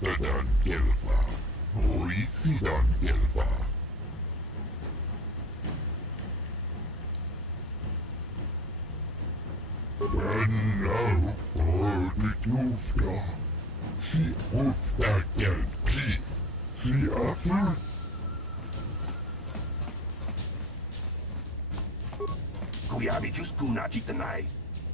Tuftadan Gelfa, Hoisidan Gelfa. And now for the Tufta. She Tufta Geld Chief. She offers. Kuyabi Juskuna Chitanai.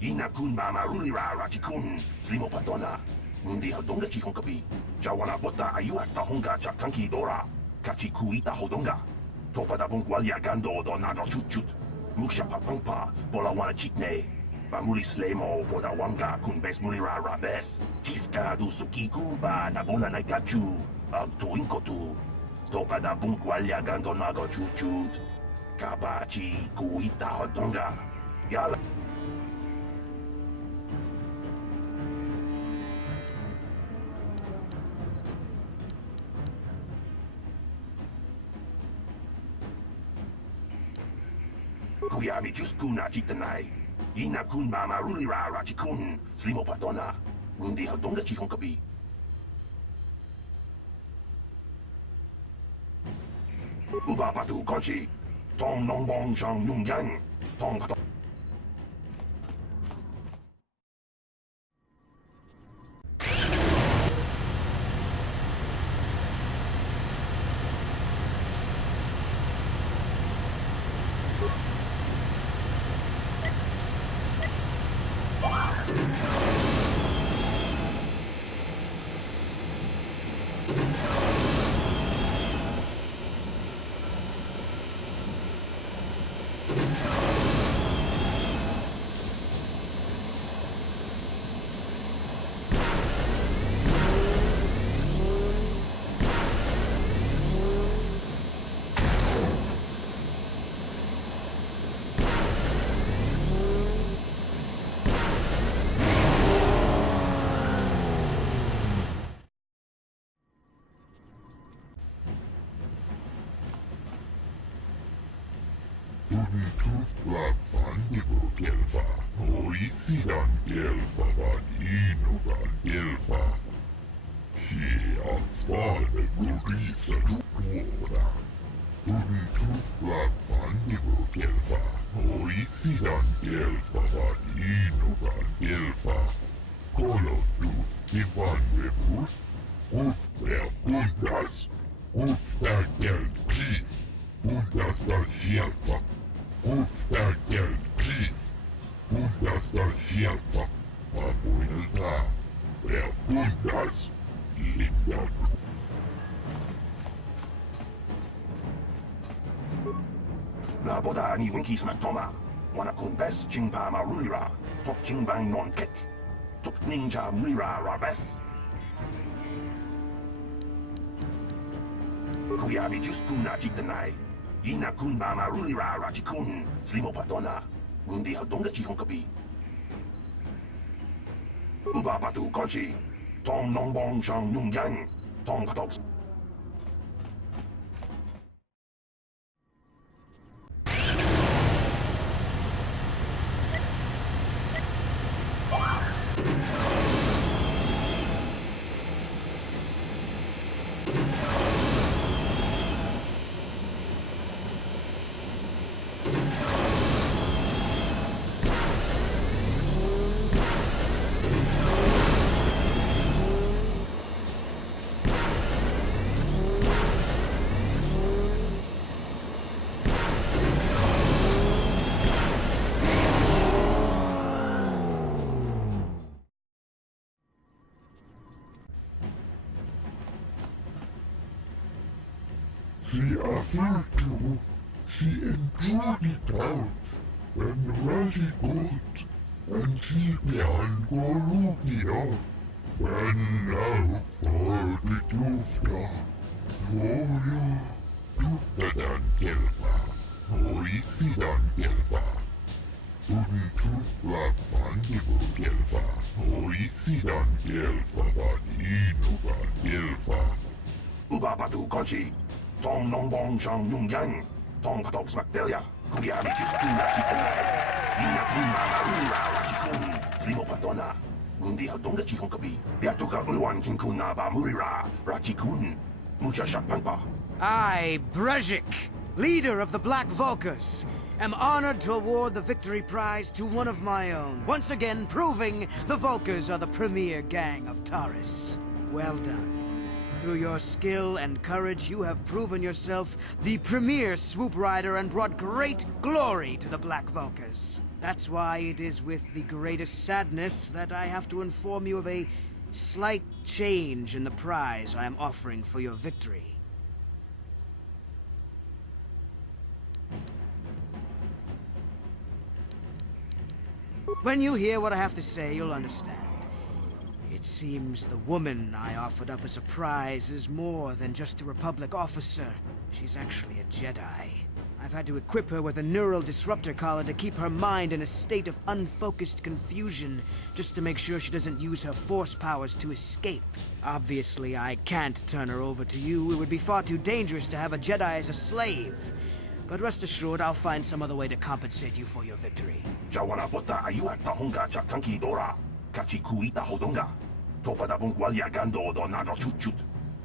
Ina kun mama rulira rachikun. Slimo patona. Mundi hodonga chihonkabi. Jawana bota ayuat tahonga chakanki dora. Kachi kuita hodonga. Topada bongwalia gando donado chut. Musha papangpa. Bola wana chitne. Bamuli slemo boda wanga kun bes mulira rabes. Chiska du sukiku ba nabona naikachu. Agto inkotu. Topada bongwalia gando nago chut. Kabachi kuita hodonga. Yala. Kuyabi Juskuna Chitanai. Ina kun mama rulira rachikun. Slimo patona. Mundi hodonga chihonkabi. Uba patu konchi. Tong nong bong shang yung yang. Tong pato. Tufla Vandigo Gelfa, Hoisidan Gelfa van Inogan Gelfa. She afade Gurisa Tuora. Tufla Vandigo Gelfa, Hoisidan Gelfa van Inogan Gelfa. Kolo Tuf Divan Webus, Ufter Bundas, Ufter Geld Chief, Bundas der Gelfa. Ufta Geld Chief. Bundas der Gelfa. Mabuelta. Der Bundas. Linda. Na boda ni winkis matoma. Wana kun bes chingpa marulira. Tok chingbang non kek. Tok ninja mulira rabes. Kuyabi Juskuna Chitanai. Ina kun mama rulira rachikun. Slimo patona. Mundi hodonga chihonkabi. Uba patu konchi. Tong nong bong shang yung yang. Tong patok. She offered to. She enjoyed it out. And ready good. And she began Gorugio. And now for the Tufta. Toyo. Tuftadan Gelfa. Hoisidan Gelfa. Tufla Vandigo Gelfa. Hoisidan Gelfa van Inogan Gelfa. Uba patu konchi. Tong nong bong shang yung yang. Tong patok smaktelia. Kuyabi Juskuna Chitanai. Ina kun mama rulira rachikun. Slimo patona. Ngundi hadonga chihong kabi. Biatuka uwan kinkun na ba murira. Rachikun. Mucha shakpanpa. I, Brezhik, leader of the Black Vulkars, am honored to award the victory prize to one of my own, once again proving the Vulkars are the premier gang of Taurus. Well done. Through your skill and courage, you have proven yourself the premier swoop rider and brought great glory to the Black Vulkars. That's why it is with the greatest sadness that I have to inform you of a slight change in the prize I am offering for your victory. When you hear what I have to say, you'll understand. It seems the woman I offered up as a prize is more than just a Republic officer. She's actually a Jedi. I've had to equip her with a neural disruptor collar to keep her mind in a state of unfocused confusion, just to make sure she doesn't use her force powers to escape. Obviously, I can't turn her over to you. It would be far too dangerous to have a Jedi as a slave. But rest assured, I'll find some other way to compensate you for your victory. Jawana bota ayuat tahonga cha kanki dora. Kachi kuita hodonga. Topada bungwalia gando do nado chut.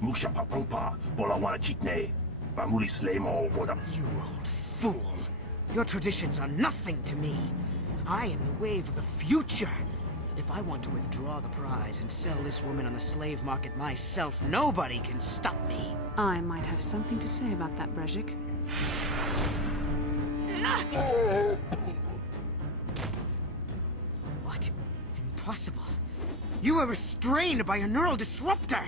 Musha papangpa, bola wana chitne. Bamuli slemo boda. You old fool! Your traditions are nothing to me. I am the wave of the future. If I want to withdraw the prize and sell this woman on the slave market myself, nobody can stop me. I might have something to say about that, Brezhik. What? Impossible. You were restrained by a neural disruptor.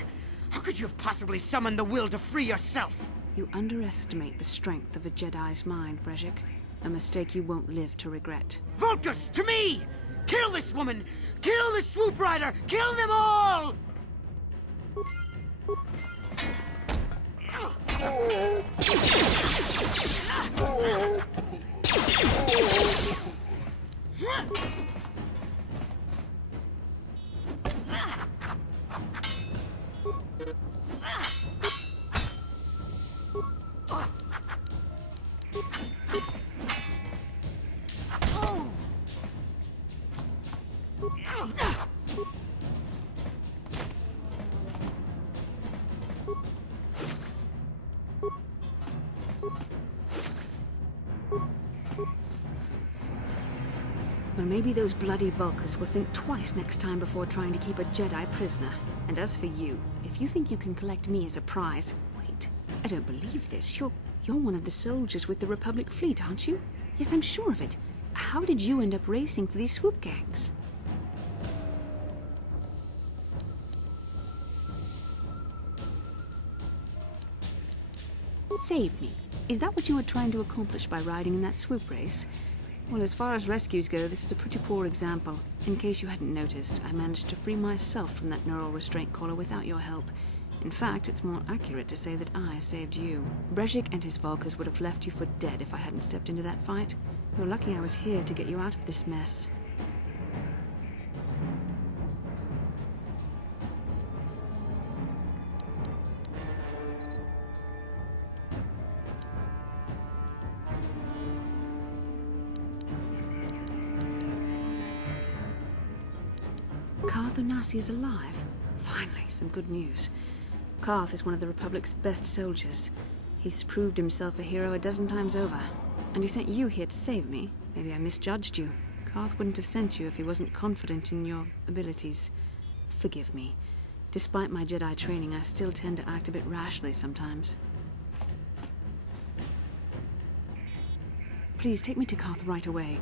How could you have possibly summoned the will to free yourself? You underestimate the strength of a Jedi's mind, Brezhik. A mistake you won't live to regret. Vulkars, to me! Kill this woman! Kill the swoop rider! Kill them all! Well, maybe those bloody Vulkars will think twice next time before trying to keep a Jedi prisoner. And as for you, if you think you can collect me as a prize... Wait, I don't believe this. You're one of the soldiers with the Republic fleet, aren't you? Yes, I'm sure of it. How did you end up racing for these swoop gangs? Save me. Is that what you were trying to accomplish by riding in that swoop race? Well, as far as rescues go, this is a pretty poor example. In case you hadn't noticed, I managed to free myself from that neural restraint collar without your help. In fact, it's more accurate to say that I saved you. Brezhik and his Vulkars would have left you for dead if I hadn't stepped into that fight. You're lucky I was here to get you out of this mess. Carth Onasi is alive. Finally, some good news. Carth is one of the Republic's best soldiers. He's proved himself a hero a dozen times over. And he sent you here to save me. Maybe I misjudged you. Carth wouldn't have sent you if he wasn't confident in your abilities. Forgive me. Despite my Jedi training, I still tend to act a bit rashly sometimes. Please take me to Carth right away.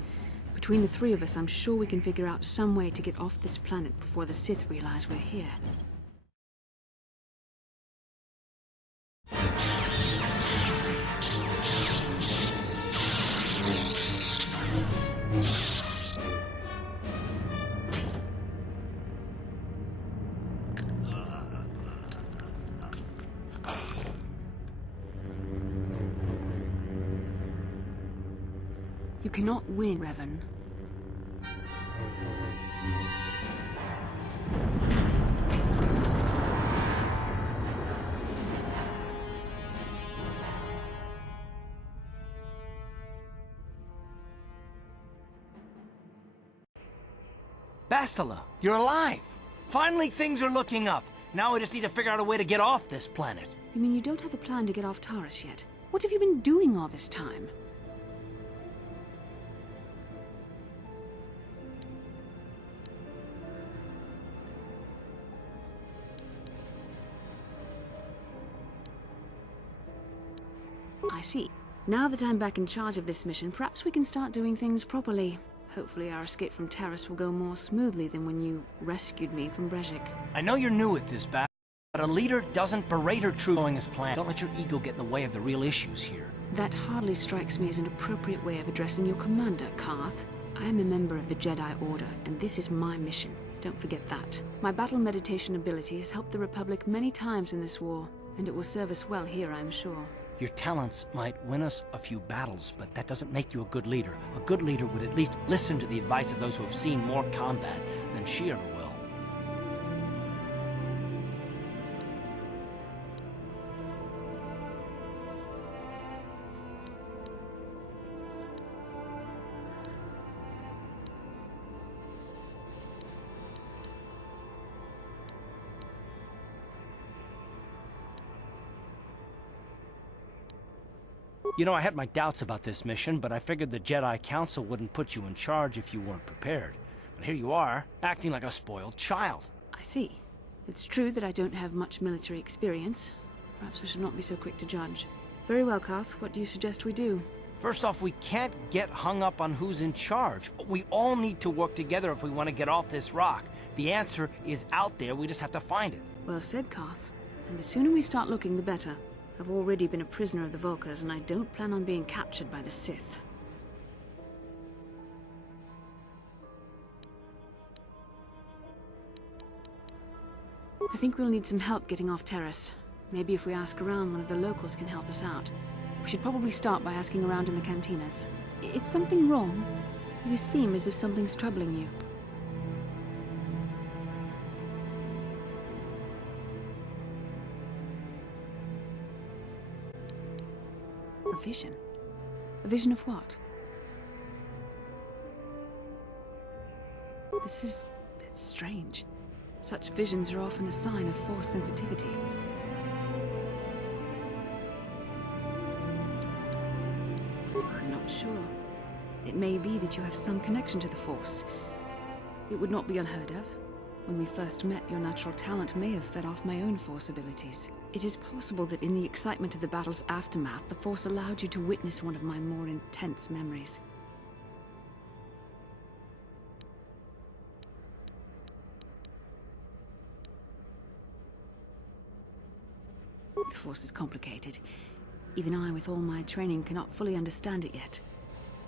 Between the three of us, I'm sure we can figure out some way to get off this planet before the Sith realize we're here. You cannot win, Revan. Bastila, you're alive! Finally, things are looking up. Now we just need to figure out a way to get off this planet. You mean you don't have a plan to get off Taurus yet? What have you been doing all this time? I see. Now that I'm back in charge of this mission, perhaps we can start doing things properly. Hopefully our escape from Taurus will go more smoothly than when you rescued me from Brejik. I know you're new at this, but a leader doesn't berate her troops following his plan. Don't let your ego get in the way of the real issues here. That hardly strikes me as an appropriate way of addressing your commander, Karth. I am a member of the Jedi Order, and this is my mission. Don't forget that. My battle meditation ability has helped the Republic many times in this war, and it will serve us well here, I'm sure. Your talents might win us a few battles, but that doesn't make you a good leader. A good leader would at least listen to the advice of those who have seen more combat than she ever will. You know, I had my doubts about this mission, but I figured the Jedi Council wouldn't put you in charge if you weren't prepared. But here you are, acting like a spoiled child. I see. It's true that I don't have much military experience. Perhaps I should not be so quick to judge. Very well, Karth. What do you suggest we do? First off, we can't get hung up on who's in charge. We all need to work together if we want to get off this rock. The answer is out there, we just have to find it. Well said, Karth. And the sooner we start looking, the better. I've already been a prisoner of the Volkers, and I don't plan on being captured by the Sith. I think we'll need some help getting off Taurus. Maybe if we ask around, one of the locals can help us out. We should probably start by asking around in the cantinas. Is something wrong? You seem as if something's troubling you. A vision? A vision of what? It's strange. Such visions are often a sign of Force sensitivity. I'm not sure. It may be that you have some connection to the Force. It would not be unheard of. When we first met, your natural talent may have fed off my own Force abilities. It is possible that in the excitement of the battle's aftermath, the Force allowed you to witness one of my more intense memories. The Force is complicated. Even I, with all my training, cannot fully understand it yet.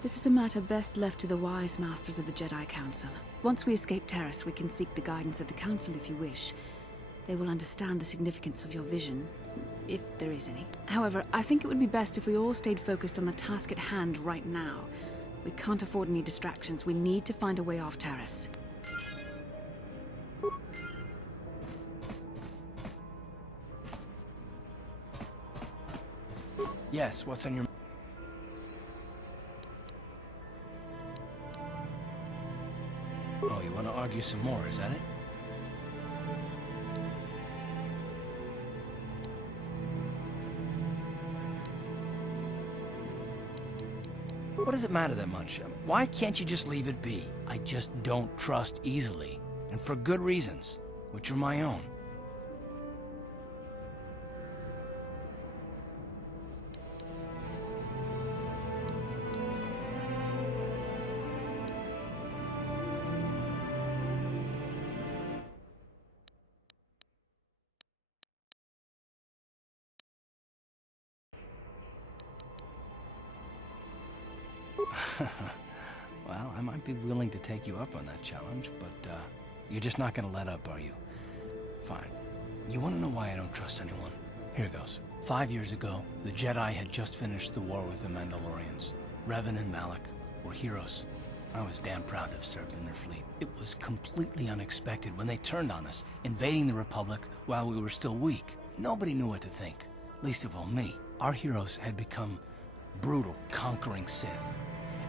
This is a matter best left to the wise masters of the Jedi Council. Once we escape Taurus, we can seek the guidance of the Council if you wish. They will understand the significance of your vision, if there is any. However, I think it would be best if we all stayed focused on the task at hand right now. We can't afford any distractions. We need to find a way off Taurus. Yes, what's on your... Oh, you want to argue some more, is that it? What does it matter that much? Why can't you just leave it be? I just don't trust easily, and for good reasons, which are my own. Well, I might be willing to take you up on that challenge, but you're just not gonna let up, are you? Fine. You wanna know why I don't trust anyone? Here goes. 5 years ago, the Jedi had just finished the war with the Mandalorians. Revan and Malak were heroes. I was damn proud to have served in their fleet. It was completely unexpected when they turned on us, invading the Republic while we were still weak. Nobody knew what to think, least of all me. Our heroes had become brutal, conquering Sith,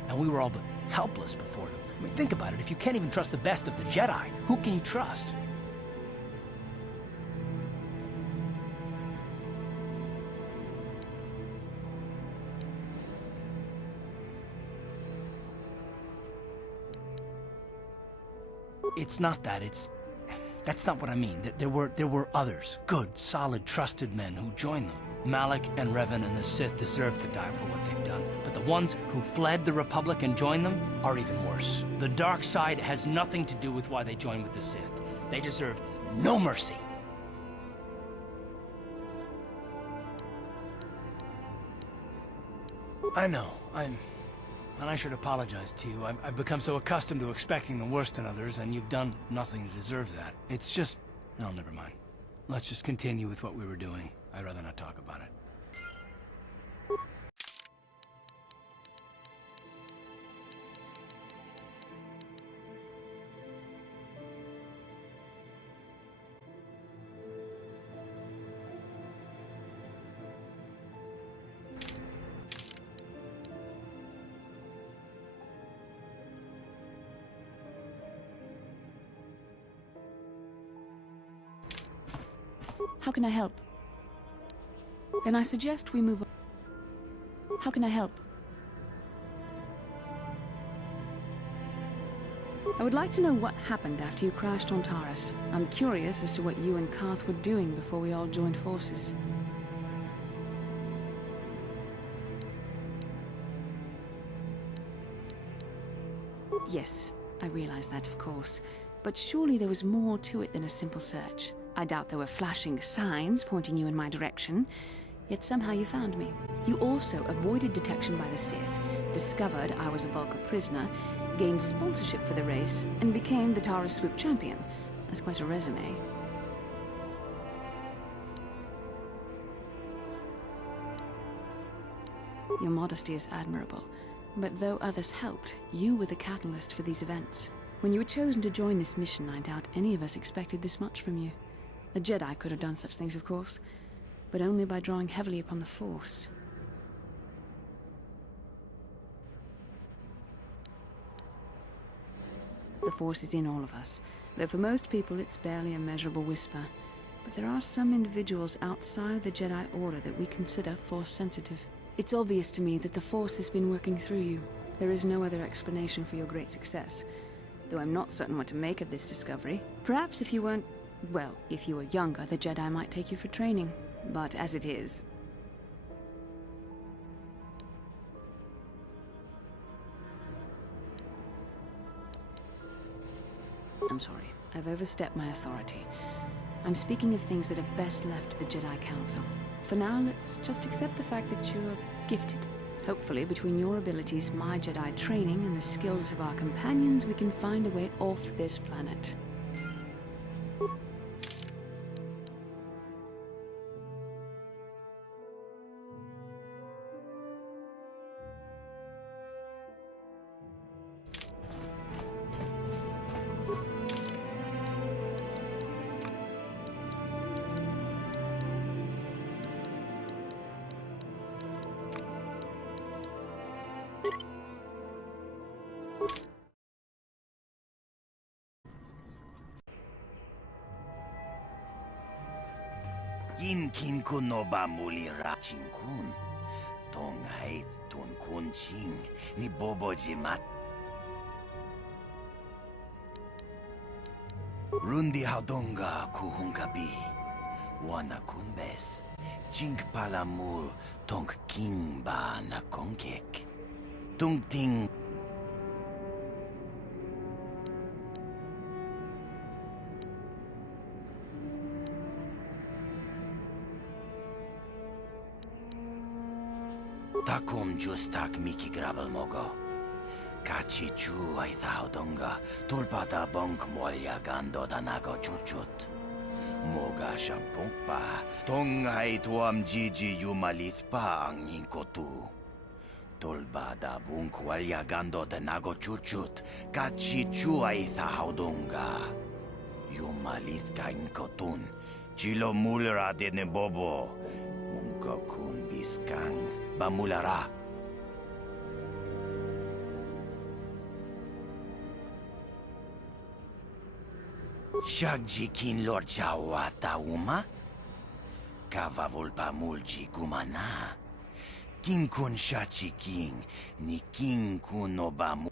and we were all but helpless before them. I mean, think about it. If you can't even trust the best of the Jedi, who can you trust? It's not that, That's not what I mean. There were others. Good, solid, trusted men who joined them. Malak and Revan and the Sith deserve to die for what they've done. But the ones who fled the Republic and joined them are even worse. The dark side has nothing to do with why they joined with the Sith. They deserve no mercy. I know, and I should apologize to you. I've become so accustomed to expecting the worst in others, and you've done nothing to deserve that. It's just... No, never mind. Let's just continue with what we were doing. I'd rather not talk about it. How can I help? Then I suggest we move on. How can I help? I would like to know what happened after you crashed on Taris. I'm curious as to what you and Carth were doing before we all joined forces. Yes, I realize that, of course. But surely there was more to it than a simple search. I doubt there were flashing signs pointing you in my direction, yet somehow you found me. You also avoided detection by the Sith, discovered I was a Vulca prisoner, gained sponsorship for the race, and became the Taris Swoop champion. That's quite a resume. Your modesty is admirable, but though others helped, you were the catalyst for these events. When you were chosen to join this mission, I doubt any of us expected this much from you. A Jedi could have done such things, of course, but only by drawing heavily upon the Force. The Force is in all of us, though for most people it's barely a measurable whisper. But there are some individuals outside the Jedi Order that we consider Force-sensitive. It's obvious to me that the Force has been working through you. There is no other explanation for your great success, though I'm not certain what to make of this discovery. Perhaps if you weren't... Well, if you were younger, the Jedi might take you for training. But as it is... I'm sorry. I've overstepped my authority. I'm speaking of things that are best left to the Jedi Council. For now, let's just accept the fact that you're gifted. Hopefully, between your abilities, my Jedi training, and the skills of our companions, we can find a way off this planet. Kin kuno ba muli rachin kun. Tong hait tun kun ching ni bobo jimat. Rundi haudonga kuhungabi. Wana kunbes. Chink palamul tong king ba na konkek. Tung ting. Takum justak miki grabel mogo. Kachi chu ay thaudonga. Tulpada bonk molya gando danago chuchut. Moga shampungpa. Tong ay tuam jiji yumalith pa ang inkotu. Tulbada bunk walya gando danago chuchut. Kachi chu ay thaudonga. Yumalith ka inkotun. Chilo mulra de ne bobo. Unko kun biskang. Bamulara. Shagji kin lord chawata uma? Kavavulpa mulji gumana. King kun shachi king, ni king kun obamu.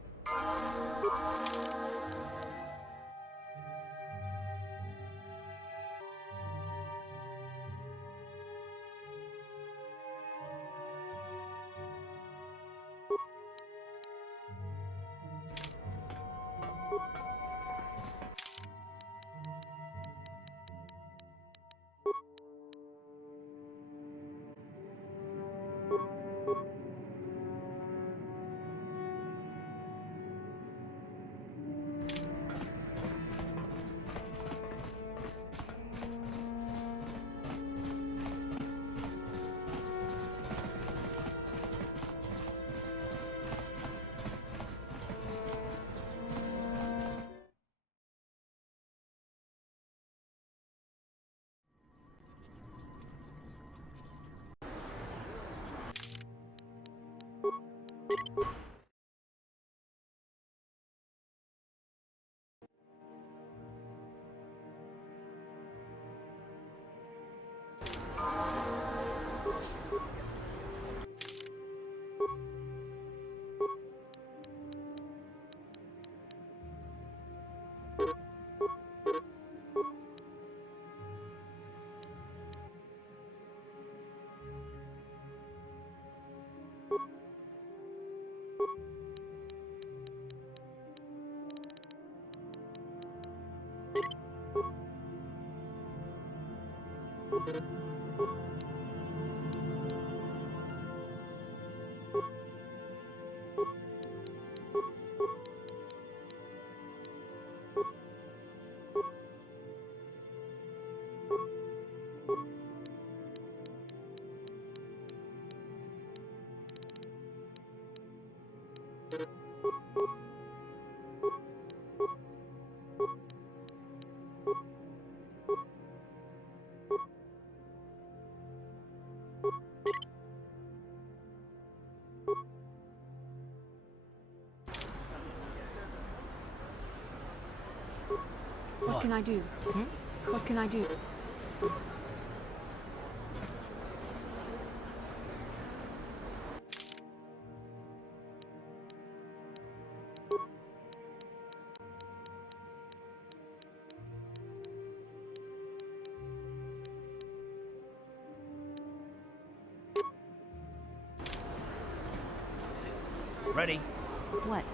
What can I do? What can I do? Ready? What?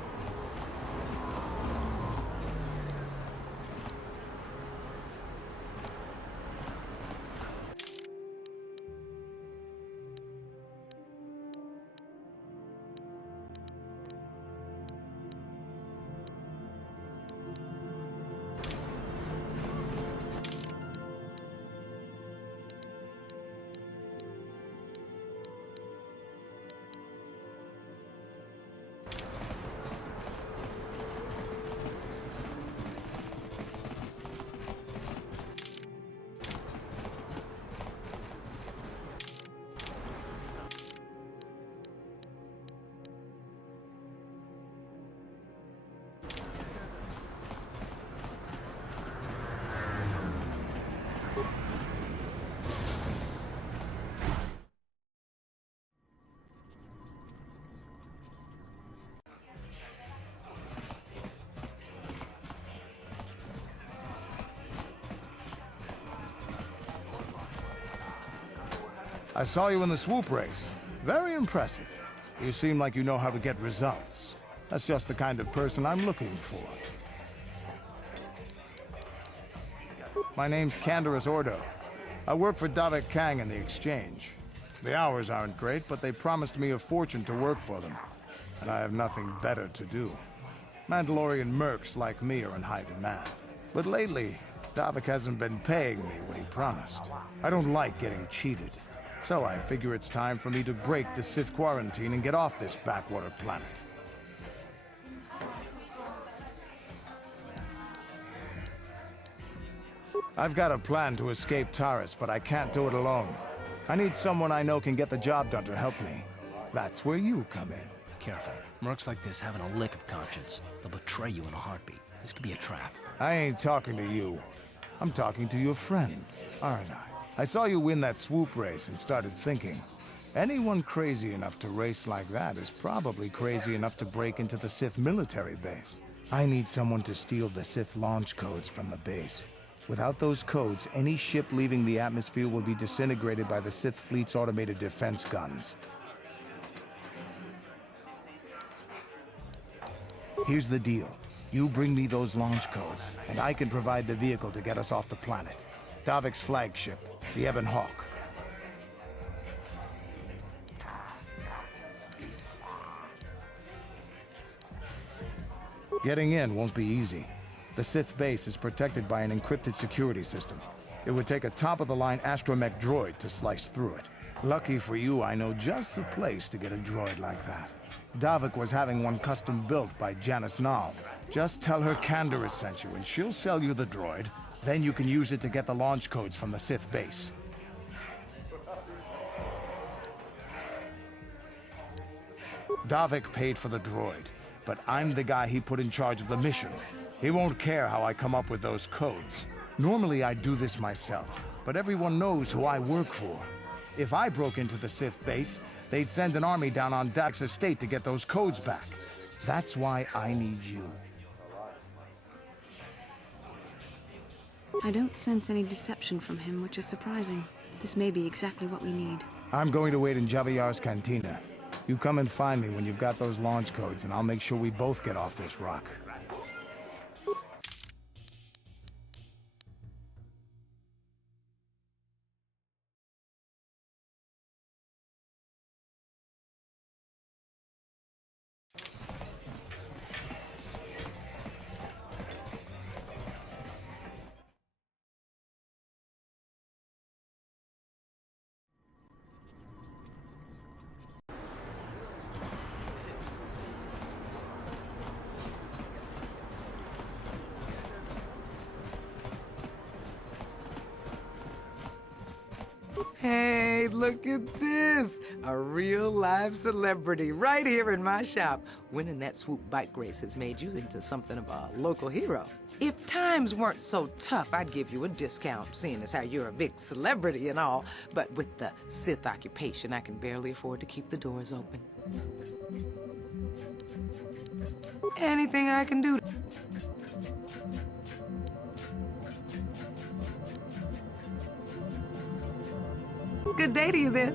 I saw you in the swoop race. Very impressive. You seem like you know how to get results. That's just the kind of person I'm looking for. My name's Canderous Ordo. I work for Davik Kang in the Exchange. The hours aren't great, but they promised me a fortune to work for them. And I have nothing better to do. Mandalorian mercs like me are in high demand. But lately, Davik hasn't been paying me what he promised. I don't like getting cheated. So I figure it's time for me to break the Sith quarantine and get off this backwater planet. I've got a plan to escape Taris, but I can't do it alone. I need someone I know can get the job done to help me. That's where you come in. Careful. Mercs like this haven't a lick of conscience. They'll betray you in a heartbeat. This could be a trap. I ain't talking to you. I'm talking to your friend, aren't I? I saw you win that swoop race and started thinking. Anyone crazy enough to race like that is probably crazy enough to break into the Sith military base. I need someone to steal the Sith launch codes from the base. Without those codes, any ship leaving the atmosphere will be disintegrated by the Sith fleet's automated defense guns. Here's the deal. You bring me those launch codes, and I can provide the vehicle to get us off the planet. Davik's flagship, the Ebon Hawk. Getting in won't be easy. The Sith base is protected by an encrypted security system. It would take a top-of-the-line astromech droid to slice through it. Lucky for you, I know just the place to get a droid like that. Davik was having one custom built by Janice Nall. Just tell her Canderous sent you, and she'll sell you the droid. Then you can use it to get the launch codes from the Sith base. Davik paid for the droid, but I'm the guy he put in charge of the mission. He won't care how I come up with those codes. Normally I'd do this myself, but everyone knows who I work for. If I broke into the Sith base, they'd send an army down on Dax's estate to get those codes back. That's why I need you. I don't sense any deception from him, which is surprising. This may be exactly what we need. I'm going to wait in Javier's cantina. You come and find me when you've got those launch codes, and I'll make sure we both get off this rock. Hey, look at this! A real live celebrity right here in my shop. Winning that swoop bike race has made you into something of a local hero. If times weren't so tough, I'd give you a discount, seeing as how you're a big celebrity and all. But with the Sith occupation, I can barely afford to keep the doors open. Anything I can do. Good day to you then.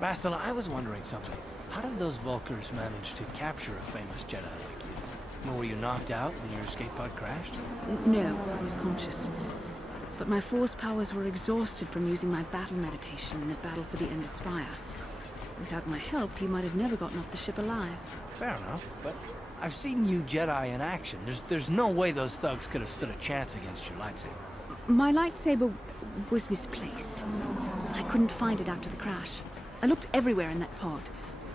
Bastila, I was wondering something. How did those Vulkars manage to capture a famous Jedi like you? Were you knocked out when your escape pod crashed? No, I was conscious. But my force powers were exhausted from using my battle meditation in the battle for the Ender Spire. Without my help, you might have never gotten off the ship alive. Fair enough, but I've seen you Jedi in action. There's no way those thugs could have stood a chance against your lightsaber. My lightsaber was misplaced. I couldn't find it after the crash. I looked everywhere in that pod.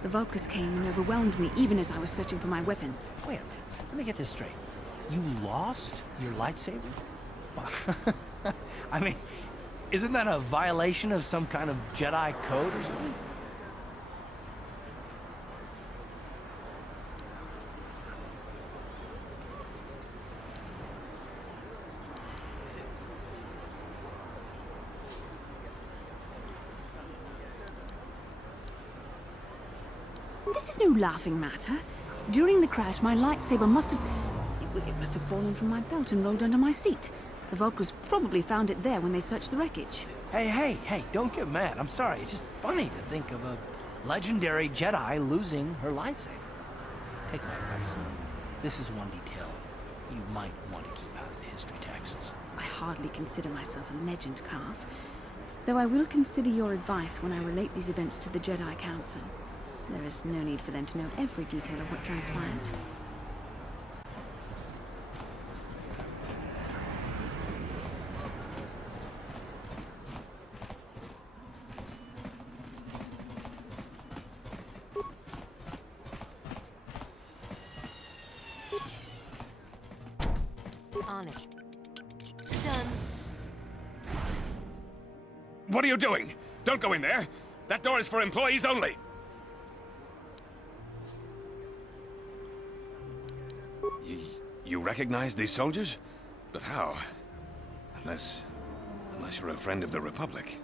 The Vulkars came and overwhelmed me even as I was searching for my weapon. Wait a minute, let me get this straight. You lost your lightsaber? I mean, isn't that a violation of some kind of Jedi code or something? This is no laughing matter. During the crash, my lightsaber must have fallen from my belt and rolled under my seat. The Vulkars probably found it there when they searched the wreckage. Hey, don't get mad. I'm sorry. It's just funny to think of a legendary Jedi losing her lightsaber. Take my advice. This is one detail you might want to keep out of the history texts. I hardly consider myself a legend, Carth. Though I will consider your advice when I relate these events to the Jedi Council. There is no need for them to know every detail of what transpired. On it. Done. What are you doing? Don't go in there. That door is for employees only. You recognize these soldiers? But how? Unless you're a friend of the Republic.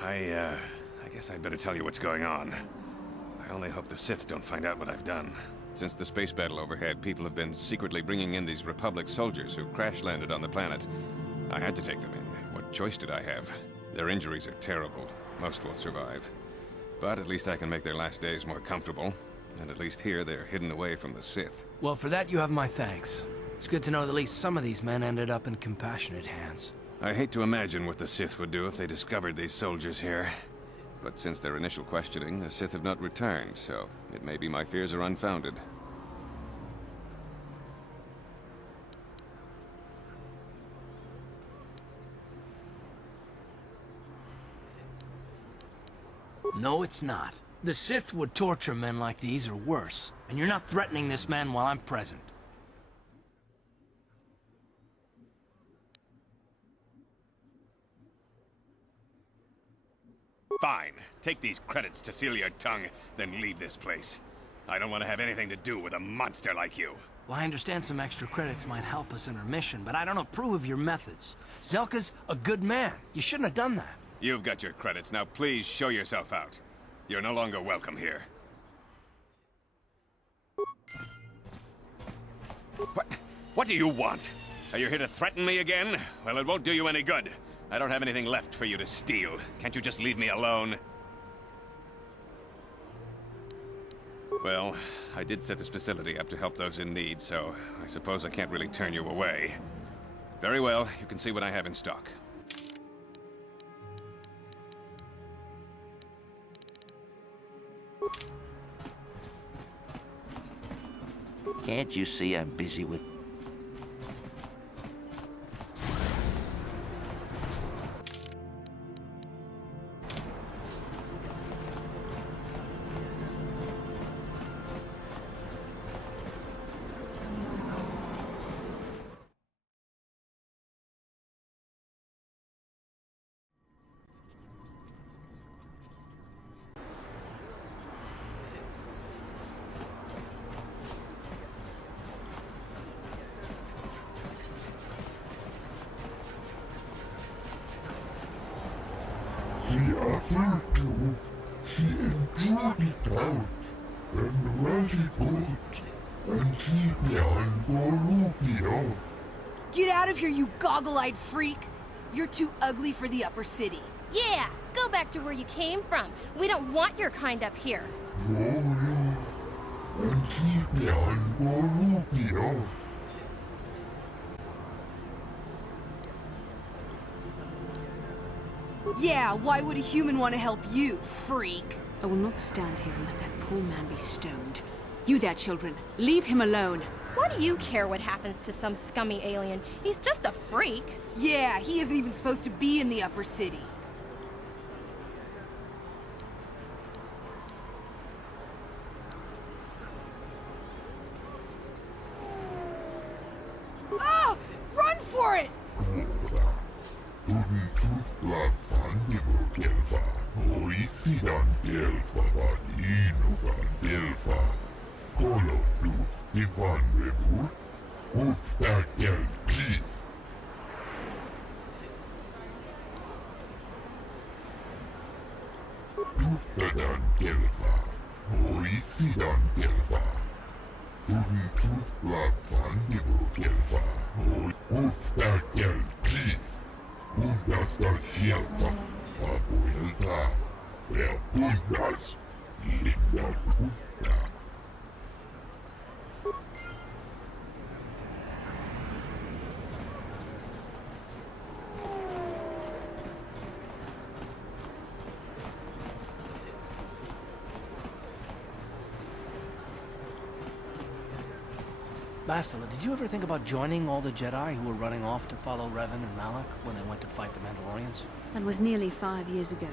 I guess I'd better tell you what's going on. I only hope the Sith don't find out what I've done. Since the space battle overhead, people have been secretly bringing in these Republic soldiers who crash-landed on the planet. I had to take them in. What choice did I have? Their injuries are terrible. Most won't survive. But at least I can make their last days more comfortable. And at least here, they're hidden away from the Sith. Well, for that, you have my thanks. It's good to know that at least some of these men ended up in compassionate hands. I hate to imagine what the Sith would do if they discovered these soldiers here. But since their initial questioning, the Sith have not returned, so it may be my fears are unfounded. No, it's not. The Sith would torture men like these or worse, and you're not threatening this man while I'm present. Fine. Take these credits to seal your tongue, then leave this place. I don't want to have anything to do with a monster like you. Well, I understand some extra credits might help us in our mission, but I don't approve of your methods. Zelka's a good man. You shouldn't have done that. You've got your credits. Now please show yourself out. You're no longer welcome here. What do you want? Are you here to threaten me again? Well, it won't do you any good. I don't have anything left for you to steal. Can't you just leave me alone? Well, I did set this facility up to help those in need, so I suppose I can't really turn you away. Very well, you can see what I have in stock. Can't you see I'm busy with... She offered to. She enjoyed it out. And very good. And keep me on for Rufio. Get out of here, you goggle-eyed freak! You're too ugly for the upper city. Yeah, go back to where you came from. We don't want your kind up here. Gloria. And keep me on for Rufio. Yeah, why would a human want to help you, freak? I will not stand here and let that poor man be stoned. You there, children. Leave him alone. Why do you care what happens to some scummy alien? He's just a freak. Yeah, he isn't even supposed to be in the upper city. Ah! Run for it! Tunnitustla fannigo delfa, oisidan delfa vaninugan delfa. Kolostus Ivan Revur, Ufta del Peace. Tustadan delfa, oisidan delfa. sieltä papuilta ja puhdas linnakusta. Bastila, did you ever think about joining all the Jedi who were running off to follow Revan and Malak when they went to fight the Mandalorians? That was nearly 5 years ago.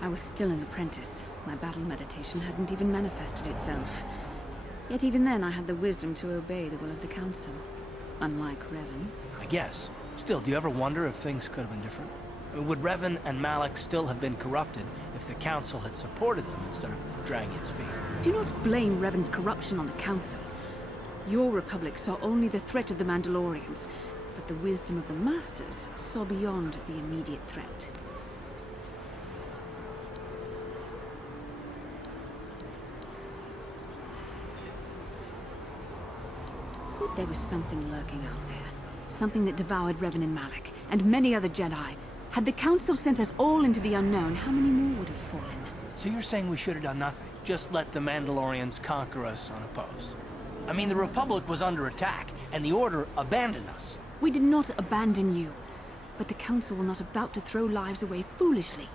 I was still an apprentice. My battle meditation hadn't even manifested itself. Yet even then I had the wisdom to obey the will of the Council. Unlike Revan. I guess. Still, do you ever wonder if things could have been different? I mean, would Revan and Malak still have been corrupted if the Council had supported them instead of dragging its feet? Do not blame Revan's corruption on the Council. Your Republic saw only the threat of the Mandalorians, but the wisdom of the Masters saw beyond the immediate threat. There was something lurking out there. Something that devoured Revan and Malak, and many other Jedi. Had the Council sent us all into the unknown, how many more would have fallen? So you're saying we should have done nothing? Just let the Mandalorians conquer us unopposed? I mean, the Republic was under attack, and the Order abandoned us. We did not abandon you, but the Council were not about to throw lives away foolishly.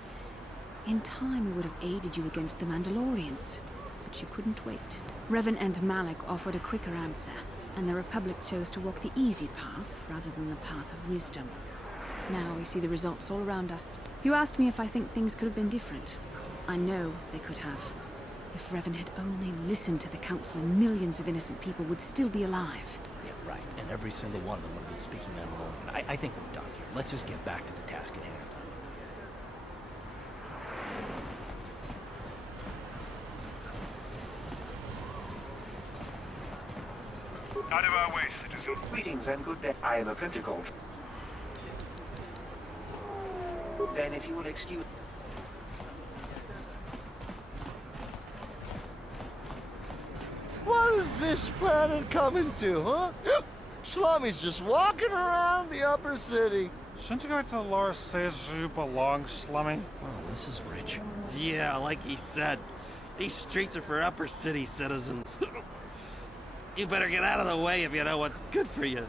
In time, we would have aided you against the Mandalorians, but you couldn't wait. Revan and Malak offered a quicker answer, and the Republic chose to walk the easy path rather than the path of wisdom. Now we see the results all around us. You asked me if I think things could have been different. I know they could have. If Revan had only listened to the Council, millions of innocent people would still be alive. Yeah, right. And every single one of them would have been speaking Mandalorian. I think we're done here. Let's just get back to the task at hand. Out of our way, citizen. Greetings and good day. I am a protocol. Then if you will excuse... What is this planet coming to, huh? Shlommy's just walking around the upper city. Shouldn't you go to Laura says you belong, Slummy? Oh, this is rich. Yeah, like he said. These streets are for upper city citizens. You better get out of the way if you know what's good for you.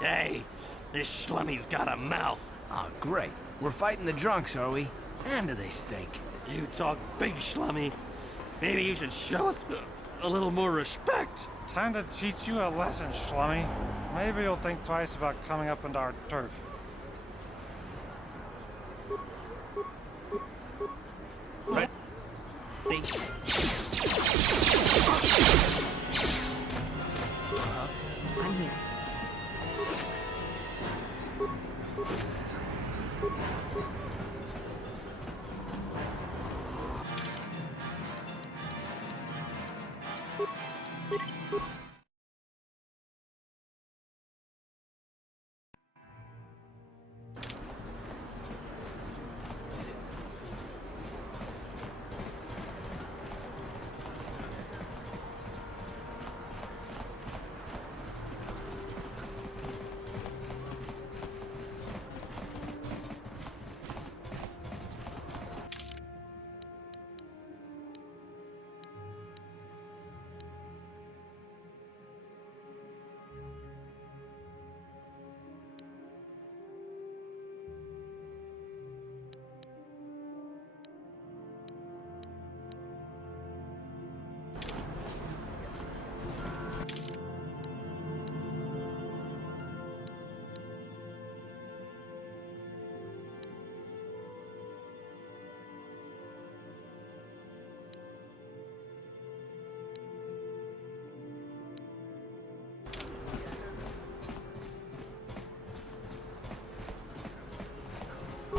Hey, this Schlummy's got a mouth. Oh, great. We're fighting the drunks, are we? And do they stink? You talk big, Schlummy. Maybe you should show us a little more respect. Time to teach you a lesson, Slummy. Maybe you'll think twice about coming up into our turf. Right. I'm here.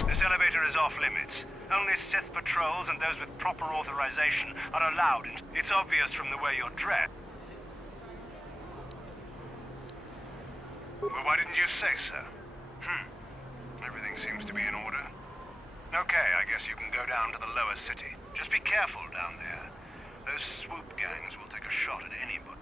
This elevator is off limits. Only Sith patrols and those with proper authorization are allowed. It's obvious from the way you're dressed. Well, why didn't you say so? Everything seems to be in order. Okay, I guess you can go down to the lower city. Just be careful down there. Those swoop gangs will take a shot at anybody.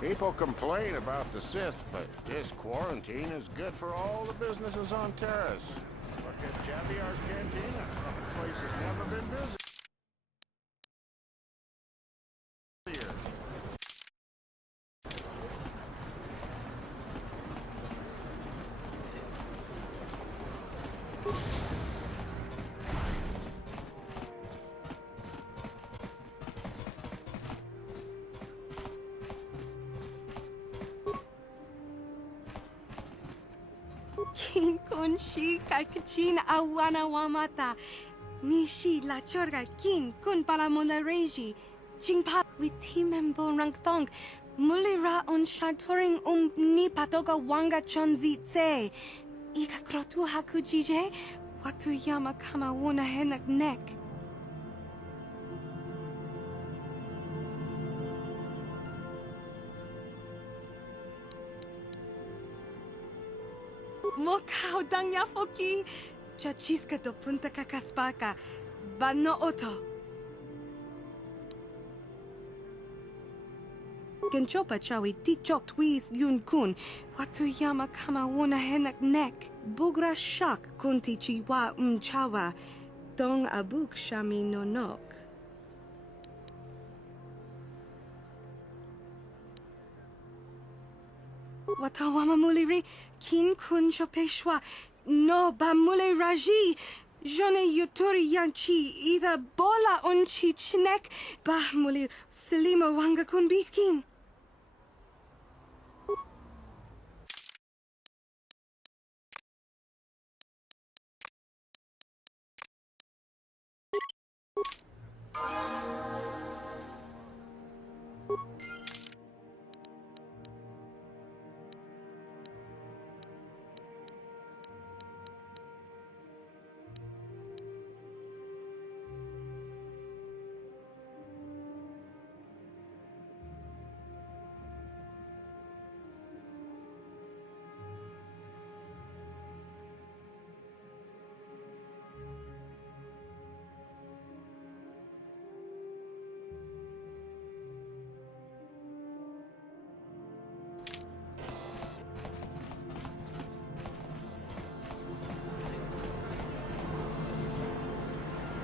People complain about the Sith, but this quarantine is good for all the businesses on Terrace. Look at Javier's Cantina. The place has never been busier. King kun shi kakachin awana wamata. Nishi la chorga kin kun palamona reji. Chingpa with timembo rangtong. Mulira on shaturing ni patoga wanga chonzi tse. Ika krotu hakujije. Watu yama kama wona henak nek. Mokao dang yafoki. Chachiska do punta kakaspaka. Bano oto. Genchopa chawi tichok twis yun kun. Watu yama kama wona henak nek. Bugra shak kunti chiwa chawa. Dong abuk shami no nok. Watawama muliri kin kun chopeshwa no ba mule raji jone yuturi yanchi either bola unchi chinek ba muli selima wanga kun bitkin.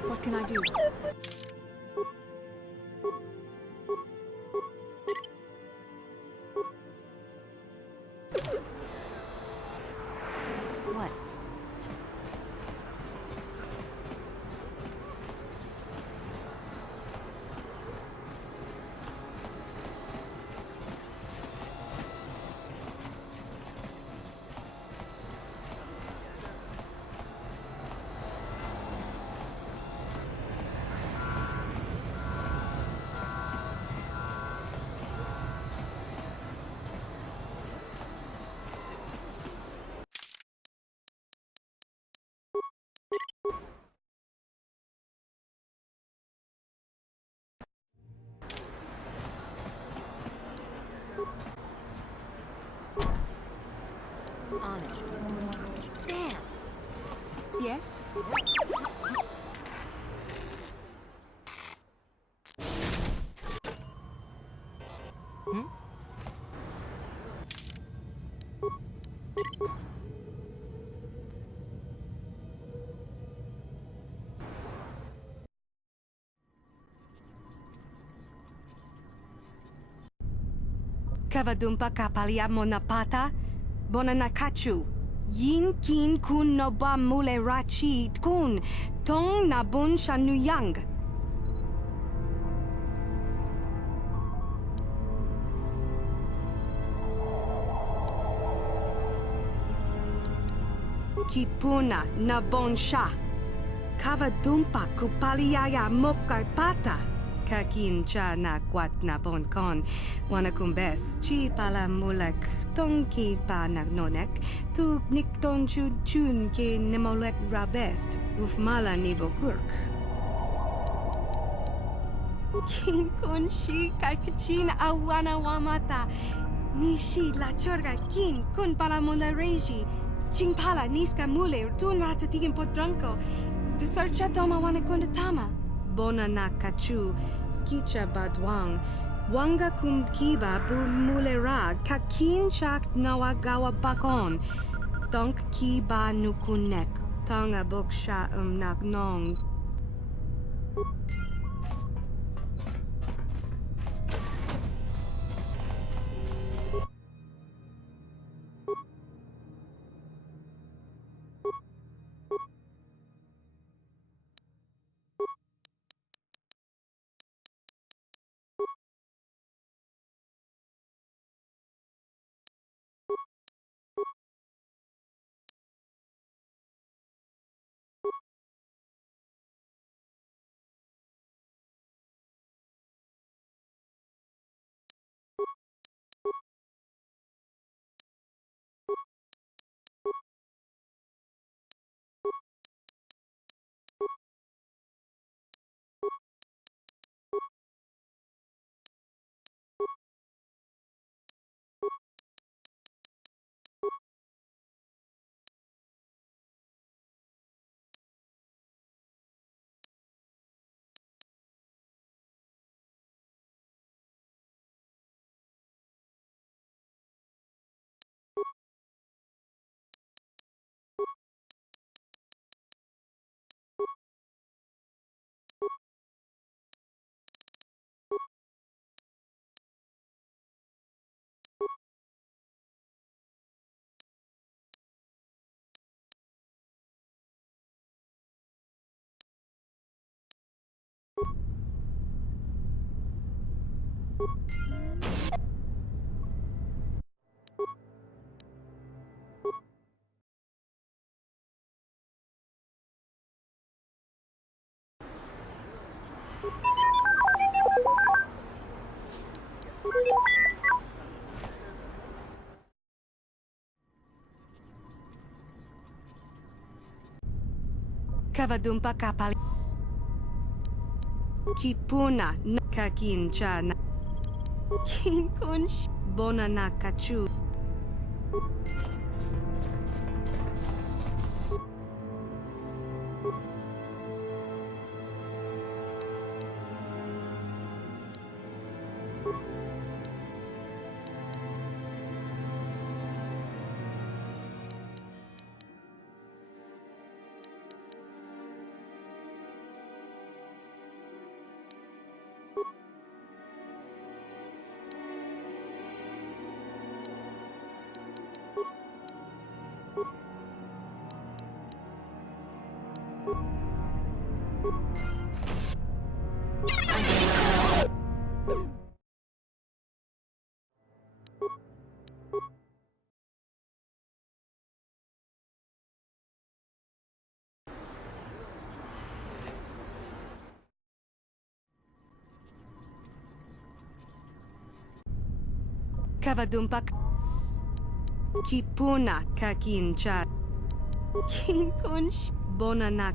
What can I do? What? on it. Damn. Yes? Hmm? Kavadumpa kapaliamo na pata, bonanakachu. Yin kin kun no ba mule rachi kun, tong na bun shanuyang. Kipuna na bon sha. Kavadumpa kupaliaya moka pata. Kakin cha na kwat na bon kon. Wanakumbes chi pala mulek tong ki pa na nonek. Tu nikton chun chun ki nemolek rabest. Ufmala ni bokurk. Kin kun shi kakachin awana wamata. Nishi la chorga kin kun pala mula reji. Ching pala niska mule tun ratatigin podranko. Desarcha toma wanakunda tama. Bona na kachu, kicha badwang, wanga kum kiba bu mulera, kakin chak nawagawa bakon, donk kiba nukunek, tanga boksha nagnong. Kavadumpa kapal. Kipuna nakakin chana. Kinkunsh bona nakachu. Kavadumpak Kipuna kakincha Kinkunsh bonanak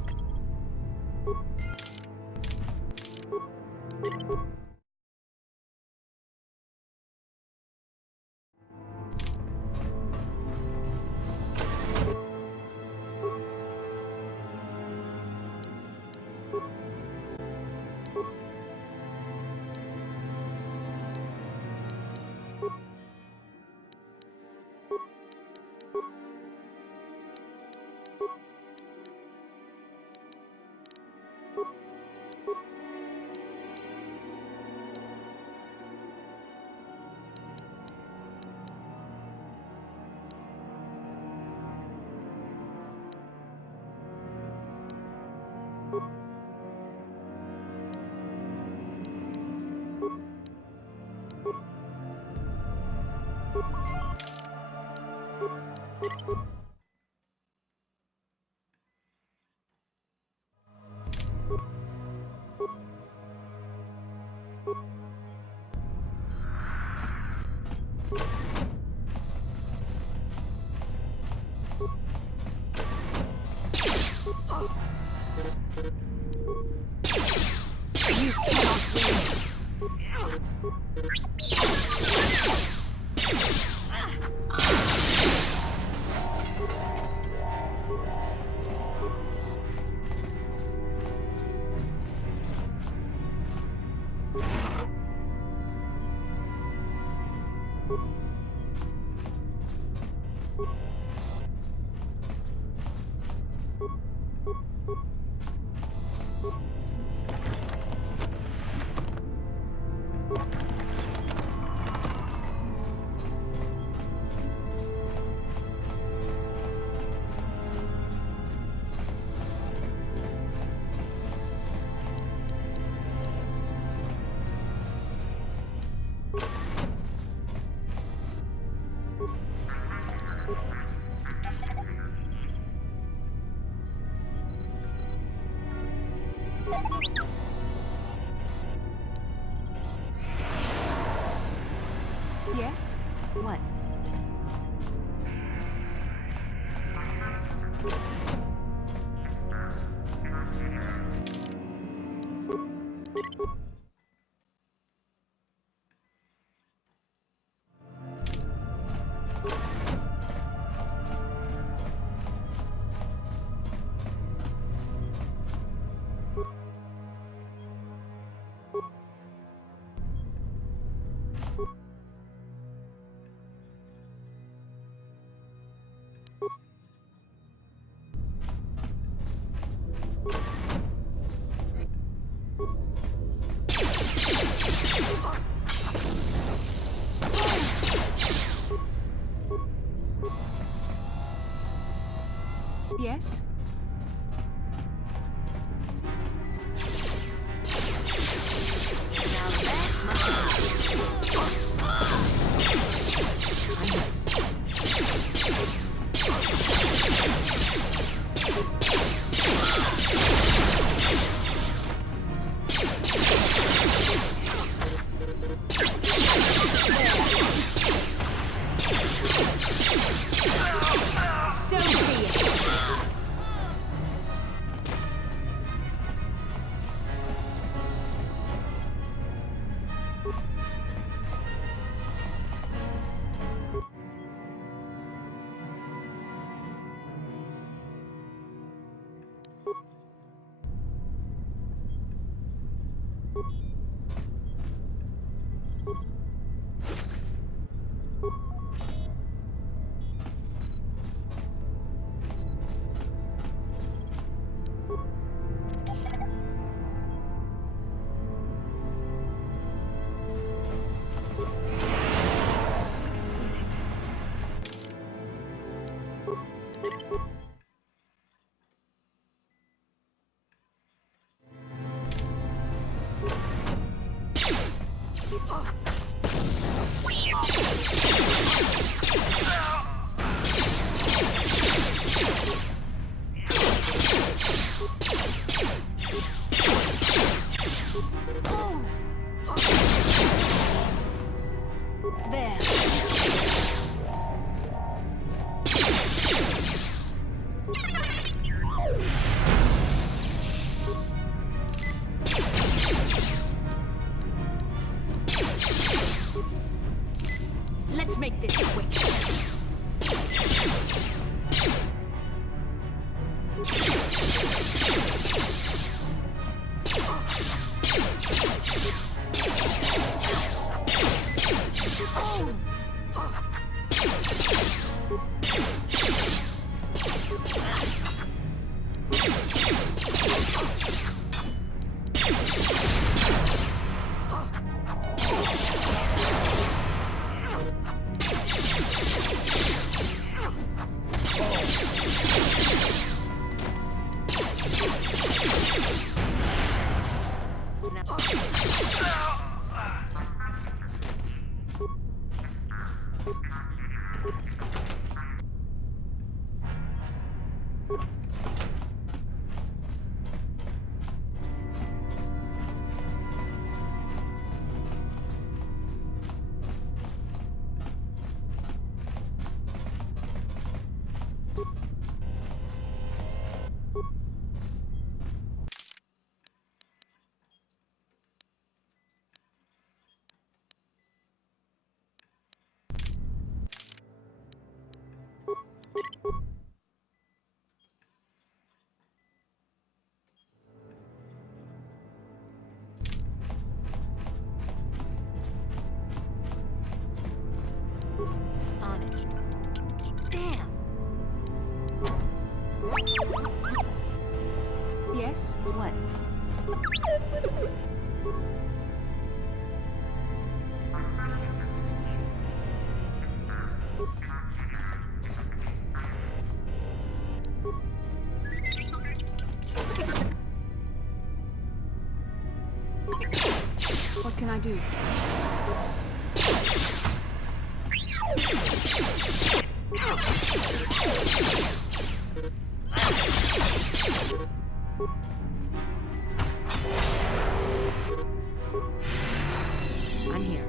Yes? What? Yes? So be it. There. Let's make this quick. On it. Damn. Yes? What? What can I do? I'm here.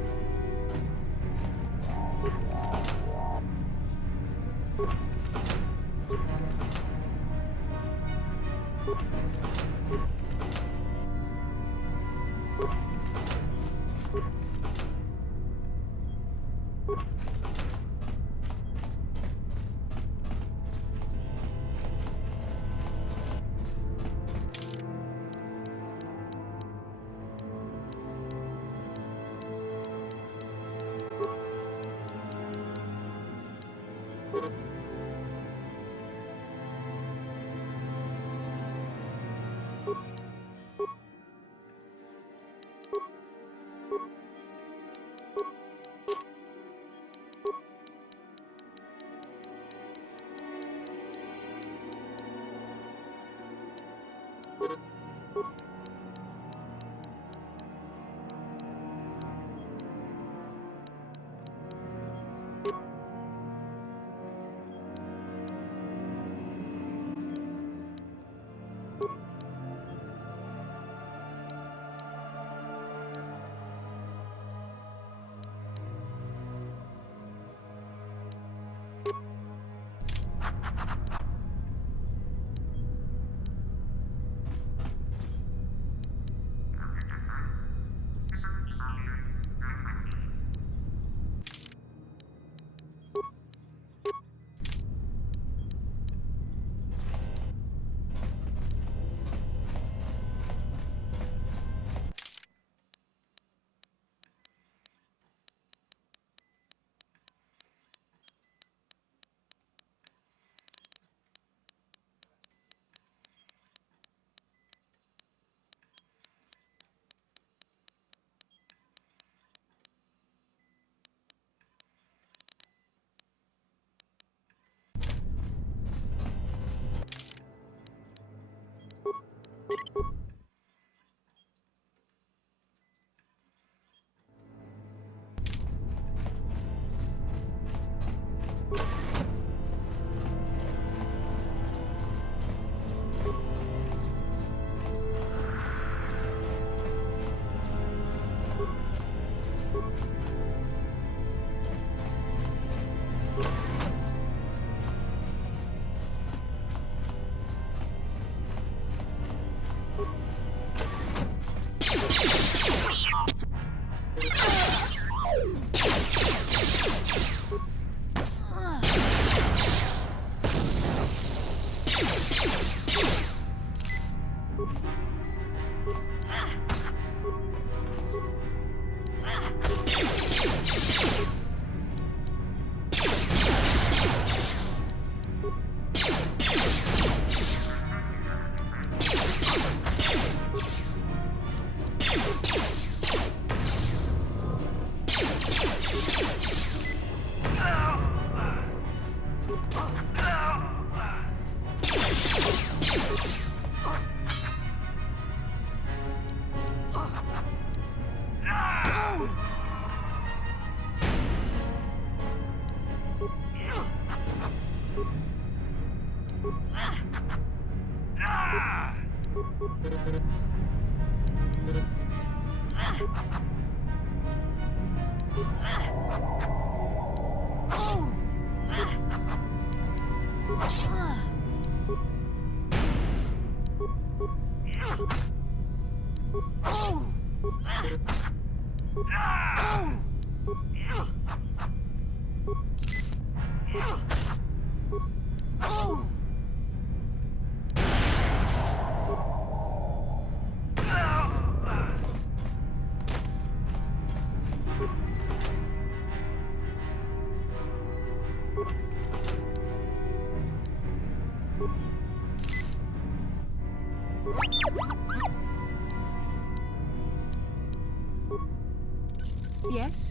Yes?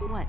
What?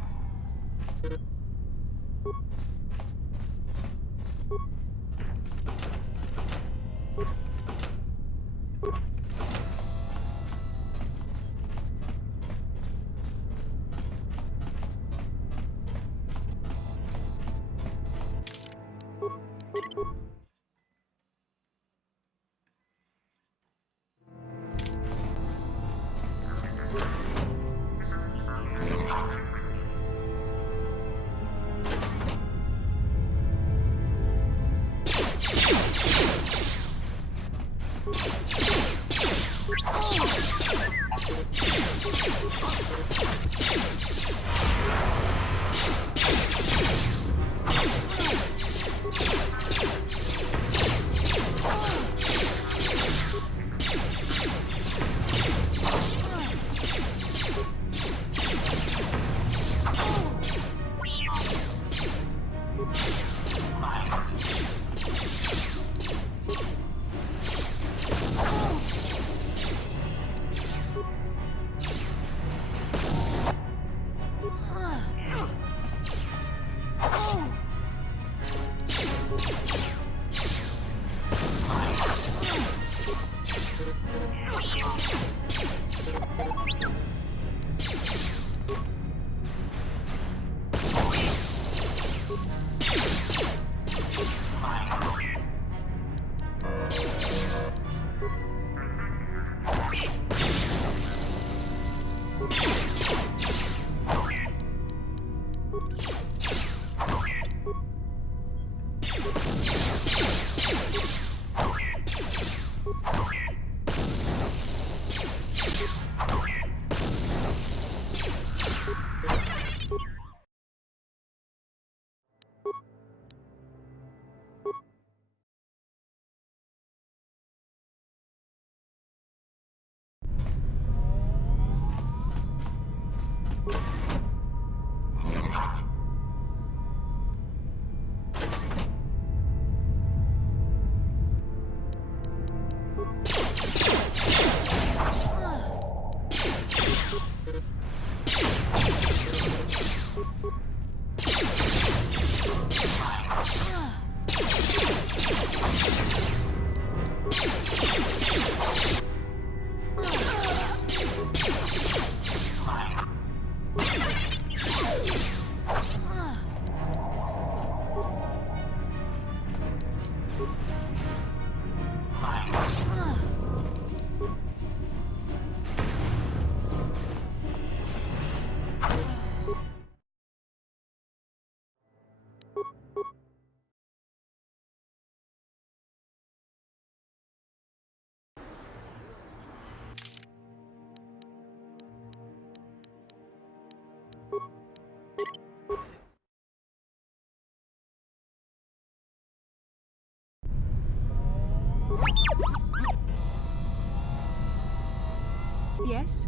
Yes?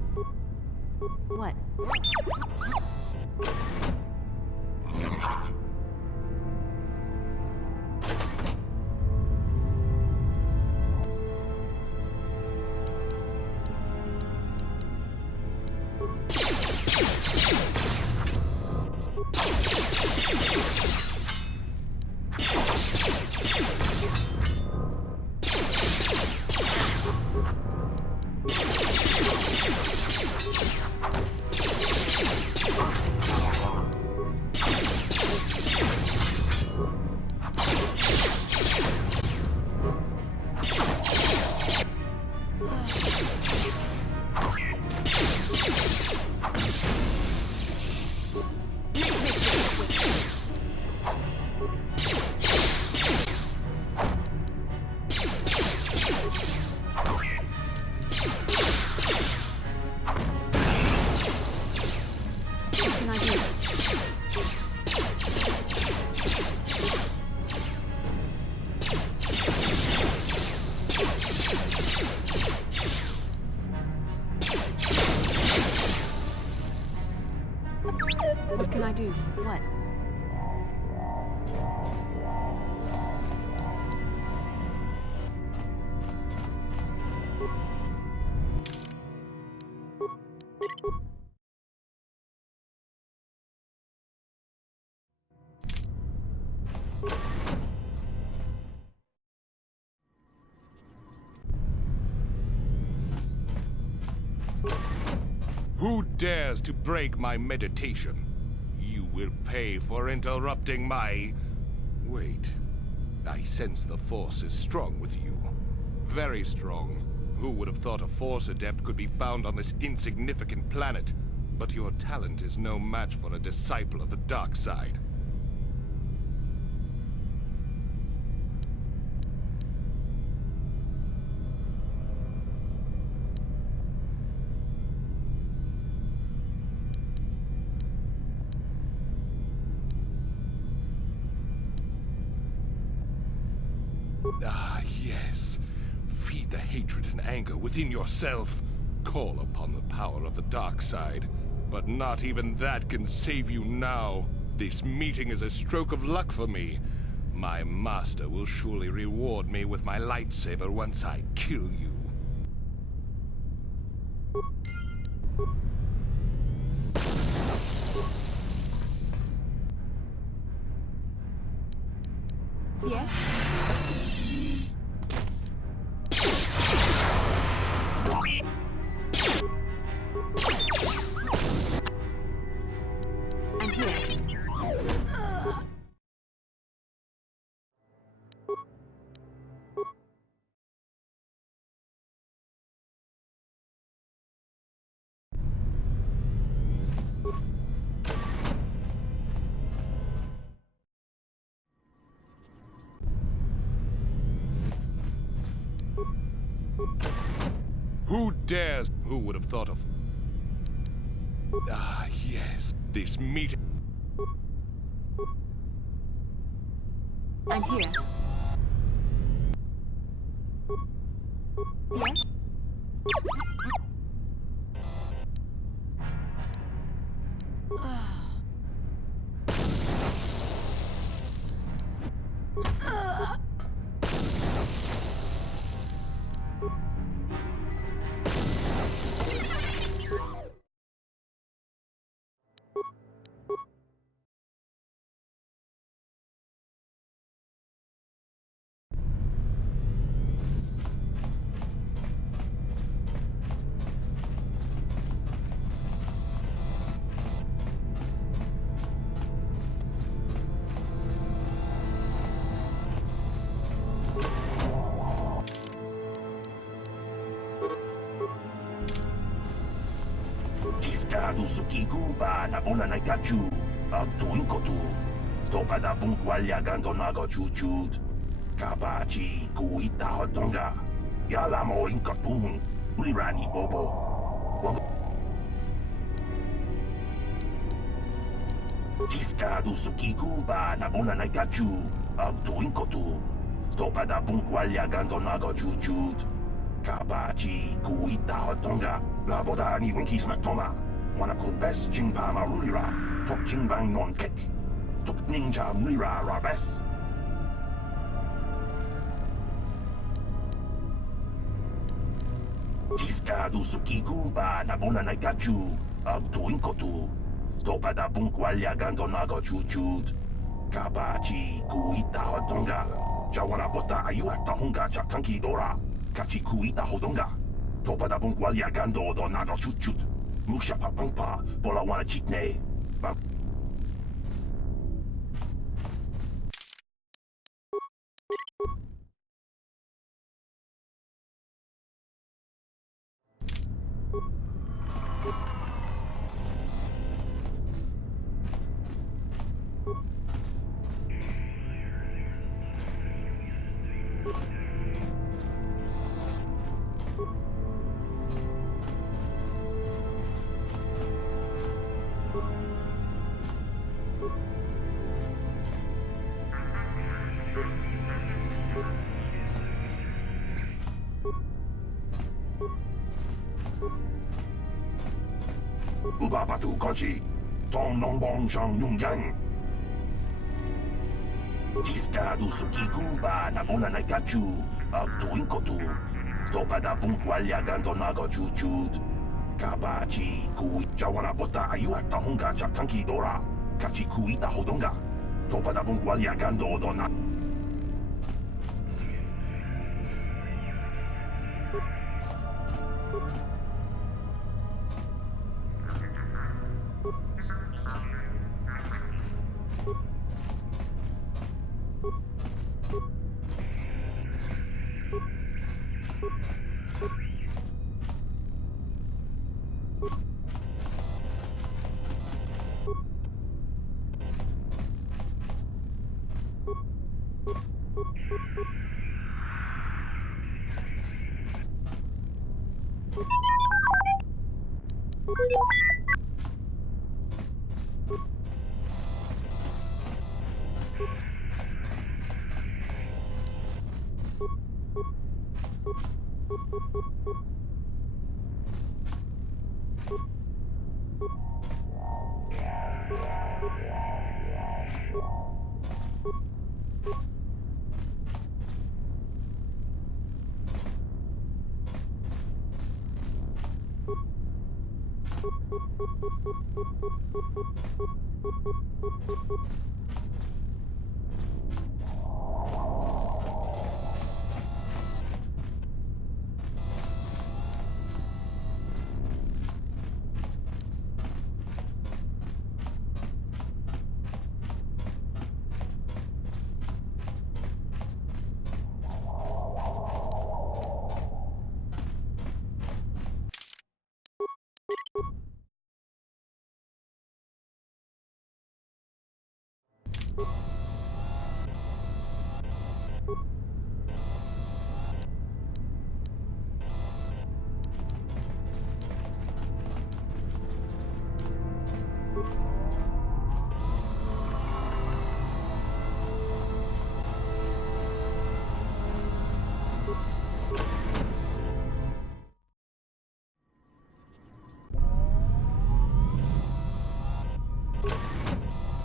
What? What can I do? What? dares to break my meditation? You will pay for interrupting my... Wait. I sense the Force is strong with you. Very strong. Who would have thought a Force Adept could be found on this insignificant planet? But your talent is no match for a disciple of the dark side. Ah, yes. Feed the hatred and anger within yourself. Call upon the power of the dark side. But not even that can save you now. This meeting is a stroke of luck for me. My master will surely reward me with my lightsaber once I kill you. Yes? I'm here. Who dares? Who would have thought of... Ah, yes. This meeting... I'm here. Yes? Tiscado Sukigumba na bona na gachu. Tuinkotu. Topa da bunkwalya gando nago chuchut. Kabachi kuita hodonga. Yalamo inkapun. Ulirani bobo. Tiscado Sukigumba na bona na gachu. Tuinkotu. Topa da bunkwalya gando nago chuchut. Kabachi kuita hodonga. La boda ni winki smack toma. Wana kun best jingpa marulira. Tok jingbang non kek. Tok ninja mulira rabes. Tiscado Sukigumba na bona na gachu. Tuinkotu. Topa da bunkwalya gando nago chuchut. Kabachi kuita hodonga. Jawana bota ayu at tahunga cha kanki dora. Kachi kuita hodonga. Topa da bunkwalya gando do nago chuchut. Musha papangpa bola wana chitne. Ubabatu Kochi, Tom Nongbong Shang Yung Yang. Tiscado Sukigumba na bona na gachu. Tuinkotu. Topa da bunkwalya gando nago chuchut. Kabachi kui. Jawana bota ayu at tahunga cha kanki dora. Kachi kuita hodonga. Topa da bunkwalya gando do na.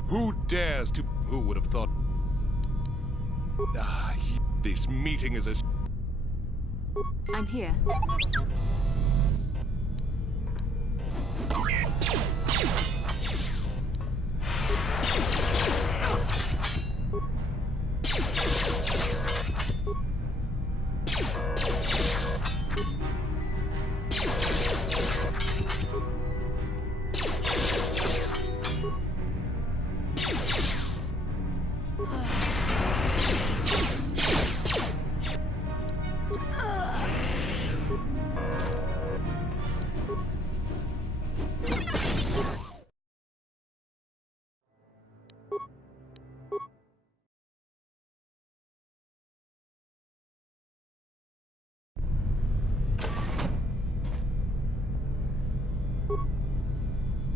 Who dares to... Who would have thought... This meeting is as... I'm here.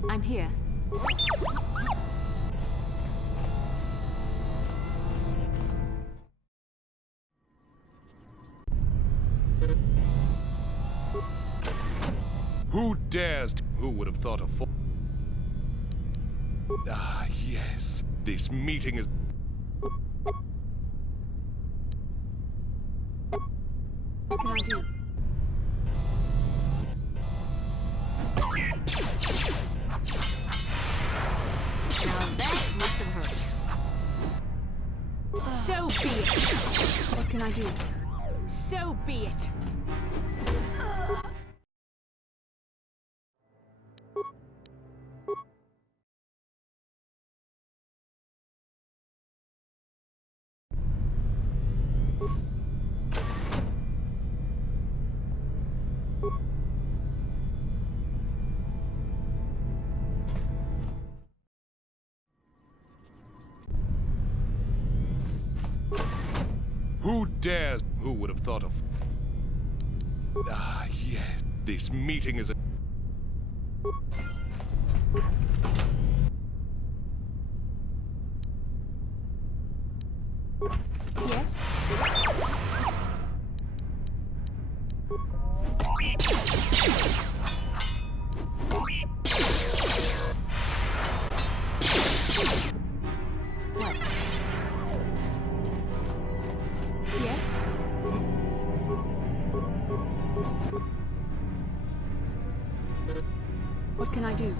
I'm here. Who dares to... Who would have thought of... Yes. This meeting is... What can I do? Now that must have hurt. So be it. What can I do? So be it. Who dares... Who would have thought of... Yes. This meeting is a... Yes? What? Yes? What can I do?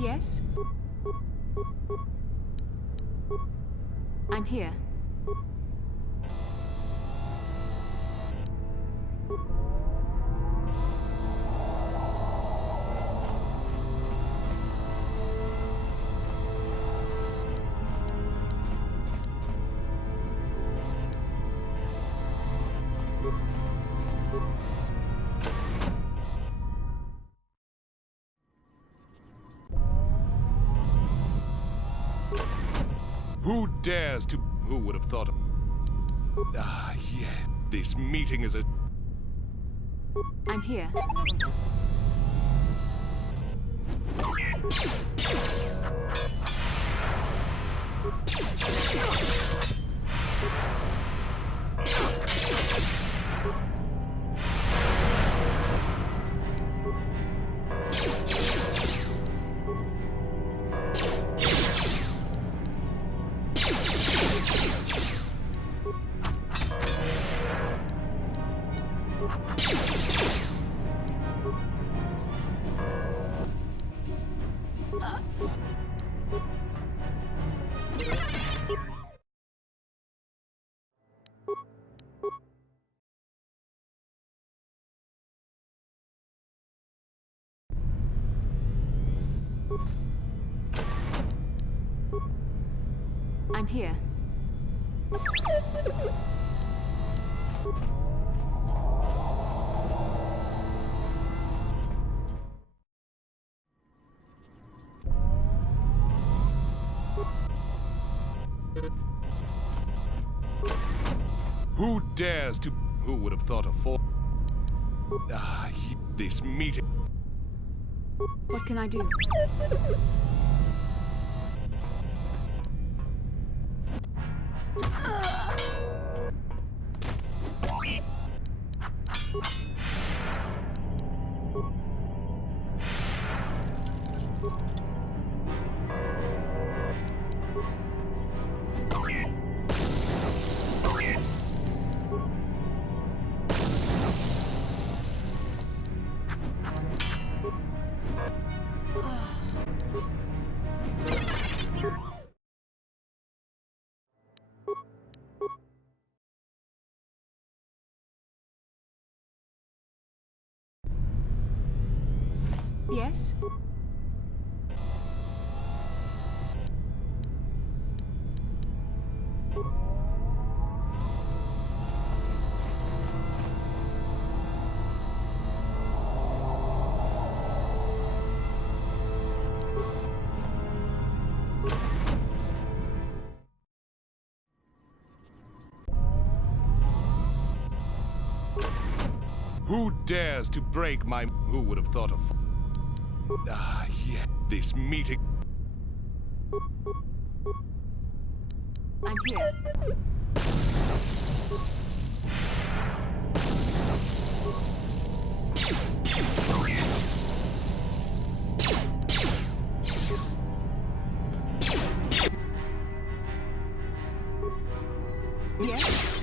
Yes? I'm here. Who dares to... Who would have thought of... Ah, yeah. This meeting is a... I'm here. I'm here. Who dares to... Who would have thought of for... Ah, this meeting... What can I do? Yes? Who dares to break my... Who would have thought of... Ah, yeah. This meeting... I'm here. Yes?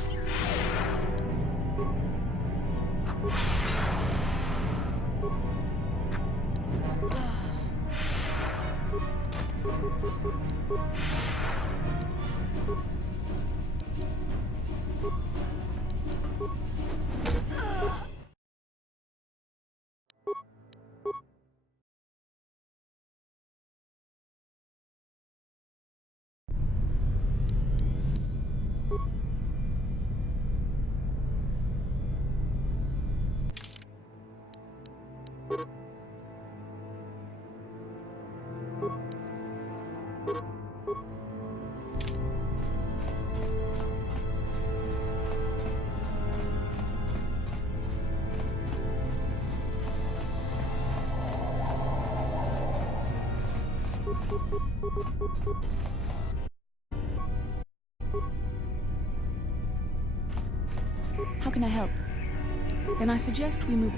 How can I help? Then I suggest we move...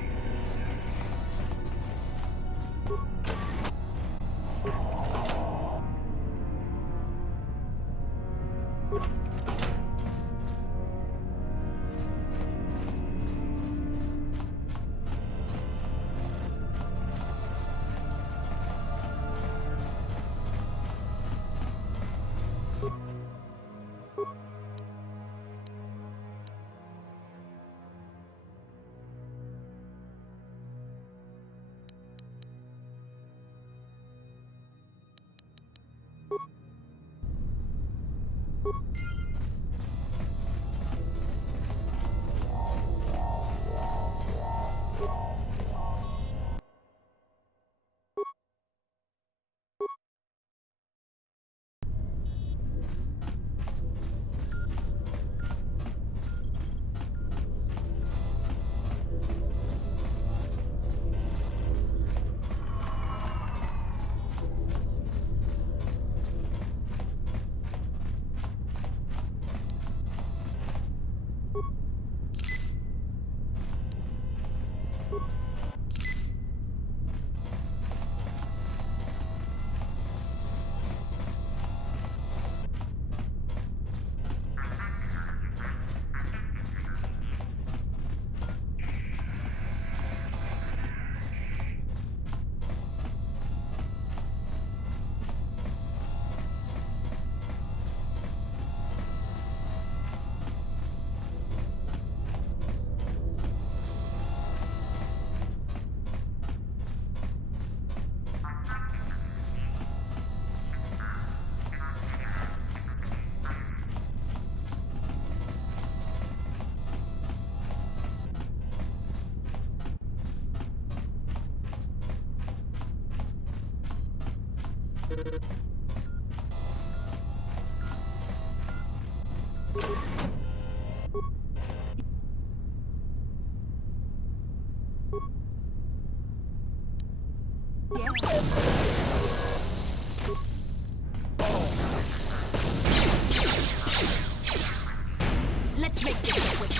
Let's make this quick.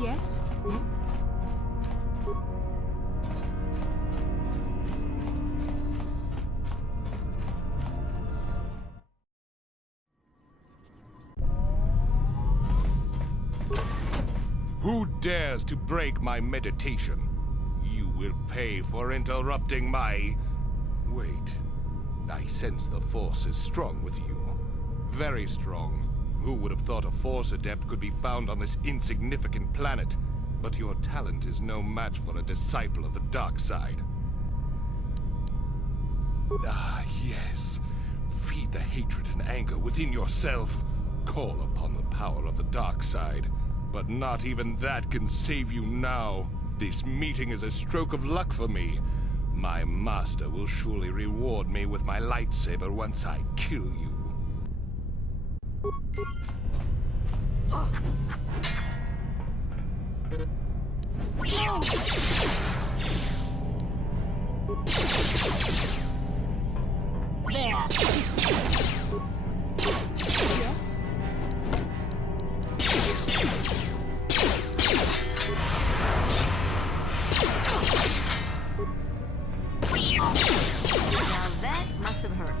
Yes? Who dares to break my meditation? You will pay for interrupting my... Wait. I sense the Force is strong with you. Very strong. Who would have thought a Force Adept could be found on this insignificant planet? But your talent is no match for a disciple of the dark side. Ah, yes. Feed the hatred and anger within yourself. Call upon the power of the dark side. But not even that can save you now. This meeting is a stroke of luck for me. My master will surely reward me with my lightsaber once I kill you. Yes? Now that must have hurt.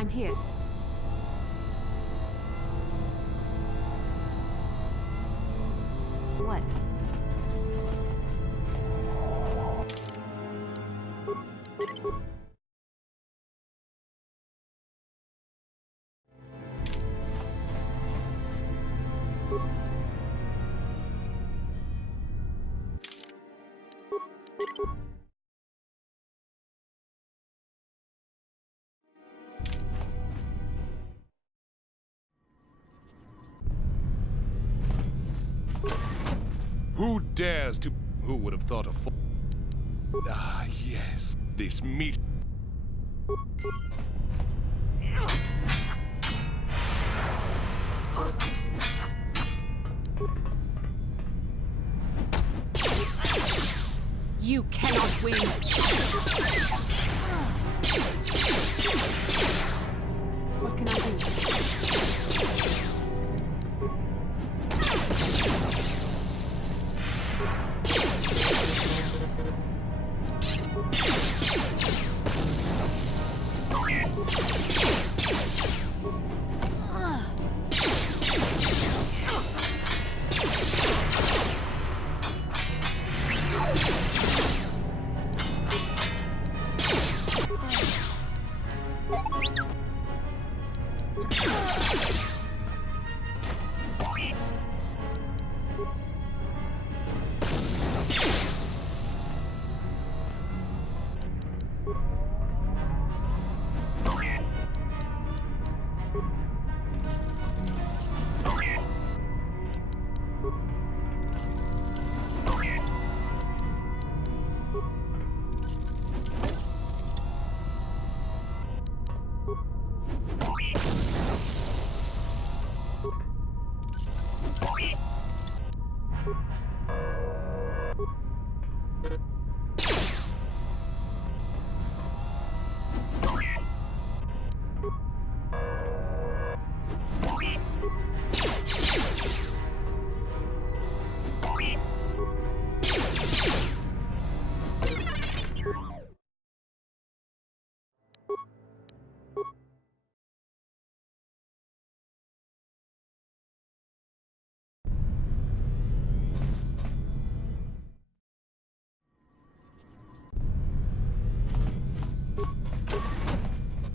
I'm here. What? Who dares to... Who would have thought of... Ah, yes. This meat... You cannot win. What can I do?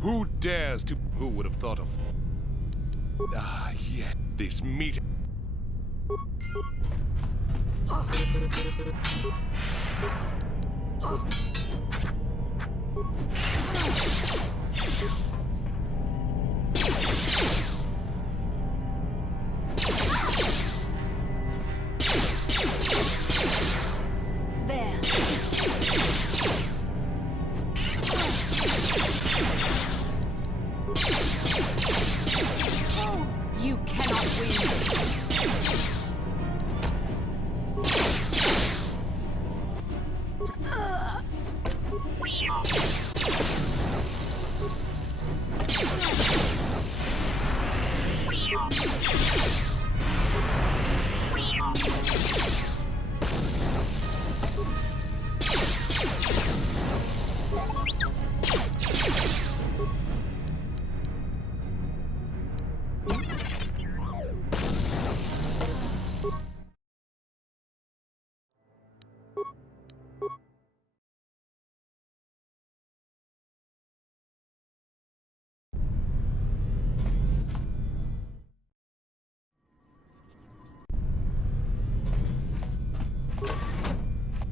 Who dares to... Who would have thought of... Ah, yeah. This meat... There. You cannot win.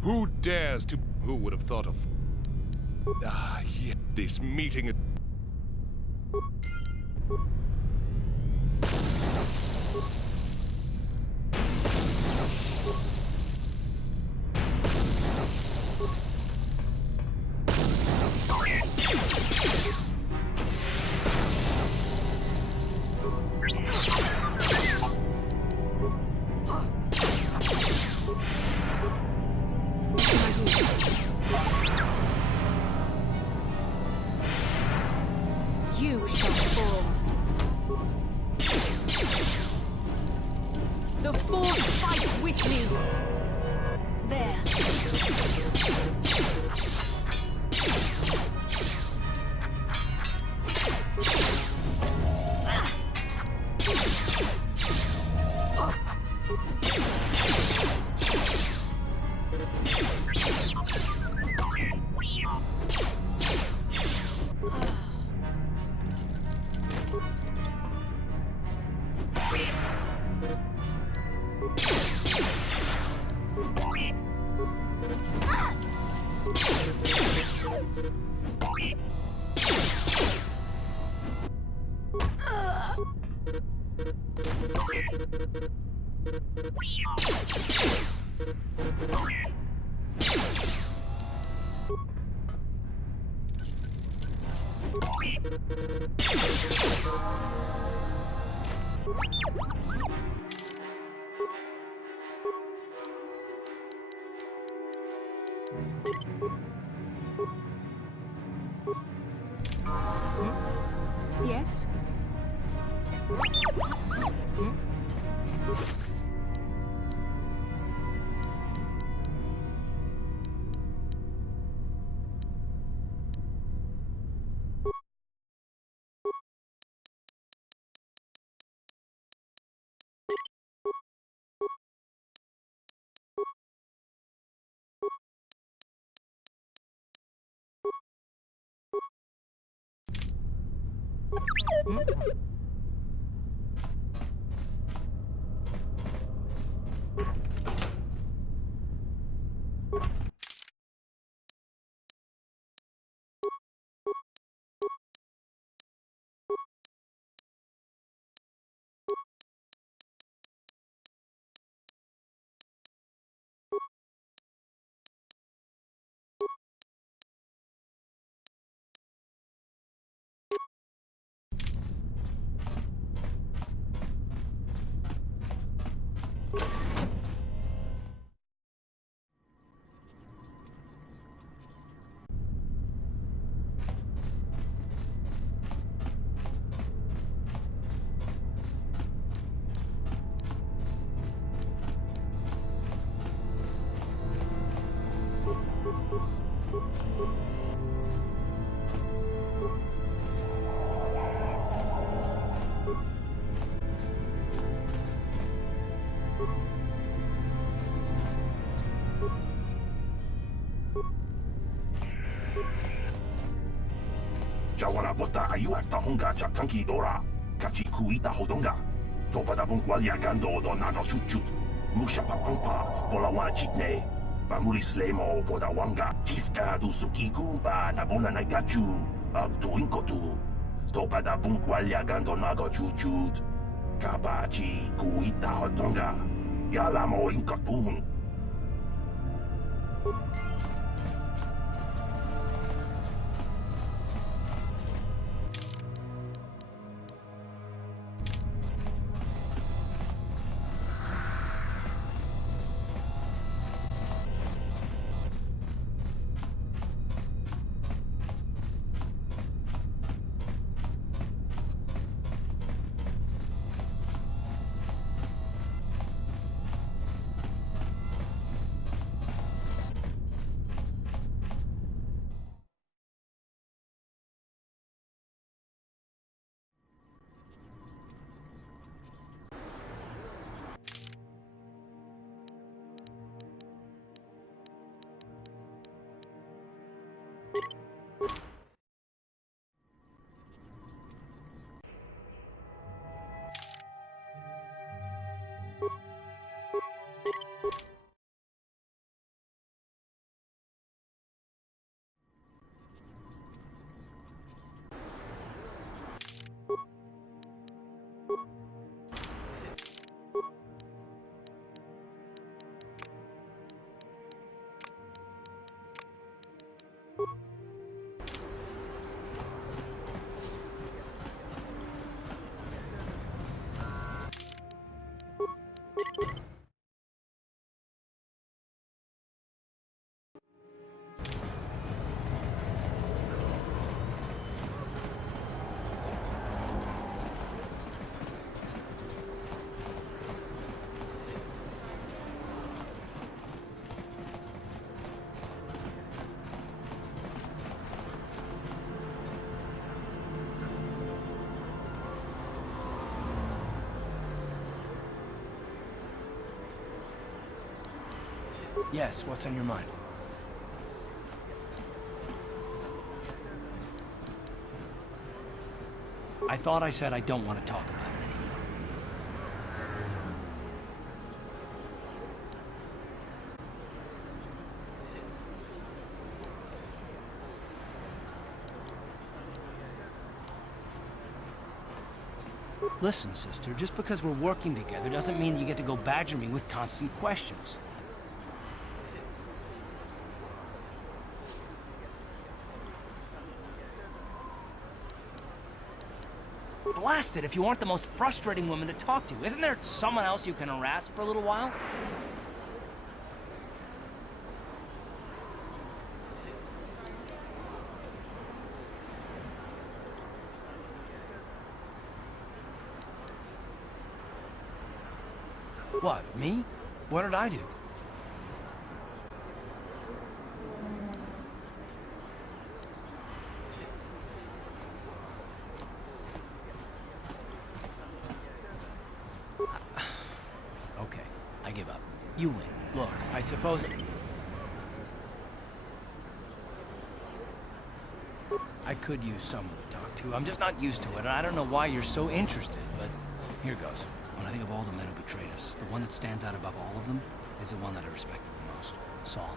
Who dares to... Who would have thought of... Ah, yeah. This meeting... You shall fall. The force fights with me. There. Yes? Jawana bota ayuat tahonga jakanki dora. Kachi kuita hodonga. Topada bung walia gando do nago chuchut. Musha papampa pola wana chitne. Pamuli slemo poda wanga. Tiska du suki kumpa na bona nagachu. Abtuinkotu. Topada bung walia gando nago chuchut. Kapachi kuita hodonga. Yalamo inkapun. Yes, what's on your mind? I thought I said I don't want to talk about it anymore. Listen, sister, just because we're working together doesn't mean you get to go badger me with constant questions. Blast it if you aren't the most frustrating woman to talk to. Isn't there someone else you can harass for a little while? What, me? What did I do? Okay, I give up. You win. Look, I suppose... I could use someone to talk to. I'm just not used to it, and I don't know why you're so interested, but here goes. When I think of all the men who betrayed us, the one that stands out above all of them is the one that I respected the most. Saul.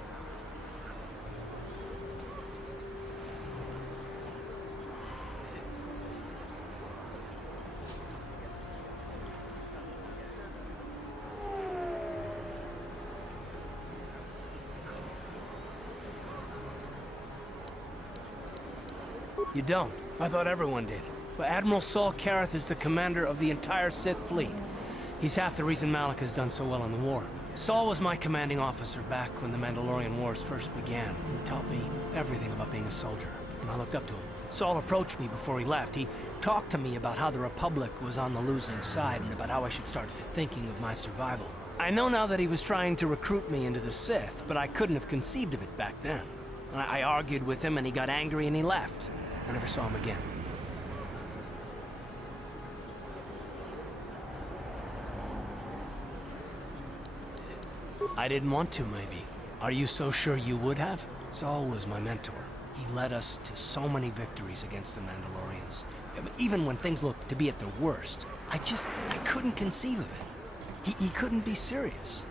You don't? I thought everyone did. But Admiral Saul Karath is the commander of the entire Sith fleet. He's half the reason Malak has done so well in the war. Saul was my commanding officer back when the Mandalorian Wars first began. He taught me everything about being a soldier, and I looked up to him. Saul approached me before he left. He talked to me about how the Republic was on the losing side and about how I should start thinking of my survival. I know now that he was trying to recruit me into the Sith, but I couldn't have conceived of it back then. I argued with him and he got angry and he left. I never saw him again. I didn't want to, maybe. Are you so sure you would have? Saul was my mentor. He led us to so many victories against the Mandalorians. I mean, even when things looked to be at their worst, I couldn't conceive of it. He couldn't be serious.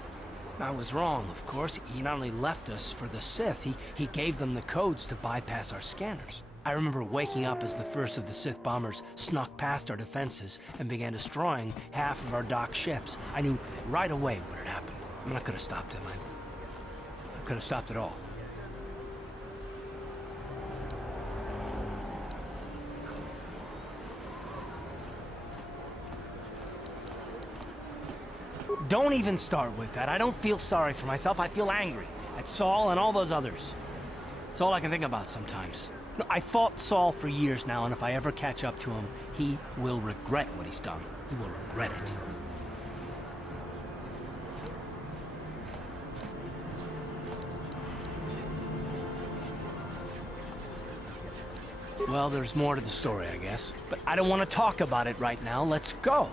I was wrong, of course. He not only left us for the Sith, he gave them the codes to bypass our scanners. I remember waking up as the first of the Sith bombers snuck past our defenses and began destroying half of our docked ships. I knew right away what had happened. I mean, I could have stopped him. I could have stopped it all. Don't even start with that. I don't feel sorry for myself. I feel angry at Saul and all those others. It's all I can think about sometimes. No, I fought Saul for years now, and if I ever catch up to him, he will regret what he's done. He will regret it. Well, there's more to the story, I guess. But I don't want to talk about it right now. Let's go.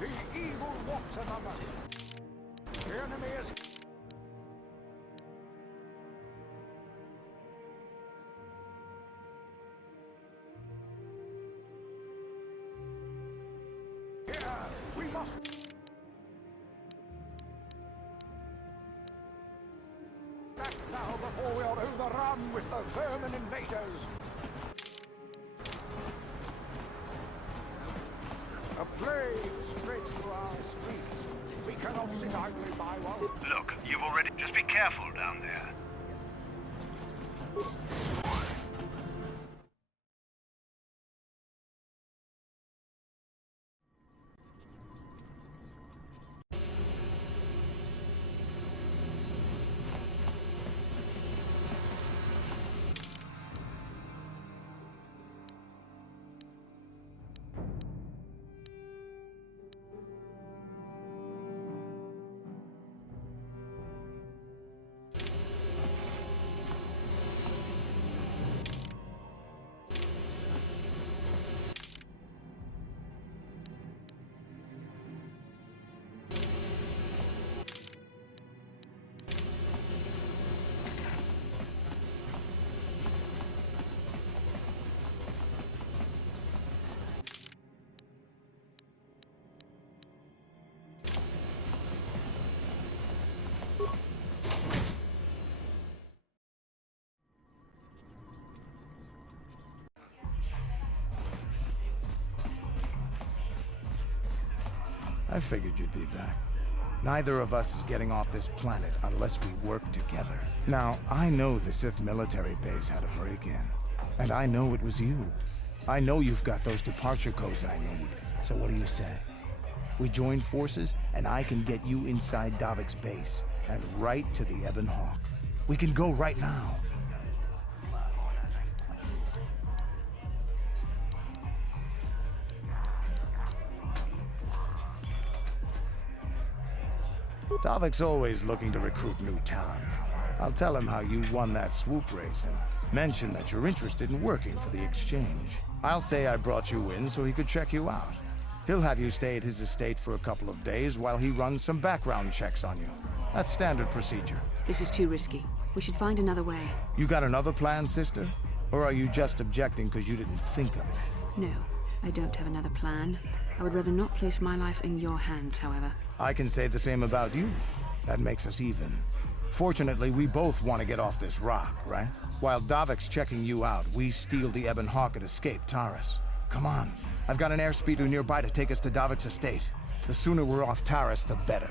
The evil walks among us. The enemy is... Here, we must... Back now before we are overrun with the vermin invaders. A plague spreads through our streets. We cannot sit idly by while... Look, you've already... Just be careful down there. I figured you'd be back. Neither of us is getting off this planet unless we work together. Now, I know the Sith military base had a break-in. And I know it was you. I know you've got those departure codes I need. So what do you say? We join forces, and I can get you inside Davik's base, and right to the Ebon Hawk. We can go right now. Davik's always looking to recruit new talent. I'll tell him how you won that swoop race and mention that you're interested in working for the Exchange. I'll say I brought you in so he could check you out. He'll have you stay at his estate for a couple of days while he runs some background checks on you. That's standard procedure. This is too risky. We should find another way. You got another plan, sister? Or are you just objecting because you didn't think of it? No, I don't have another plan. I would rather not place my life in your hands, however. I can say the same about you. That makes us even. Fortunately, we both want to get off this rock, right? While Davik's checking you out, we steal the Ebon Hawk and escape Taris. Come on. I've got an airspeeder nearby to take us to Davik's estate. The sooner we're off Taris, the better.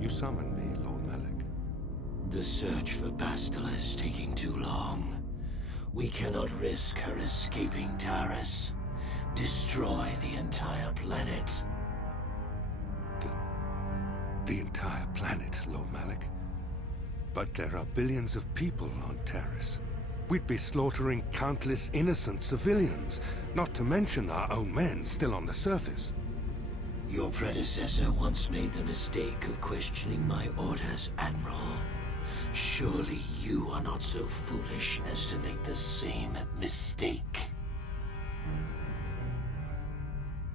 You summoned me, Lord Malak. The search for Bastila is taking too long. We cannot risk her escaping Taris. Destroy the entire planet. The entire planet, Lord Malak. But there are billions of people on Taris. We'd be slaughtering countless innocent civilians, not to mention our own men still on the surface. Your predecessor once made the mistake of questioning my orders, Admiral. Surely you are not so foolish as to make the same mistake.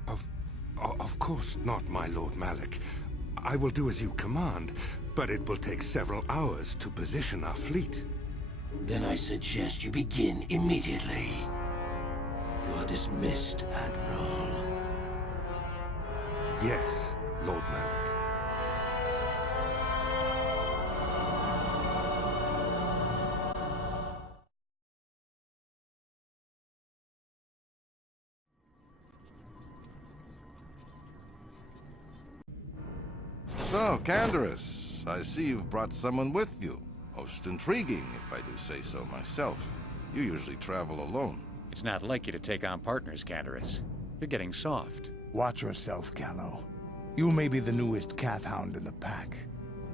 Of course not, my Lord Malak. I will do as you command, but it will take several hours to position our fleet. Then I suggest you begin immediately. You are dismissed, Admiral. Yes, Lord Malak. So, Canderous, I see you've brought someone with you. Most intriguing, if I do say so myself. You usually travel alone. It's not like you to take on partners, Canderous. You're getting soft. Watch yourself, Callow. You may be the newest Cathhound in the pack,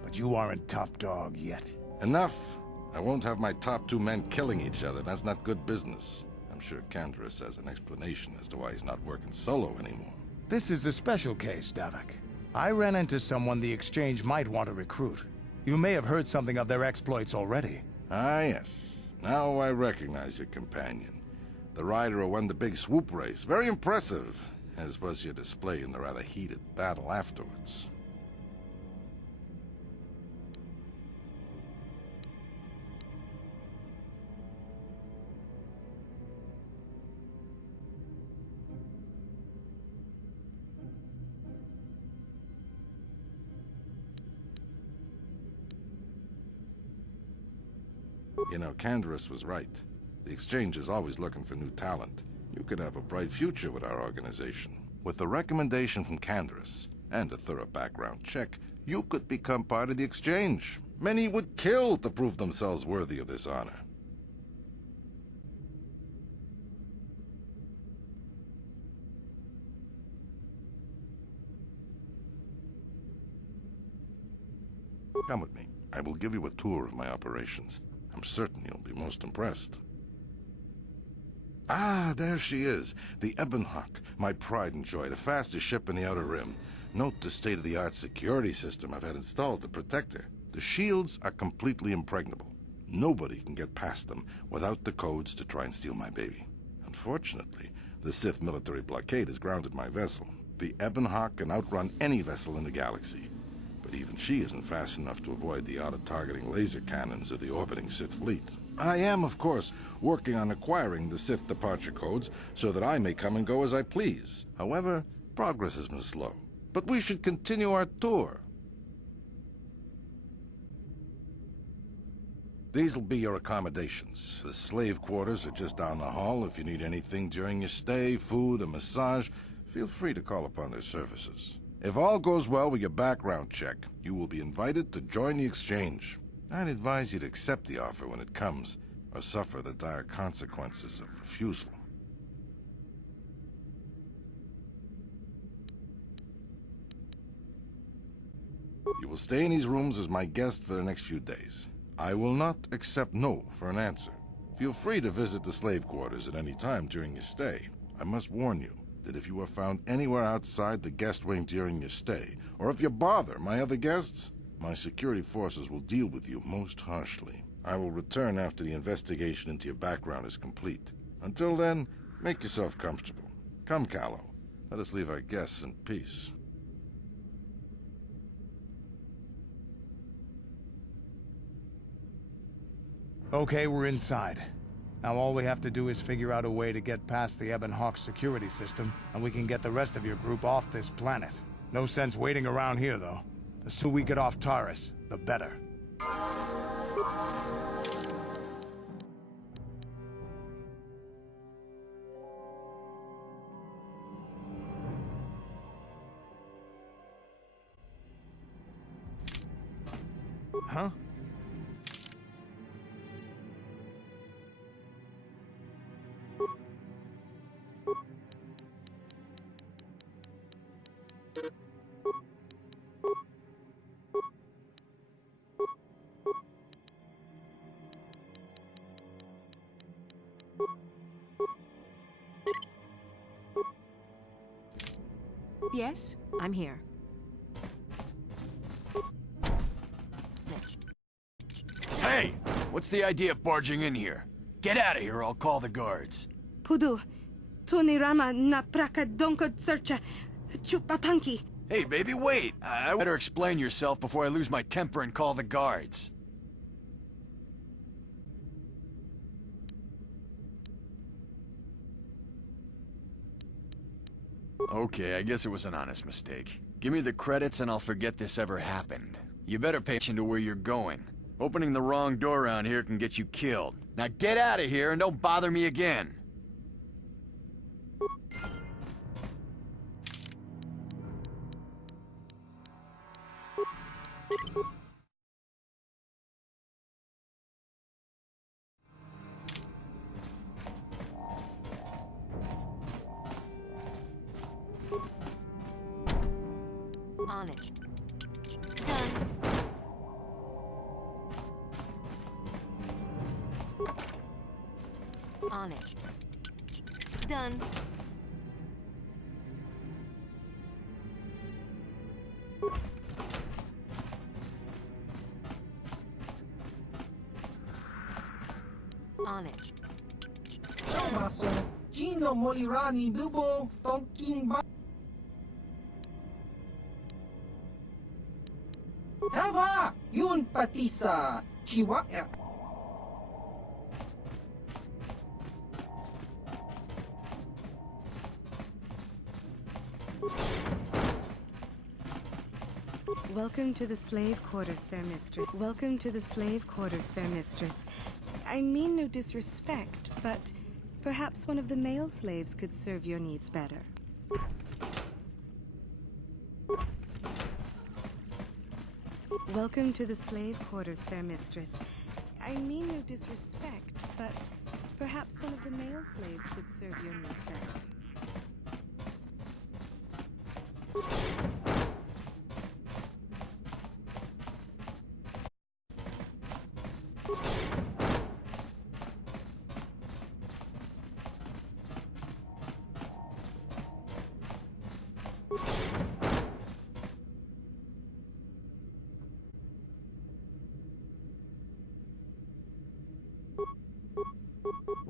but you aren't top dog yet. Enough! I won't have my top two men killing each other. That's not good business. I'm sure Canderous has an explanation as to why he's not working solo anymore. This is a special case, Davik. I ran into someone the Exchange might want to recruit. You may have heard something of their exploits already. Ah, yes. Now I recognize your companion. The rider who won the big swoop race. Very impressive, as was your display in the rather heated battle afterwards. You know, Canderous was right. The Exchange is always looking for new talent. You could have a bright future with our organization. With the recommendation from Canderous and a thorough background check, you could become part of the Exchange. Many would kill to prove themselves worthy of this honor. Come with me. I will give you a tour of my operations. I'm certain you'll be most impressed. Ah, there she is. The Ebonhawk, my pride and joy, the fastest ship in the Outer Rim. Note the state-of-the-art security system I've had installed to protect her. The shields are completely impregnable. Nobody can get past them without the codes to try and steal my baby. Unfortunately, the Sith military blockade has grounded my vessel. The Ebonhawk can outrun any vessel in the galaxy. But even she isn't fast enough to avoid the auto-targeting laser cannons of the orbiting Sith fleet. I am, of course, working on acquiring the Sith departure codes so that I may come and go as I please. However, progress has been slow. But we should continue our tour. These will be your accommodations. The slave quarters are just down the hall. If you need anything during your stay, food, a massage, feel free to call upon their services. If all goes well with your background check, you will be invited to join the exchange. I'd advise you to accept the offer when it comes, or suffer the dire consequences of refusal. You will stay in these rooms as my guest for the next few days. I will not accept no for an answer. Feel free to visit the slave quarters at any time during your stay. I must warn you that if you are found anywhere outside the guest wing during your stay, or if you bother my other guests, my security forces will deal with you most harshly. I will return after the investigation into your background is complete. Until then, make yourself comfortable. Come, Callow. Let us leave our guests in peace. Okay, we're inside. Now all we have to do is figure out a way to get past the Ebonhawk security system, and we can get the rest of your group off this planet. No sense waiting around here, though. The sooner we get off Taris, the better. Huh? Yes, I'm here. Hey! What's the idea of barging in here? Get out of here or I'll call the guards. Pudu, Tunirama na praka donko searcha chupapanki. Hey, baby, wait! I better explain yourself before I lose my temper and call the guards. Okay, I guess it was an honest mistake. Give me the credits and I'll forget this ever happened. You better pay attention to where you're going. Opening the wrong door around here can get you killed. Now get out of here and don't bother me again. On it. Done. On it. Done. On it. Maso, Gino Molirani Bubo, Tonking Ba. Hava! Yun pati sa Chihuahua. Welcome to the slave quarters, fair mistress. Welcome to the slave quarters, fair mistress. I mean no disrespect, but perhaps one of the male slaves could serve your needs better. Welcome to the slave quarters, fair mistress. I mean no disrespect, but perhaps one of the male slaves could serve your needs better.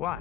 What?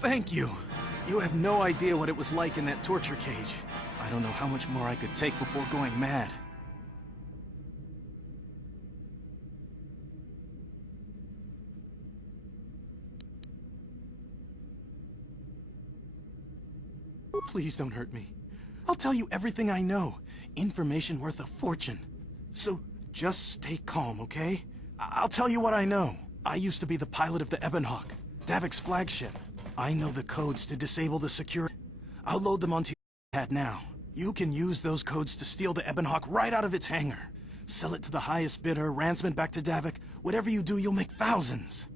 Thank you. You have no idea what it was like in that torture cage. I don't know how much more I could take before going mad. Please don't hurt me. I'll tell you everything I know. Information worth a fortune. So just stay calm, okay? I'll tell you what I know. I used to be the pilot of the Ebonhawk, Davik's flagship. I know the codes to disable the security. I'll load them onto your pad now. You can use those codes to steal the Ebonhawk right out of its hangar. Sell it to the highest bidder, ransom it back to Davik. Whatever you do, you'll make thousands.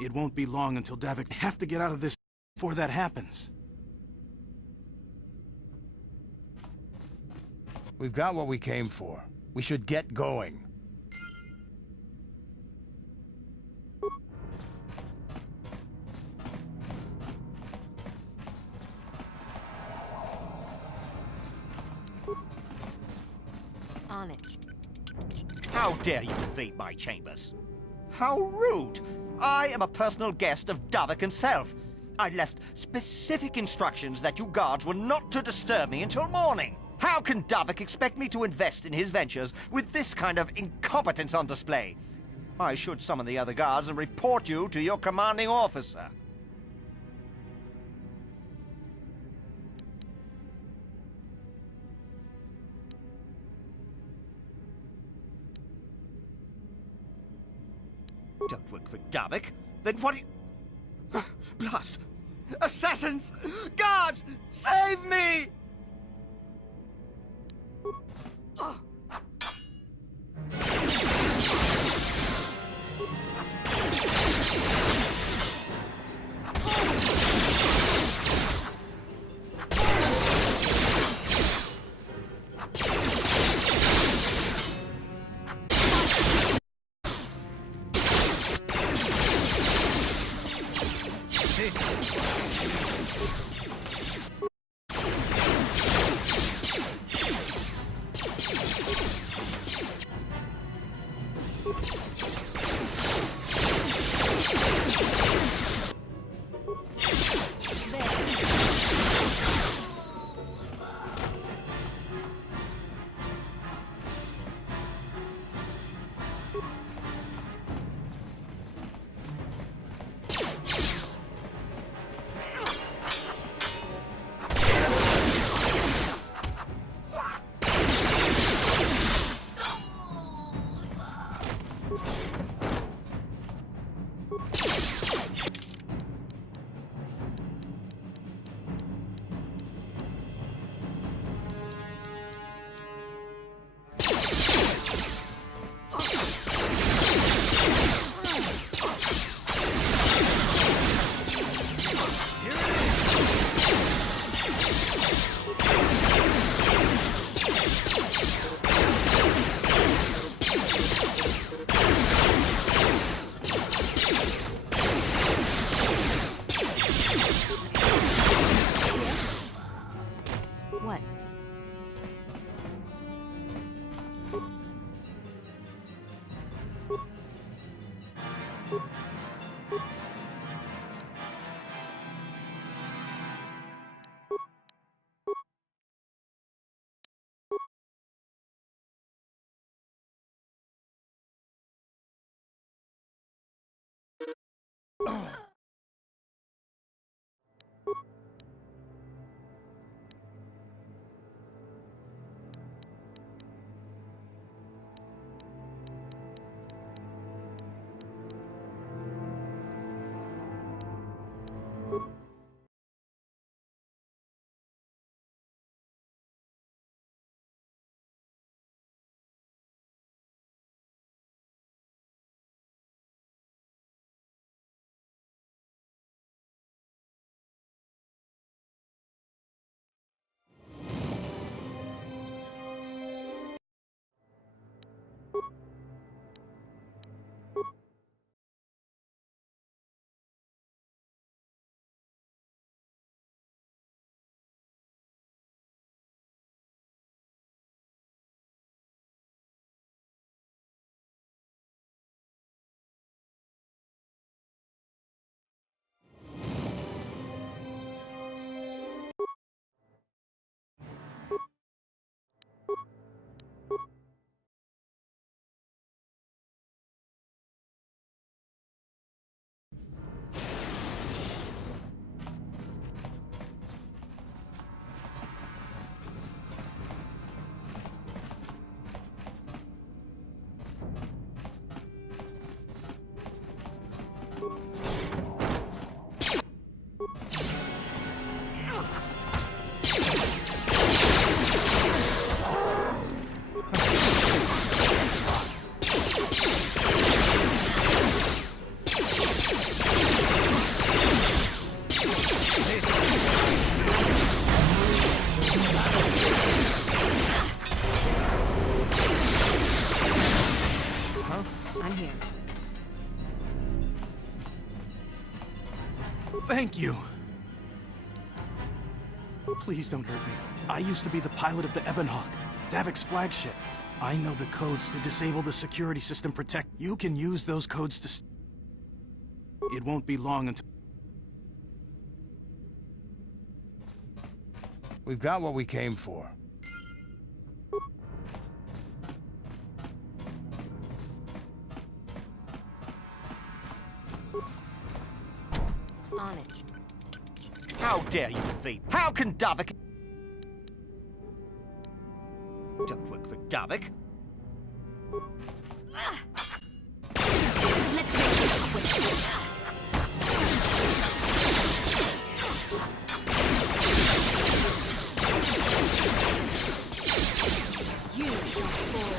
It won't be long until Davik... I have to get out of this before that happens. We've got what we came for. We should get going. On it. How dare you invade my chambers? How rude! I am a personal guest of Davik himself. I left specific instructions that you guards were not to disturb me until morning. How can Davik expect me to invest in his ventures with this kind of incompetence on display? I should summon the other guards and report you to your commanding officer. Don't work for Davik? Then what do you... Plus! Assassins! Guards! Save me! Thank you. Please don't hurt me. I used to be the pilot of the Ebonhawk, Davik's flagship. I know the codes to disable the security system protect. You can use those codes to... It won't be long until... We've got what we came for. On it. How dare you invade? How can Davik... Don't work for Davik. Let's make this quick. You shall fall.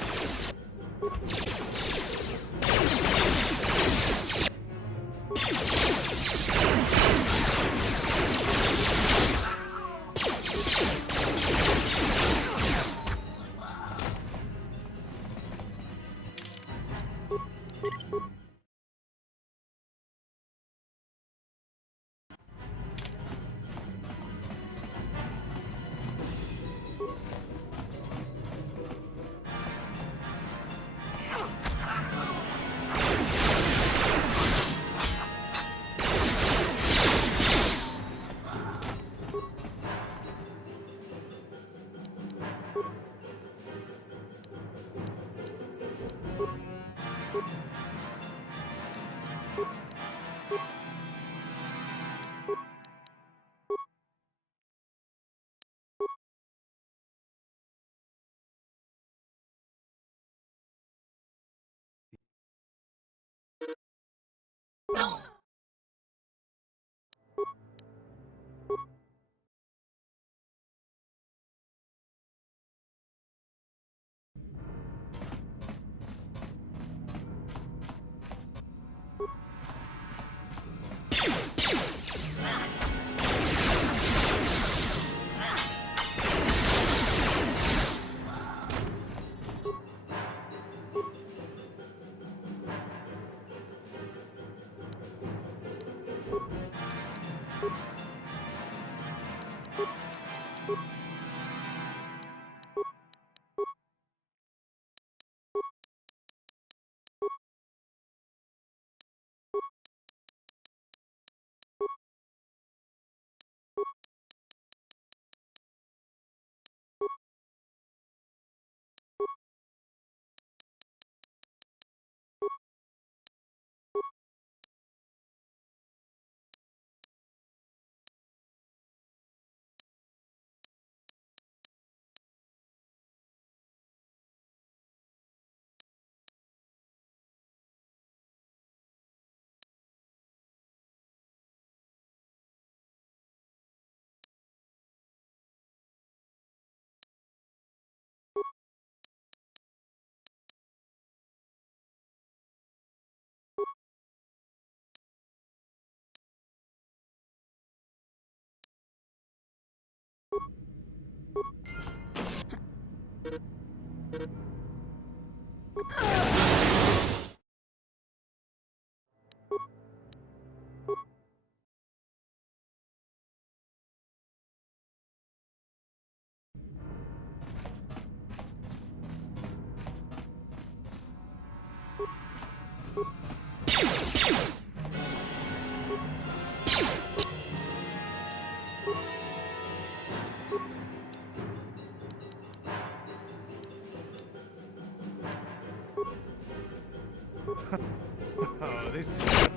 Oh, this is...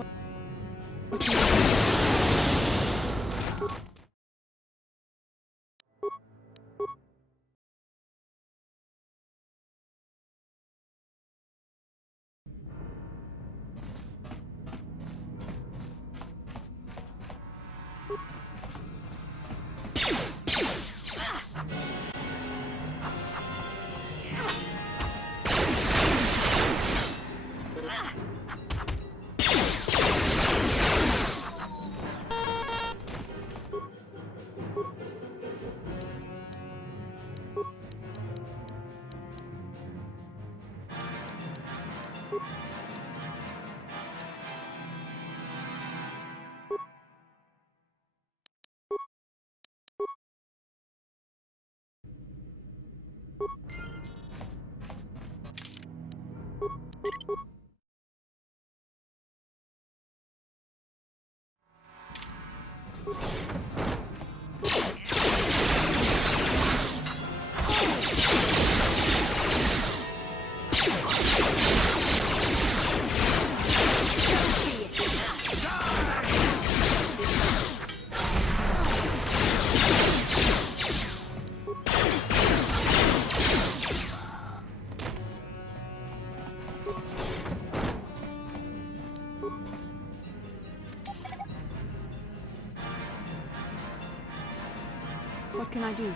What can I do?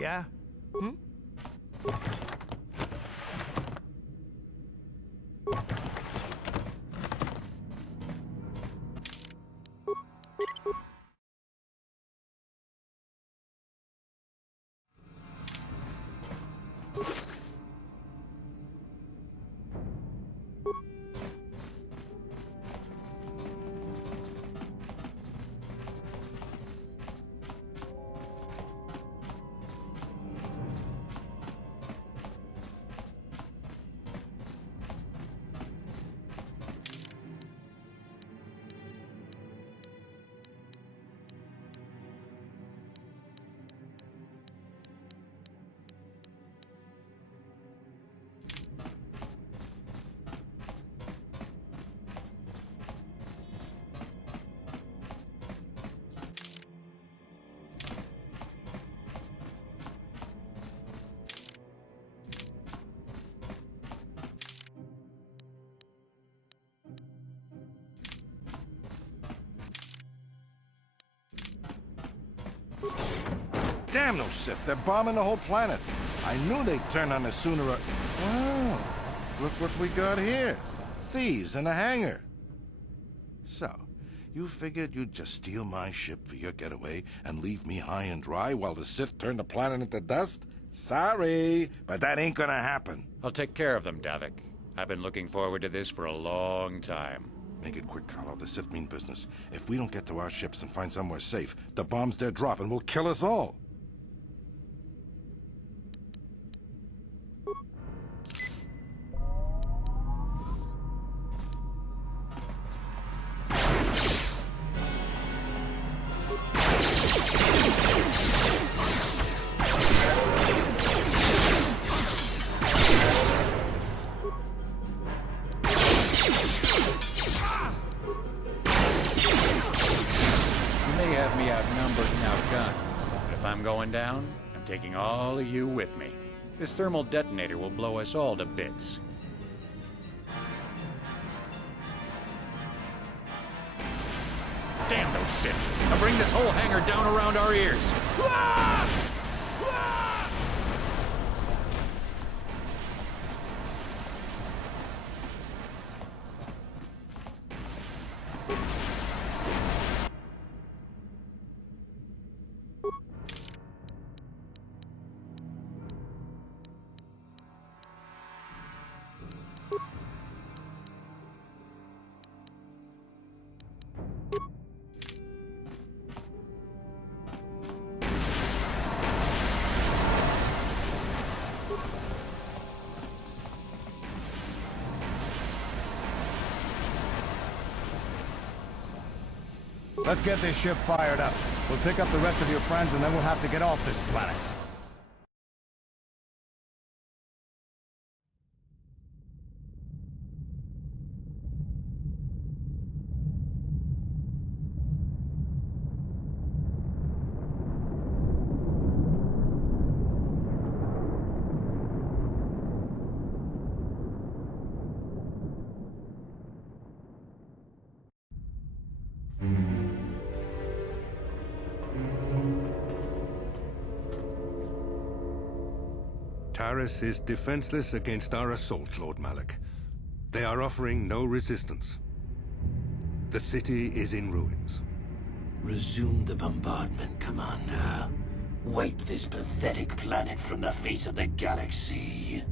Yeah? Damn those Sith, they're bombing the whole planet. I knew they'd turn on us sooner or... Oh, look what we got here. Thieves in a hangar. So, you figured you'd just steal my ship for your getaway and leave me high and dry while the Sith turn the planet into dust? Sorry, but that ain't gonna happen. I'll take care of them, Davik. I've been looking forward to this for a long time. Make it quick, Carlo. The Sith mean business. If we don't get to our ships and find somewhere safe, the bombs they're dropping will kill us all. Down, I'm taking all of you with me. This thermal detonator will blow us all to bits. Damn those Sith! Now bring this whole hangar down around our ears! Let's get this ship fired up. We'll pick up the rest of your friends and then we'll have to get off this planet. Taris is defenseless against our assault, Lord Malak. They are offering no resistance. The city is in ruins. Resume the bombardment, Commander. Wipe this pathetic planet from the face of the galaxy.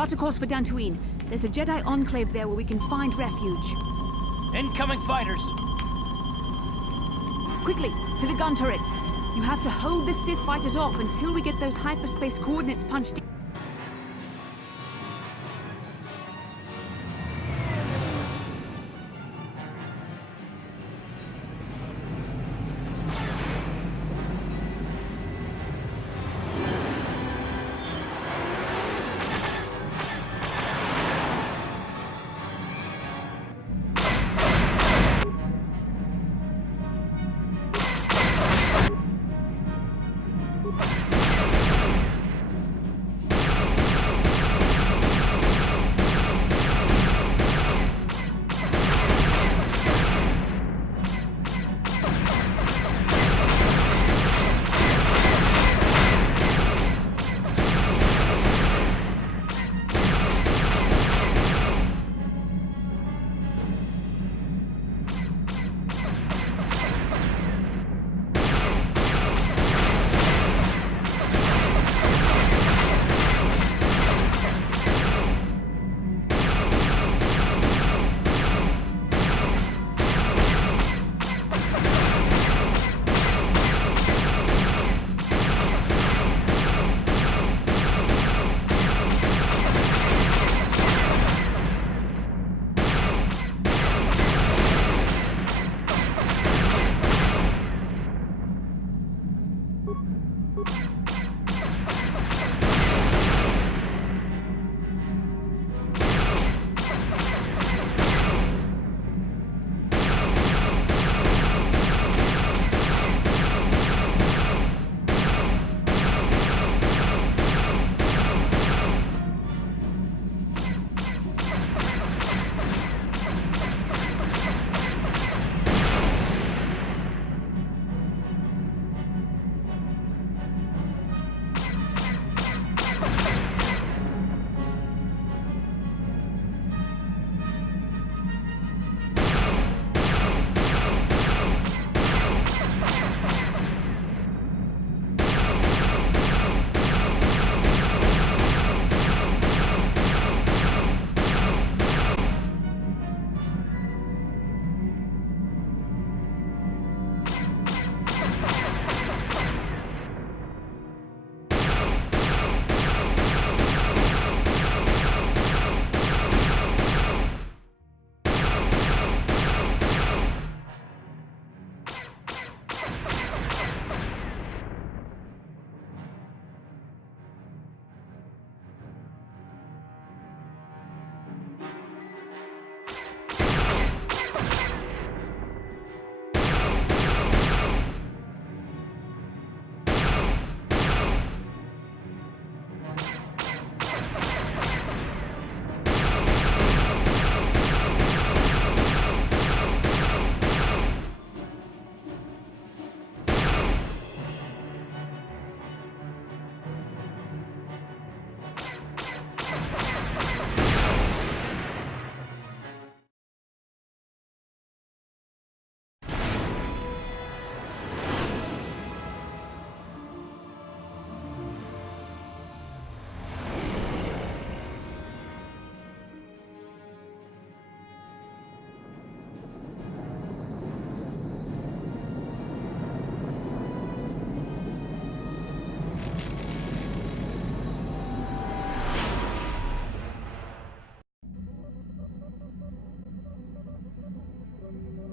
Plot a course for Dantooine. There's a Jedi enclave there where we can find refuge. Incoming fighters! Quickly, to the gun turrets. You have to hold the Sith fighters off until we get those hyperspace coordinates punched in.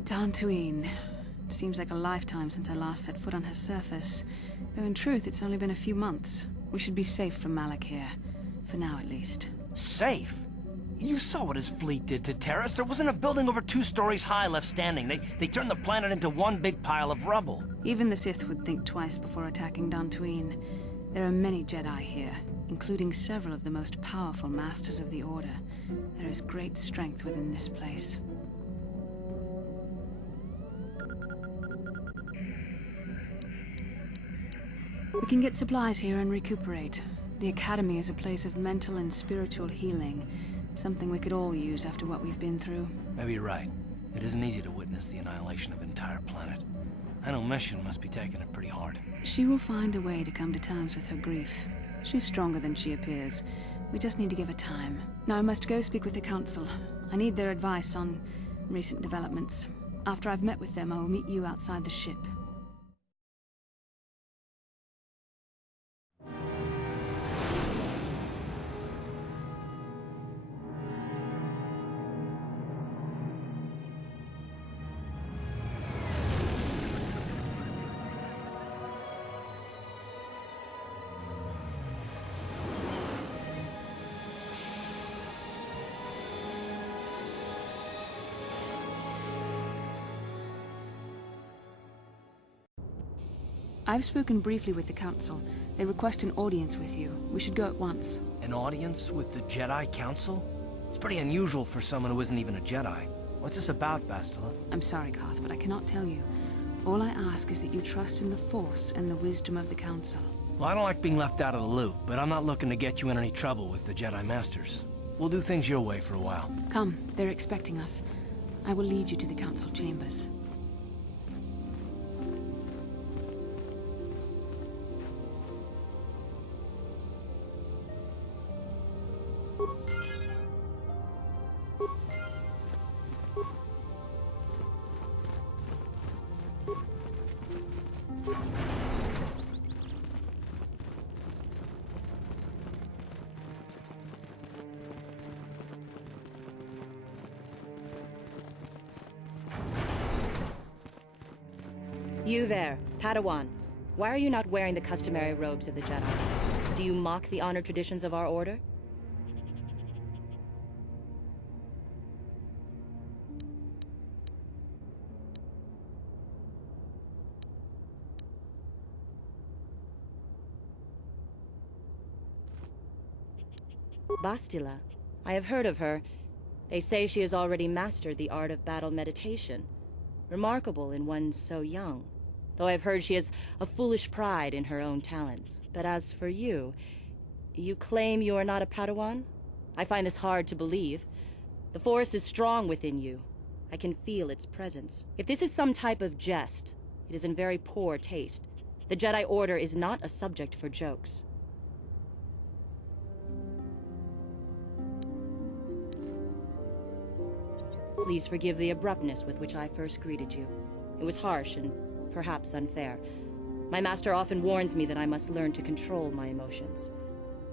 Dantooine. Seems like a lifetime since I last set foot on her surface. Though in truth, it's only been a few months. We should be safe from Malak here. For now, at least. Safe? You saw what his fleet did to Terrace. There wasn't a building over 2 stories high left standing. They turned the planet into one big pile of rubble. Even the Sith would think twice before attacking Dantooine. There are many Jedi here, including several of the most powerful Masters of the Order. There is great strength within this place. We can get supplies here and recuperate. The Academy is a place of mental and spiritual healing. Something we could all use after what we've been through. Maybe you're right. It isn't easy to witness the annihilation of an entire planet. I know Mission must be taking it pretty hard. She will find a way to come to terms with her grief. She's stronger than she appears, We just need to give her time. Now I must go speak with the Council. I need their advice on recent developments. After I've met with them, I will meet you outside the ship. I've spoken briefly with the Council. They request an audience with you. We should go at once. An audience with the Jedi Council? It's pretty unusual for someone who isn't even a Jedi. What's this about, Bastila? I'm sorry, Carth, but I cannot tell you. All I ask is that you trust in the Force and the wisdom of the Council. Well, I don't like being left out of the loop, but I'm not looking to get you in any trouble with the Jedi Masters. We'll do things your way for a while. Come, they're expecting us. I will lead you to the Council chambers. You there, Padawan. Why are you not wearing the customary robes of the Jedi? Do you mock the honored traditions of our order? Bastila. I have heard of her. They say she has already mastered the art of battle meditation. Remarkable in one so young. Though I've heard she has a foolish pride in her own talents. But as for you, you claim you are not a Padawan? I find this hard to believe. The Force is strong within you. I can feel its presence. If this is some type of jest, it is in very poor taste. The Jedi Order is not a subject for jokes. Please forgive the abruptness with which I first greeted you. It was harsh and perhaps unfair. My master often warns me that I must learn to control my emotions.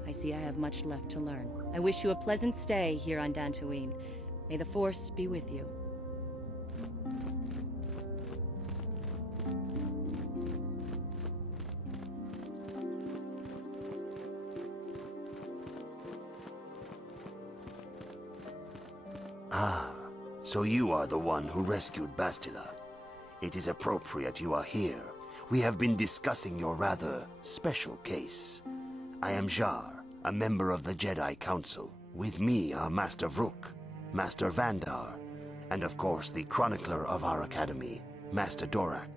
I see I have much left to learn. I wish you a pleasant stay here on Dantooine. May the Force be with you. Ah, so you are the one who rescued Bastila. It is appropriate you are here. We have been discussing your rather special case. I am Jar, a member of the Jedi Council. With me are Master Vrook, Master Vandar, and of course the chronicler of our academy, Master Dorak.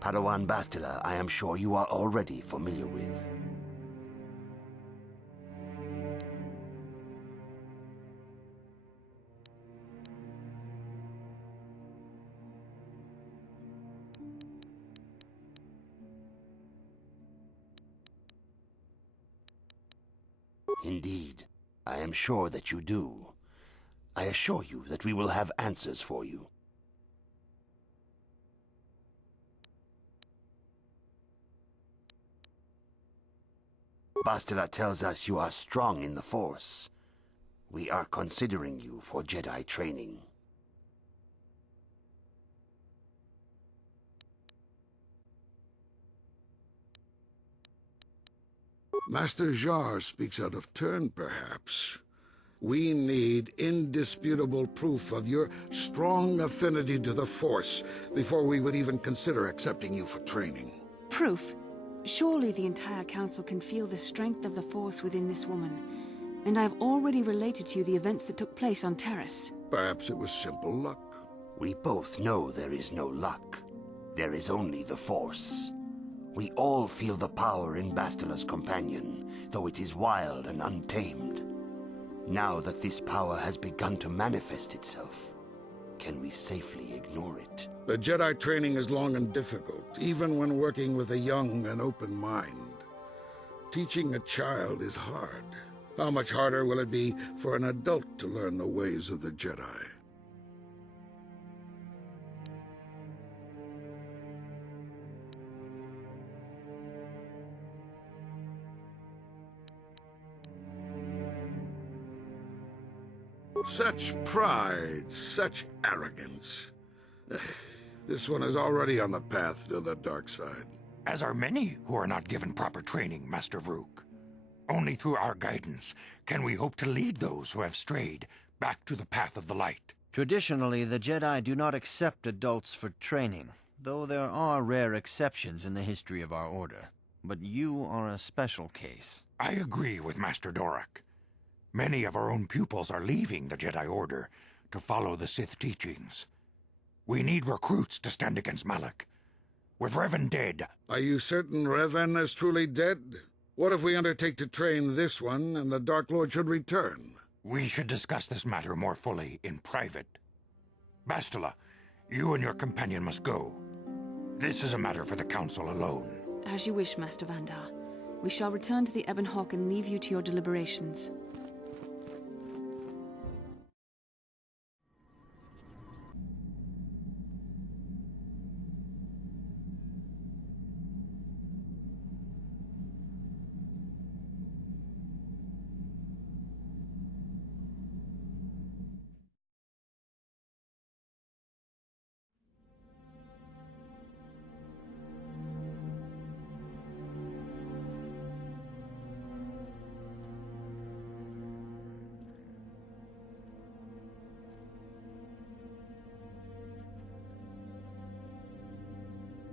Padawan Bastila, I am sure you are already familiar with. Indeed, I am sure that you do. I assure you that we will have answers for you. Bastila tells us you are strong in the Force. We are considering you for Jedi training. Master Jar speaks out of turn, perhaps. We need indisputable proof of your strong affinity to the Force before we would even consider accepting you for training. Proof? Surely the entire Council can feel the strength of the Force within this woman. And I've already related to you the events that took place on Taris. Perhaps it was simple luck. We both know there is no luck. There is only the Force. We all feel the power in Bastila's companion, though it is wild and untamed. Now that this power has begun to manifest itself, can we safely ignore it? The Jedi training is long and difficult, even when working with a young and open mind. Teaching a child is hard, How much harder will it be for an adult to learn the ways of the Jedi? Such pride, such arrogance. This one is already on the path to the dark side. As are many who are not given proper training, Master Vrook. Only through our guidance can we hope to lead those who have strayed back to the path of the light. Traditionally, the Jedi do not accept adults for training, though there are rare exceptions in the history of our order. But you are a special case. I agree with Master Dorak. Many of our own pupils are leaving the Jedi Order to follow the Sith teachings. We need recruits to stand against Malak. With Revan dead... Are you certain Revan is truly dead? What if we undertake to train this one and the Dark Lord should return? We should discuss this matter more fully in private. Bastila, you and your companion must go. This is a matter for the Council alone. As you wish, Master Vandar. We shall return to the Ebon Hawk and leave you to your deliberations.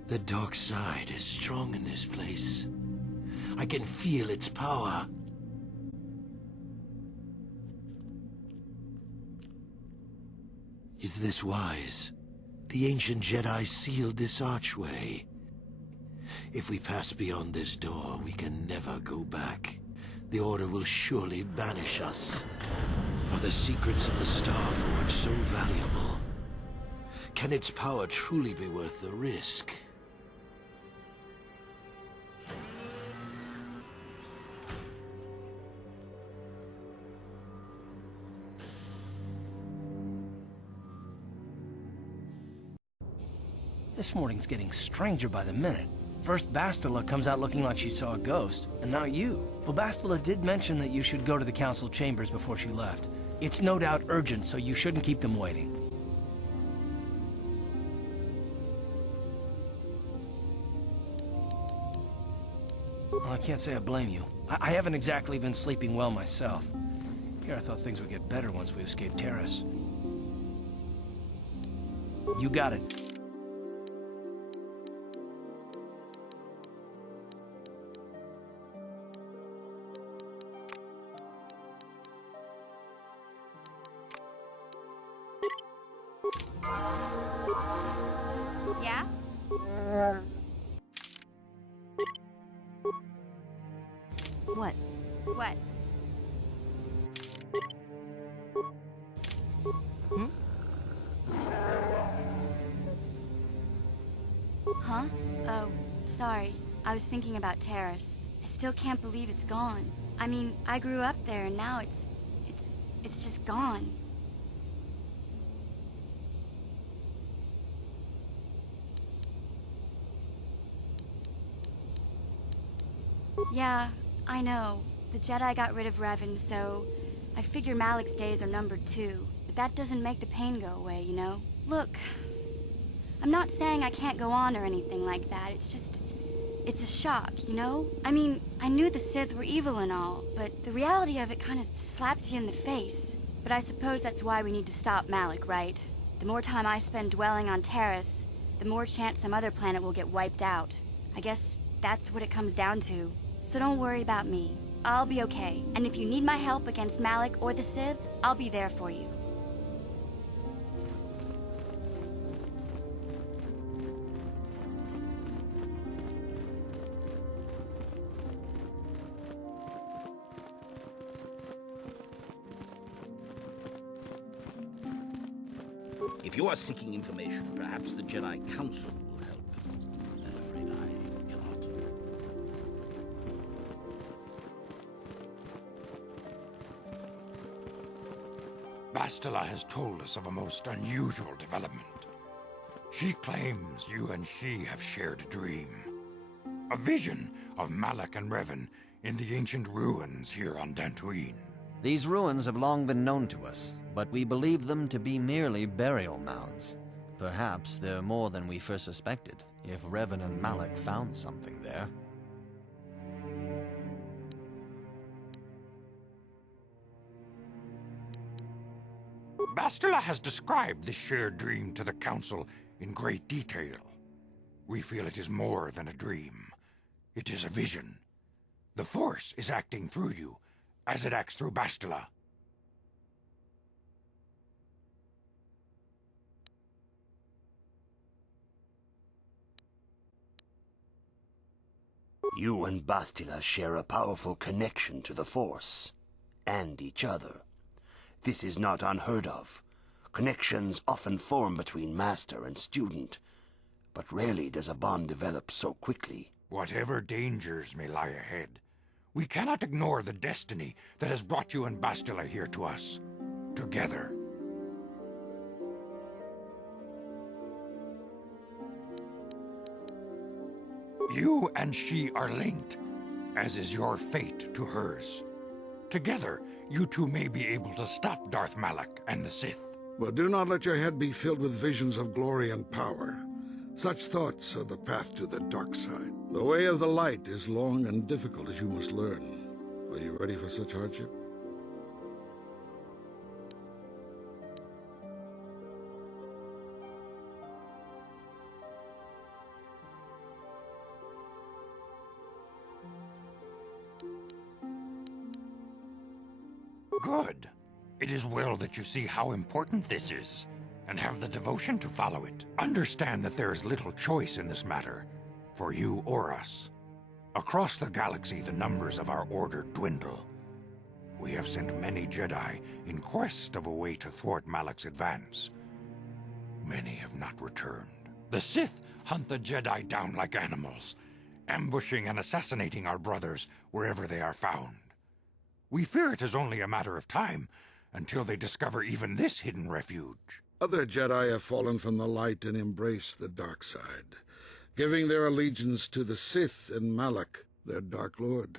The dark side is strong in this place. I can feel its power. Is this wise? The ancient Jedi sealed this archway. If we pass beyond this door, we can never go back. The Order will surely banish us. Are the secrets of the Star Forge so valuable? Can its power truly be worth the risk? This morning's getting stranger by the minute. First Bastila comes out looking like she saw a ghost, and now you. Well, Bastila did mention that you should go to the council chambers before she left. It's no doubt urgent, so you shouldn't keep them waiting. Well, I can't say I blame you. I haven't exactly been sleeping well myself. Here I thought things would get better once we escaped Taris. You got it. Yeah? What? What? Huh? Oh, sorry. I was thinking about Taris. I still can't believe it's gone. I mean, I grew up there and now it's just gone. Yeah, I know. The Jedi got rid of Revan, so I figure Malak's days are numbered too. But that doesn't make the pain go away, you know? Look, I'm not saying I can't go on or anything like that. It's a shock, you know? I mean, I knew the Sith were evil and all, but the reality of it kind of slaps you in the face. But I suppose that's why we need to stop Malak, right? The more time I spend dwelling on Taris, the more chance some other planet will get wiped out. I guess that's what it comes down to. So don't worry about me. I'll be okay. And if you need my help against Malak or the Sith, I'll be there for you. If you are seeking information, perhaps the Jedi Council will help. I'm afraid I cannot. Bastila has told us of a most unusual development. She claims you and she have shared a dream. A vision of Malak and Revan in the ancient ruins here on Dantooine. These ruins have long been known to us, but we believe them to be merely burial mounds. Perhaps they're more than we first suspected, if Revan and Malak found something there. Bastila has described this shared dream to the Council in great detail. We feel it is more than a dream. It is a vision. The Force is acting through you, as it acts through Bastila. You and Bastila share a powerful connection to the Force, and each other. This is not unheard of. Connections often form between master and student, but rarely does a bond develop so quickly. Whatever dangers may lie ahead, we cannot ignore the destiny that has brought you and Bastila here to us, together. You and she are linked, as is your fate to hers. Together, you two may be able to stop Darth Malak and the Sith. But do not let your head be filled with visions of glory and power. Such thoughts are the path to the dark side. The way of the light is long and difficult, as you must learn. Are you ready for such hardship? Good. It is well that you see how important this is, and have the devotion to follow it. Understand that there is little choice in this matter, for you or us. Across the galaxy, the numbers of our order dwindle. We have sent many Jedi in quest of a way to thwart Malak's advance. Many have not returned. The Sith hunt the Jedi down like animals, ambushing and assassinating our brothers wherever they are found. We fear it is only a matter of time until they discover even this hidden refuge. Other Jedi have fallen from the light and embraced the dark side, giving their allegiance to the Sith and Malak, their Dark Lord.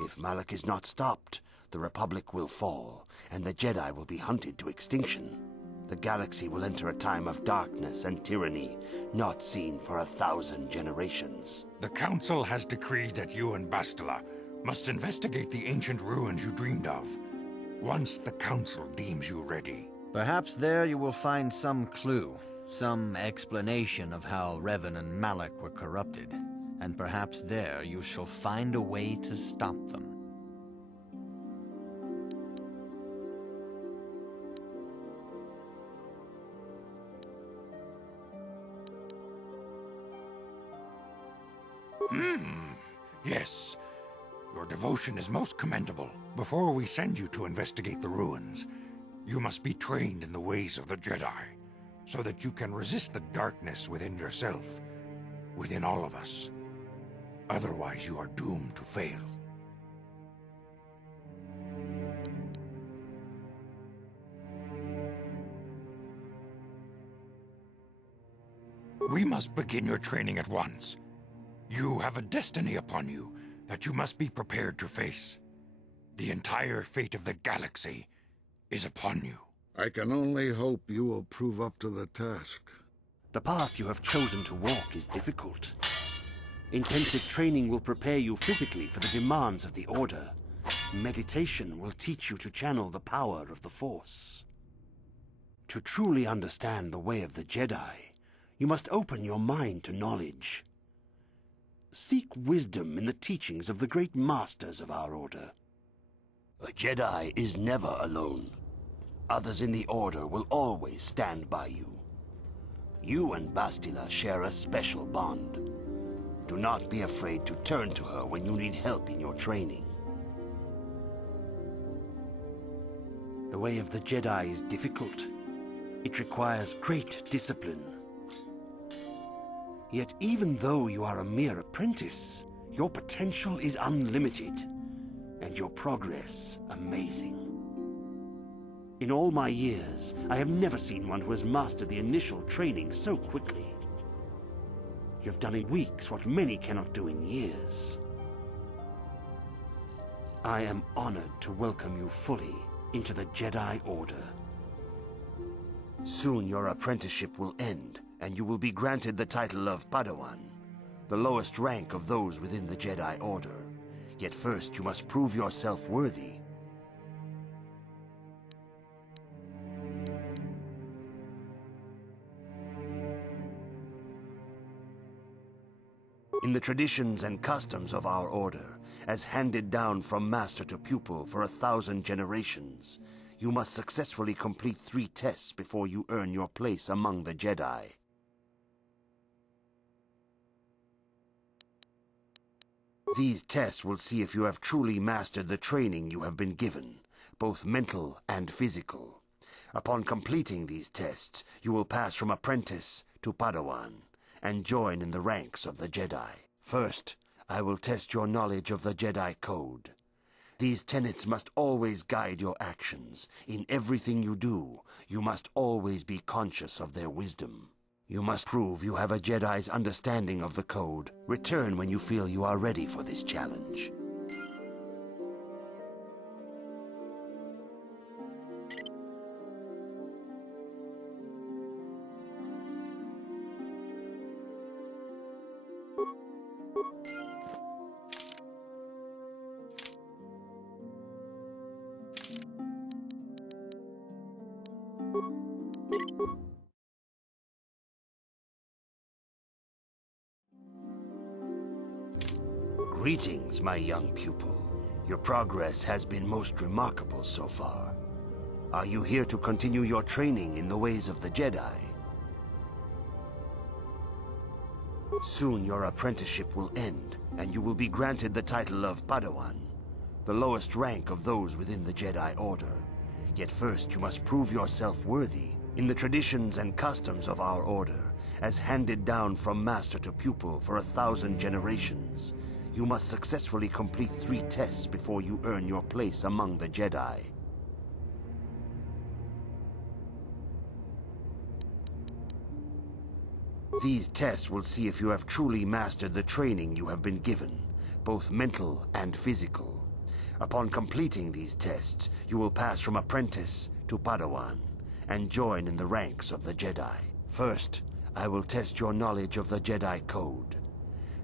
If Malak is not stopped, the Republic will fall, and the Jedi will be hunted to extinction. The galaxy will enter a time of darkness and tyranny, not seen for 1,000 generations. The Council has decreed that you and Bastila must investigate the ancient ruins you dreamed of, once the Council deems you ready. Perhaps there you will find some clue, some explanation of how Revan and Malak were corrupted. And perhaps there you shall find a way to stop them. Yes. Your devotion is most commendable. Before we send you to investigate the ruins, you must be trained in the ways of the Jedi, so that you can resist the darkness within yourself, within all of us. Otherwise, you are doomed to fail. We must begin your training at once. You have a destiny upon you that you must be prepared to face. The entire fate of the galaxy is upon you. I can only hope you will prove up to the task. The path you have chosen to walk is difficult. Intensive training will prepare you physically for the demands of the Order. Meditation will teach you to channel the power of the Force. To truly understand the way of the Jedi, you must open your mind to knowledge. Seek wisdom in the teachings of the great masters of our Order. A Jedi is never alone. Others in the Order will always stand by you. You and Bastila share a special bond. Do not be afraid to turn to her when you need help in your training. The way of the Jedi is difficult. It requires great discipline. Yet even though you are a mere apprentice, your potential is unlimited, and your progress amazing. In all my years, I have never seen one who has mastered the initial training so quickly. You've done in weeks what many cannot do in years. I am honored to welcome you fully into the Jedi Order. Soon your apprenticeship will end, and you will be granted the title of Padawan, the lowest rank of those within the Jedi Order. Yet first you must prove yourself worthy. In the traditions and customs of our order, as handed down from master to pupil for 1,000 generations, you must successfully complete 3 tests before you earn your place among the Jedi. These tests will see if you have truly mastered the training you have been given, both mental and physical. Upon completing these tests, you will pass from apprentice to Padawan, and join in the ranks of the Jedi. First, I will test your knowledge of the Jedi Code. These tenets must always guide your actions. In everything you do, you must always be conscious of their wisdom. You must prove you have a Jedi's understanding of the Code. Return when you feel you are ready for this challenge. Greetings, my young pupil. Your progress has been most remarkable so far. Are you here to continue your training in the ways of the Jedi? Soon your apprenticeship will end, and you will be granted the title of Padawan, the lowest rank of those within the Jedi Order. Yet first you must prove yourself worthy. In the traditions and customs of our order, as handed down from master to pupil for 1,000 generations, you must successfully complete 3 tests before you earn your place among the Jedi. These tests will see if you have truly mastered the training you have been given, both mental and physical. Upon completing these tests, you will pass from apprentice to Padawan, and join in the ranks of the Jedi. First, I will test your knowledge of the Jedi Code.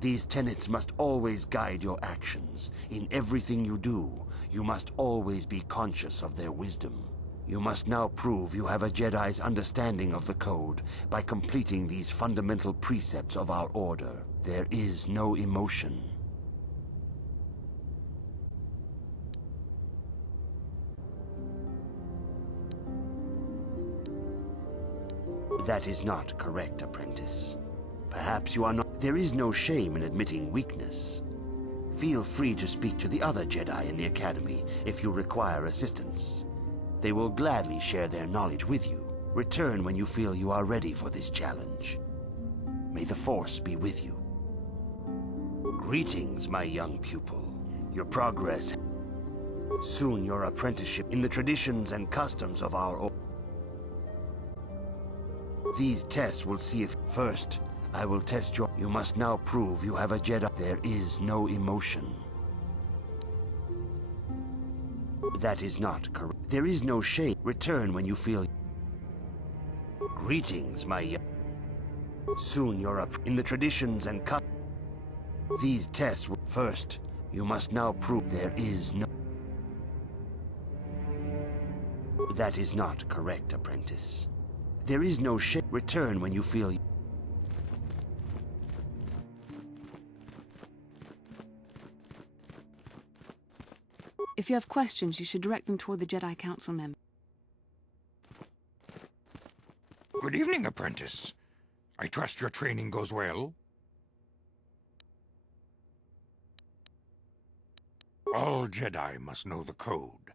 These tenets must always guide your actions. In everything you do, you must always be conscious of their wisdom. You must now prove you have a Jedi's understanding of the Code by completing these fundamental precepts of our order. There is no emotion. That is not correct, apprentice. Perhaps you are not. There is no shame in admitting weakness. Feel free to speak to the other Jedi in the Academy if you require assistance. They will gladly share their knowledge with you. Return when you feel you are ready for this challenge. May the Force be with you. Greetings, my young pupil. Your progress. Soon your apprenticeship in the traditions and customs of our order. These tests will see if first, I will test your... You must now prove you have a Jedi. There is no emotion. That is not correct. There is no shame. Return when you feel... Greetings, my young... Soon you're up in the traditions and These tests will... First, you must now prove there is no... That is not correct, apprentice. There is no shame. Return when you feel... If you have questions, you should direct them toward the Jedi Council member. Good evening, apprentice. I trust your training goes well. All Jedi must know the Code.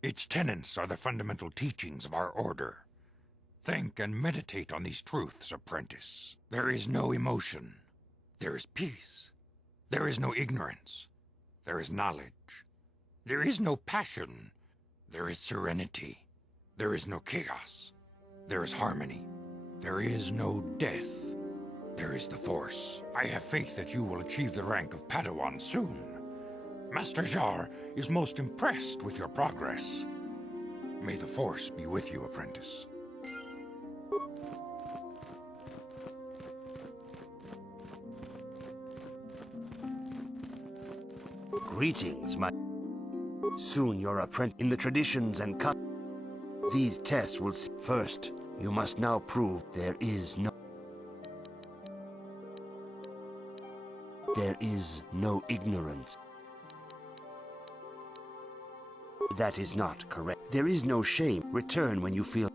Its tenets are the fundamental teachings of our order. Think and meditate on these truths, apprentice. There is no emotion. There is peace. There is no ignorance. There is knowledge. There is no passion. There is serenity. There is no chaos. There is harmony. There is no death. There is the Force. I have faith that you will achieve the rank of Padawan soon. Master Jar is most impressed with your progress. May the Force be with you, apprentice. Greetings, my... Soon your apprentice... In the traditions and these tests will see... First, you must now prove there is no... There is no ignorance. That is not correct. There is no shame. Return when you feel...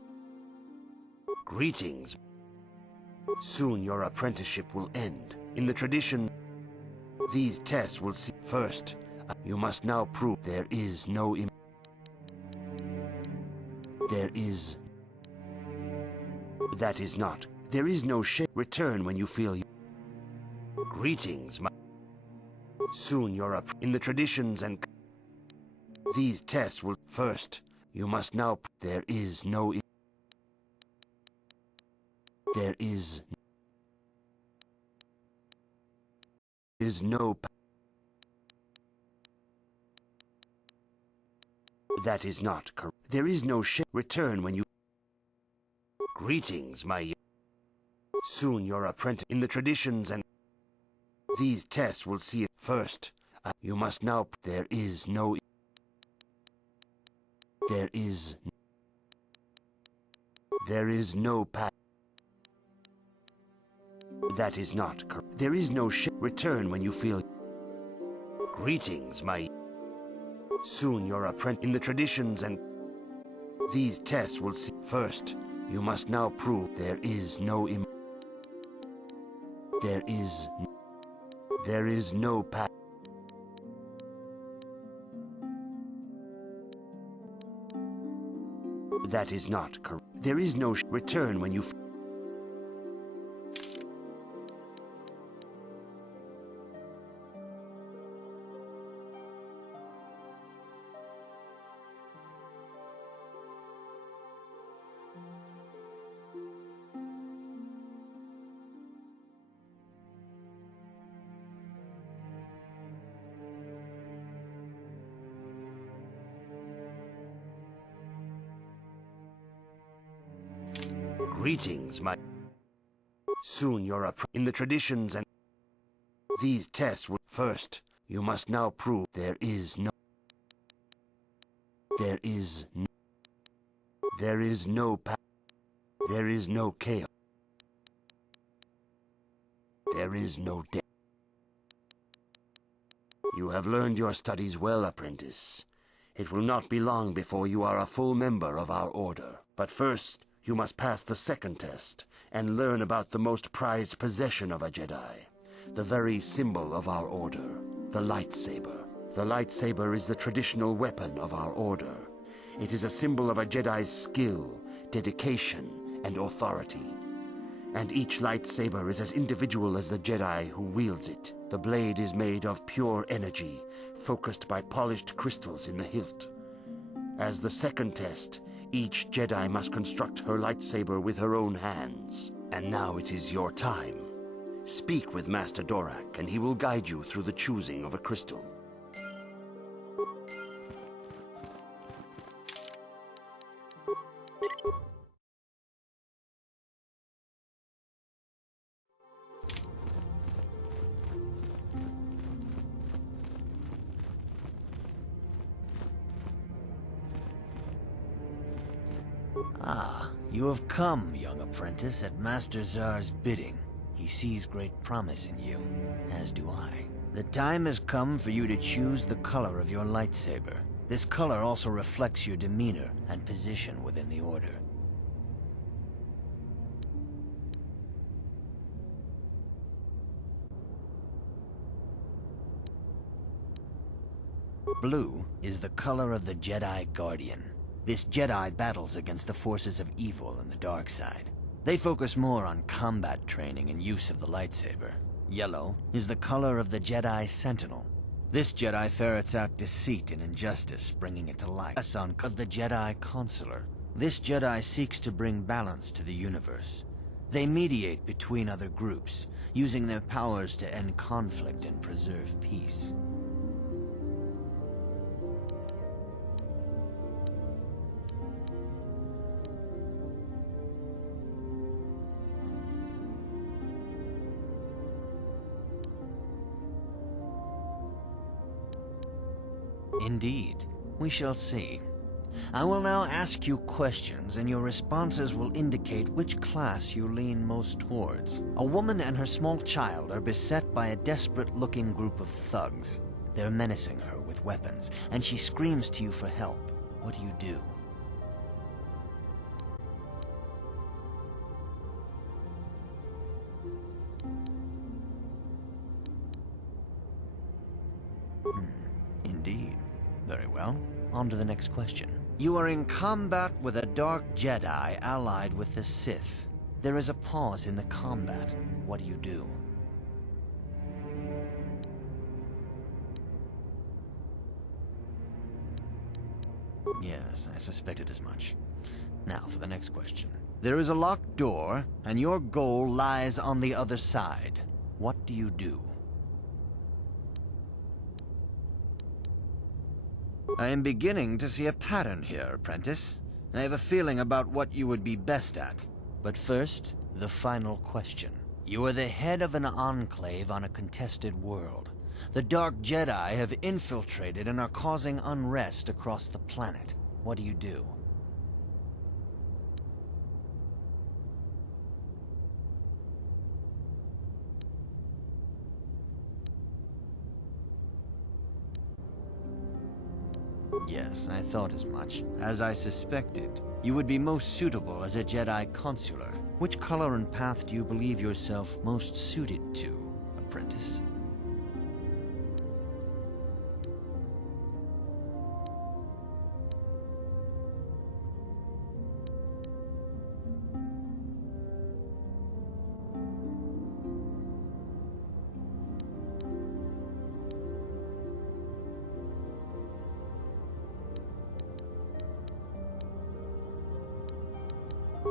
Greetings. Soon your apprenticeship will end. In the tradition... These tests will see... First, you must now prove there is no... There is... That is not... There is no shame. Return when you feel... Greetings, my... Soon your in the traditions and... These tests will... First, you must now... There is no... There is no... That is not correct. There is no return when you... Greetings, my... Soon your apprentice... In the traditions and... These tests will see it. First, you must now... There is no... There is no That is not correct. There is no return when you feel... Greetings, my... Soon your apprentice... In the traditions and... These tests will see... First, you must now prove there is no... There is no That is not correct. There is no return when you... Greetings, my... Soon your in the traditions and... These tests will... First, you must now prove there is no... There is no There is no chaos. There is no death. You have learned your studies well, apprentice. It will not be long before you are a full member of our order. But first, you must pass the second test and learn about the most prized possession of a Jedi, the very symbol of our order, the lightsaber. The lightsaber is the traditional weapon of our order. It is a symbol of a Jedi's skill, dedication, and authority. And each lightsaber is as individual as the Jedi who wields it. The blade is made of pure energy, focused by polished crystals in the hilt. As the second test, each Jedi must construct her lightsaber with her own hands. And now it is your time. Speak with Master Dorak, and he will guide you through the choosing of a crystal. Ah, you have come, young apprentice, at Master Zar's bidding. He sees great promise in you, as do I. The time has come for you to choose the color of your lightsaber. This color also reflects your demeanor and position within the Order. Blue is the color of the Jedi Guardian. This Jedi battles against the forces of evil and the dark side. They focus more on combat training and use of the lightsaber. Yellow is the color of the Jedi Sentinel. This Jedi ferrets out deceit and injustice, bringing it to light. The son of the Jedi Consular. This Jedi seeks to bring balance to the universe. They mediate between other groups, using their powers to end conflict and preserve peace. Indeed. We shall see. I will now ask you questions, and your responses will indicate which class you lean most towards. A woman and her small child are beset by a desperate-looking group of thugs. They're menacing her with weapons, and she screams to you for help. What do? Indeed. Very well. On to the next question. You are in combat with a dark Jedi allied with the Sith. There is a pause in the combat. What do? Yes, I suspected as much. Now for the next question. There is a locked door, and your goal lies on the other side. What do you do? I am beginning to see a pattern here, apprentice. I have a feeling about what you would be best at. But first, the final question. You are the head of an enclave on a contested world. The Dark Jedi have infiltrated and are causing unrest across the planet. What do? Yes, I thought as much. As I suspected, you would be most suitable as a Jedi Consular. Which color and path do you believe yourself most suited to, apprentice?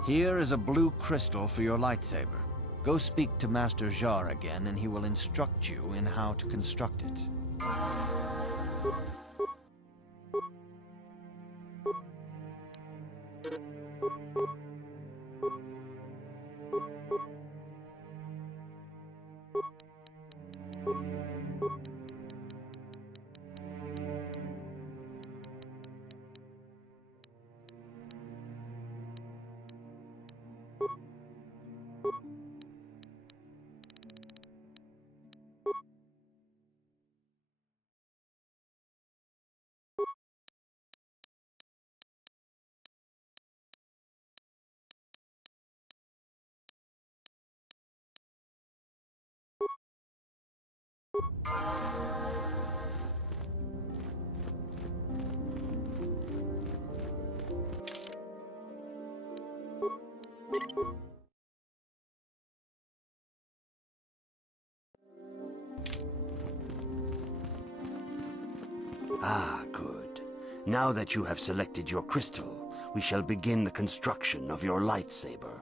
Here is a blue crystal for your lightsaber. Go speak to Master Jar again, and he will instruct you in how to construct it. Ah, good. Now that you have selected your crystal, we shall begin the construction of your lightsaber.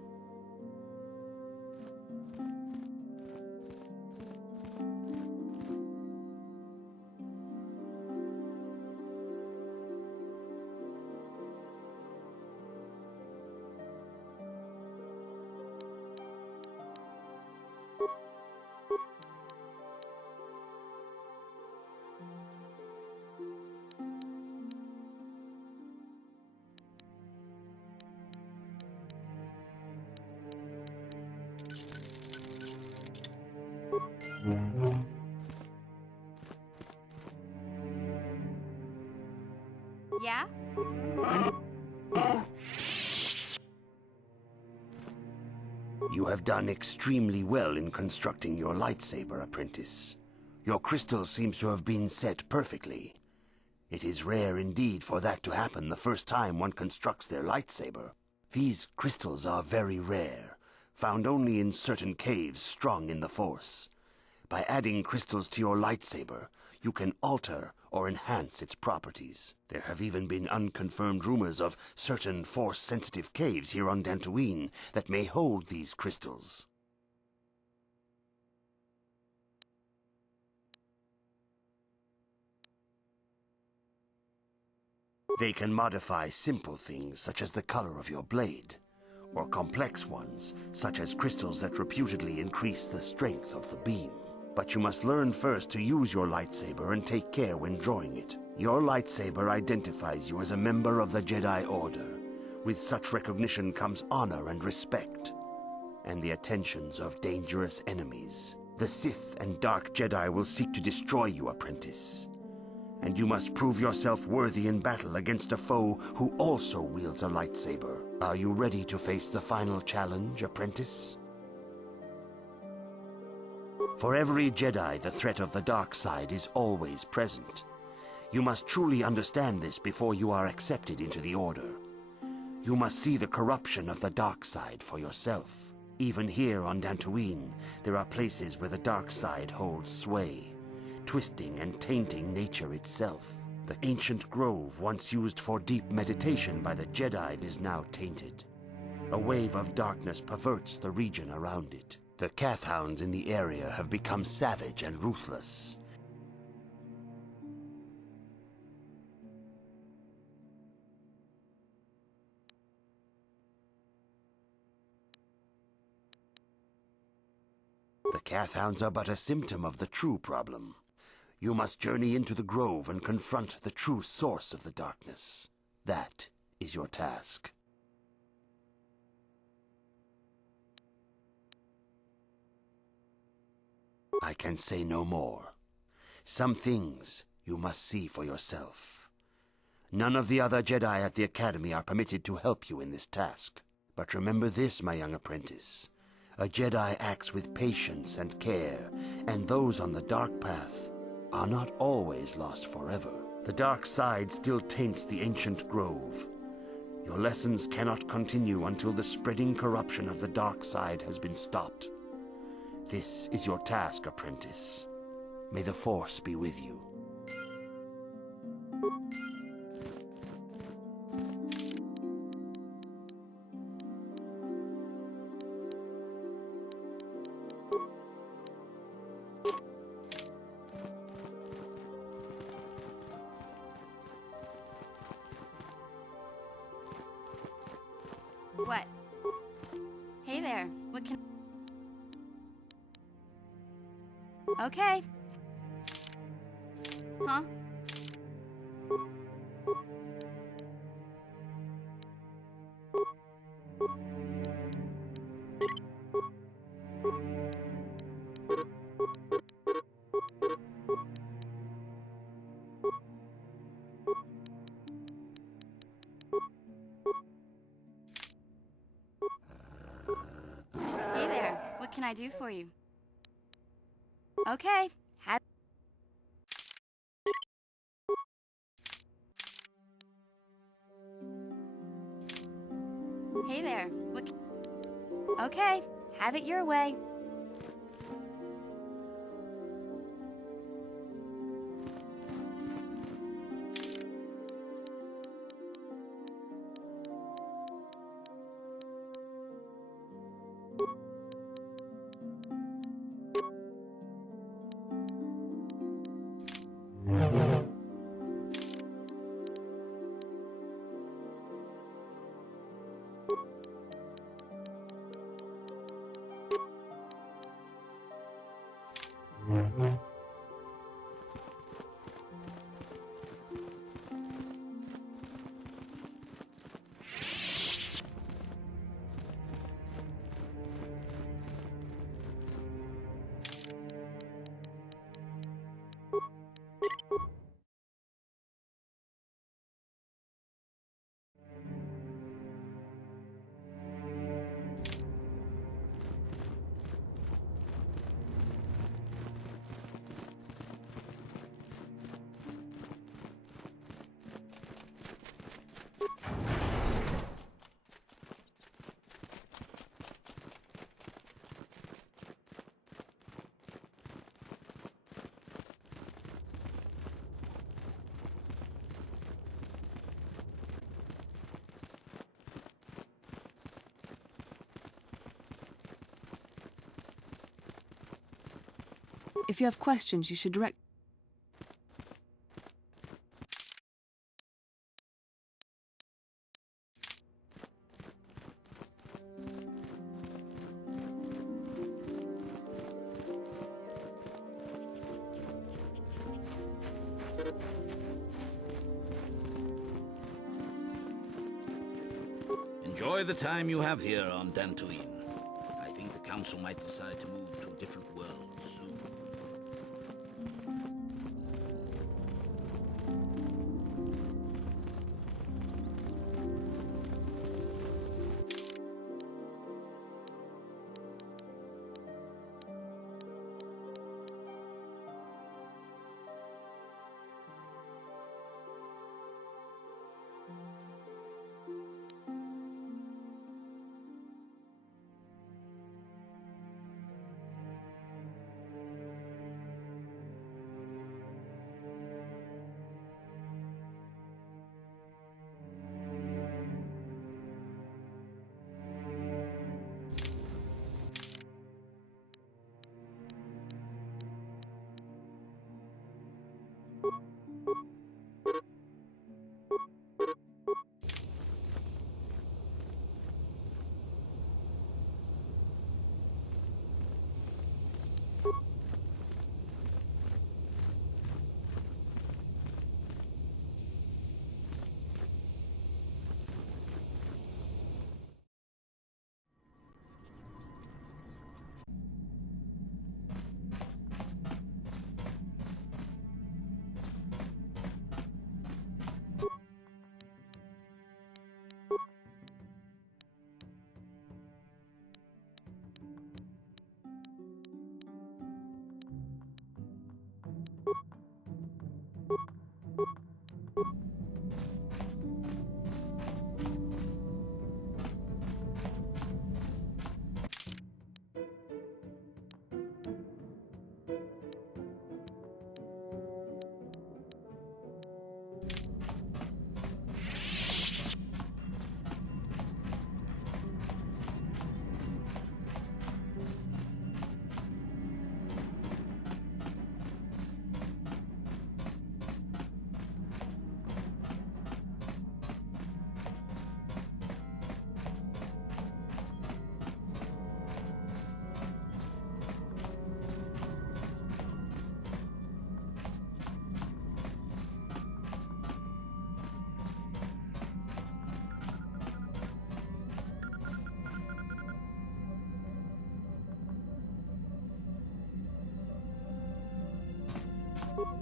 Yeah? You have done extremely well in constructing your lightsaber, apprentice. Your crystal seems to have been set perfectly. It is rare indeed for that to happen the first time one constructs their lightsaber. These crystals are very rare, found only in certain caves strong in the Force. By adding crystals to your lightsaber, you can alter or enhance its properties. There have even been unconfirmed rumors of certain Force-sensitive caves here on Dantooine that may hold these crystals. They can modify simple things such as the color of your blade, or complex ones such as crystals that reputedly increase the strength of the beam. But you must learn first to use your lightsaber and take care when drawing it. Your lightsaber identifies you as a member of the Jedi Order. With such recognition comes honor and respect, and the attentions of dangerous enemies. The Sith and Dark Jedi will seek to destroy you, apprentice. And you must prove yourself worthy in battle against a foe who also wields a lightsaber. Are you ready to face the final challenge, apprentice? For every Jedi, the threat of the dark side is always present. You must truly understand this before you are accepted into the Order. You must see the corruption of the dark side for yourself. Even here on Dantooine, there are places where the dark side holds sway, twisting and tainting nature itself. The ancient grove once used for deep meditation by the Jedi is now tainted. A wave of darkness perverts the region around it. The Kathhounds in the area have become savage and ruthless. The Kathhounds are but a symptom of the true problem. You must journey into the grove and confront the true source of the darkness. That is your task. I can say no more. Some things you must see for yourself. None of the other Jedi at the Academy are permitted to help you in this task. But remember this, my young apprentice. A Jedi acts with patience and care, and those on the dark path are not always lost forever. The dark side still taints the ancient grove. Your lessons cannot continue until the spreading corruption of the dark side has been stopped. This is your task, apprentice. May the Force be with you. What? Hey there, what can... Okay. Huh? Hey there, what can I do for you? Okay. Hey there. What? Okay. Have it your way. If you have questions, you should direct... Enjoy the time you have here on Dantooine. I think the Council might decide to move to a different world soon.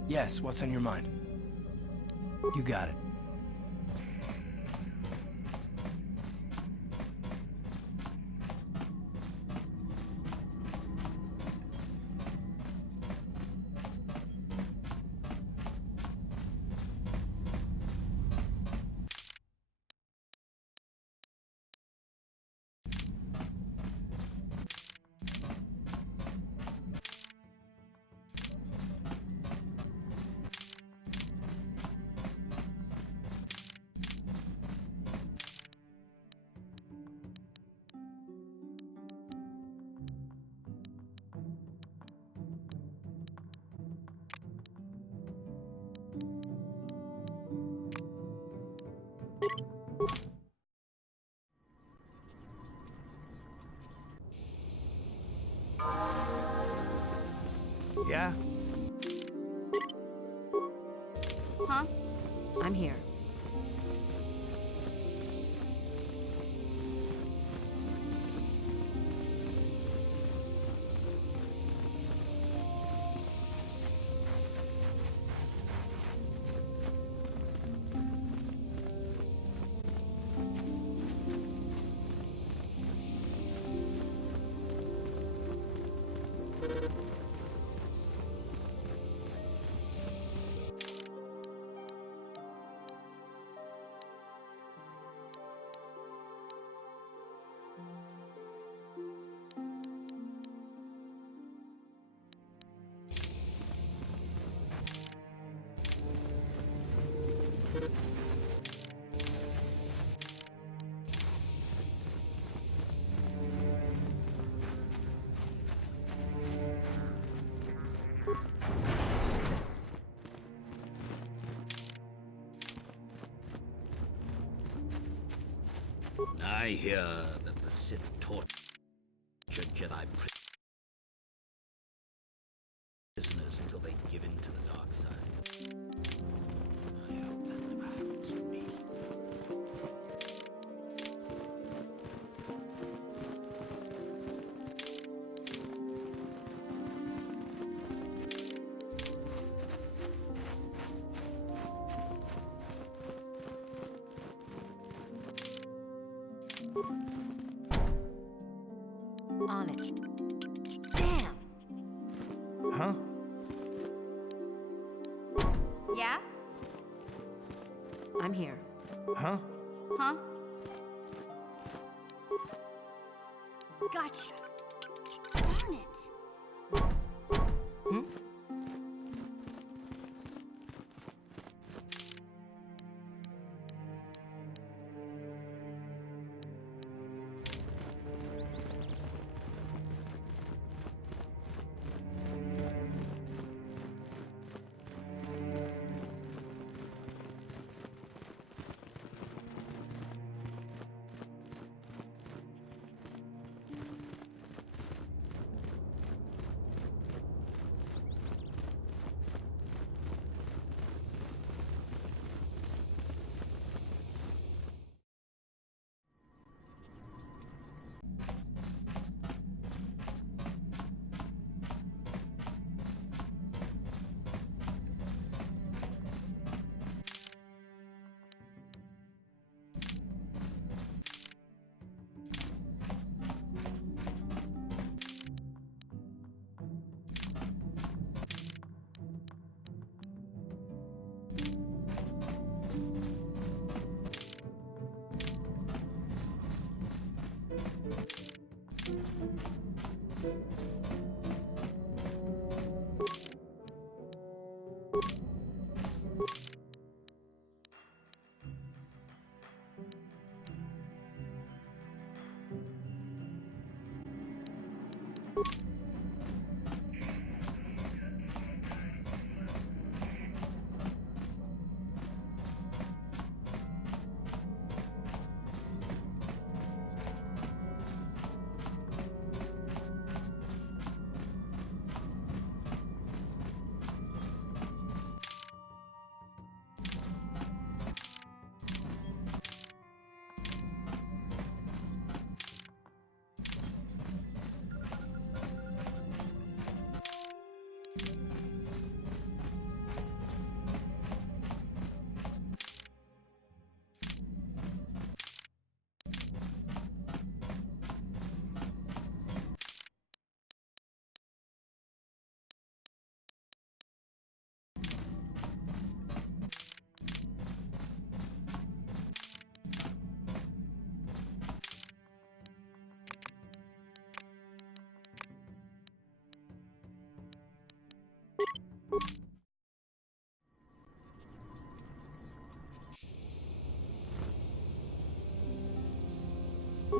Yes, what's on your mind? You got it. Yeah? Huh? I'm here. I hear that the Sith torture Jedi prisoners until they give in to the dark side. I hope that never happens to me. On it. Damn! Huh? Yeah? I'm here. Huh? Huh? Gotcha. Darn it. Hmm?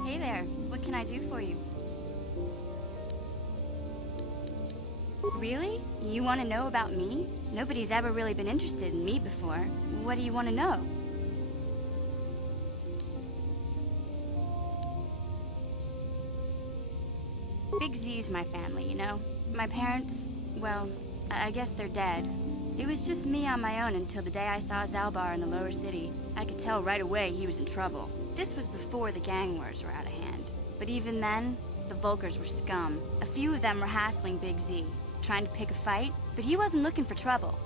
Hey there, what can I do for you? Really? You want to know about me? Nobody's ever really been interested in me before. What do you want to know? Big Z's my family, you know? My parents, well, I guess they're dead. It was just me on my own until the day I saw Zalbar in the lower city. I could tell right away he was in trouble. This was before the gang wars were out of hand. But even then, the Vulkars were scum. A few of them were hassling Big Z, trying to pick a fight, but he wasn't looking for trouble.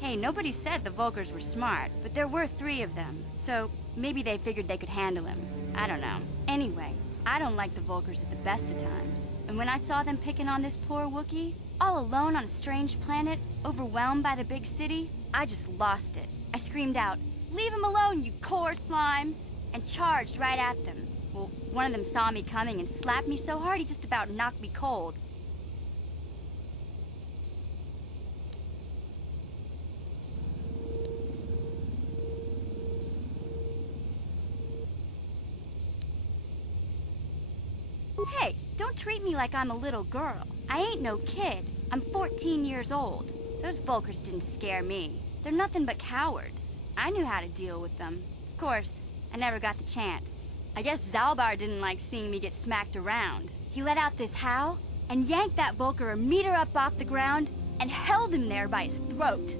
Hey, nobody said the Vulkars were smart, but there were 3 of them, so maybe they figured they could handle him. I don't know. Anyway, I don't like the Vulkars at the best of times. And when I saw them picking on this poor Wookiee, all alone on a strange planet, overwhelmed by the big city, I just lost it. I screamed out, "Leave him alone, you core slimes!" and charged right at them. Well, one of them saw me coming and slapped me so hard he just about knocked me cold. Hey, Don't treat me like I'm a little girl. I ain't no kid. I'm 14 years old. Those Volkers didn't scare me. They're nothing but cowards. I knew how to deal with them. Of course, I never got the chance. I guess Zalbar didn't like seeing me get smacked around. He let out this howl and yanked that Volker a meter up off the ground and held him there by his throat.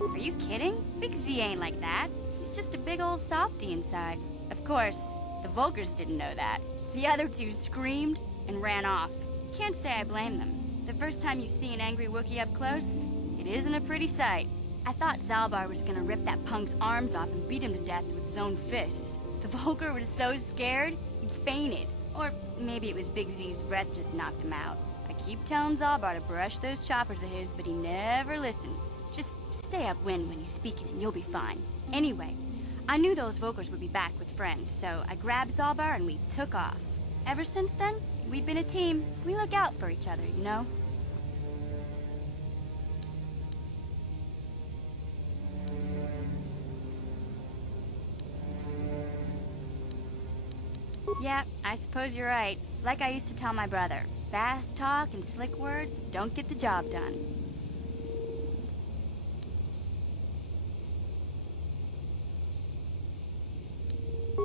Are you kidding? Big Z ain't like that. He's just a big old softy inside. Of course, the Volkers didn't know that. The other two screamed and ran off. Can't say I blame them. The first time you see an angry Wookiee up close, it isn't a pretty sight. I thought Zalbar was gonna rip that punk's arms off and beat him to death with his own fists. The Volker was so scared, he fainted. Or maybe it was Big Z's breath just knocked him out. I keep telling Zalbar to brush those choppers of his, but he never listens. Just stay upwind when he's speaking and you'll be fine. Anyway, I knew those Volkers would be back with friends, so I grabbed Zalbar and we took off. Ever since then, we've been a team. We look out for each other, you know? Yeah, I suppose you're right. Like I used to tell my brother, fast talk and slick words don't get the job done.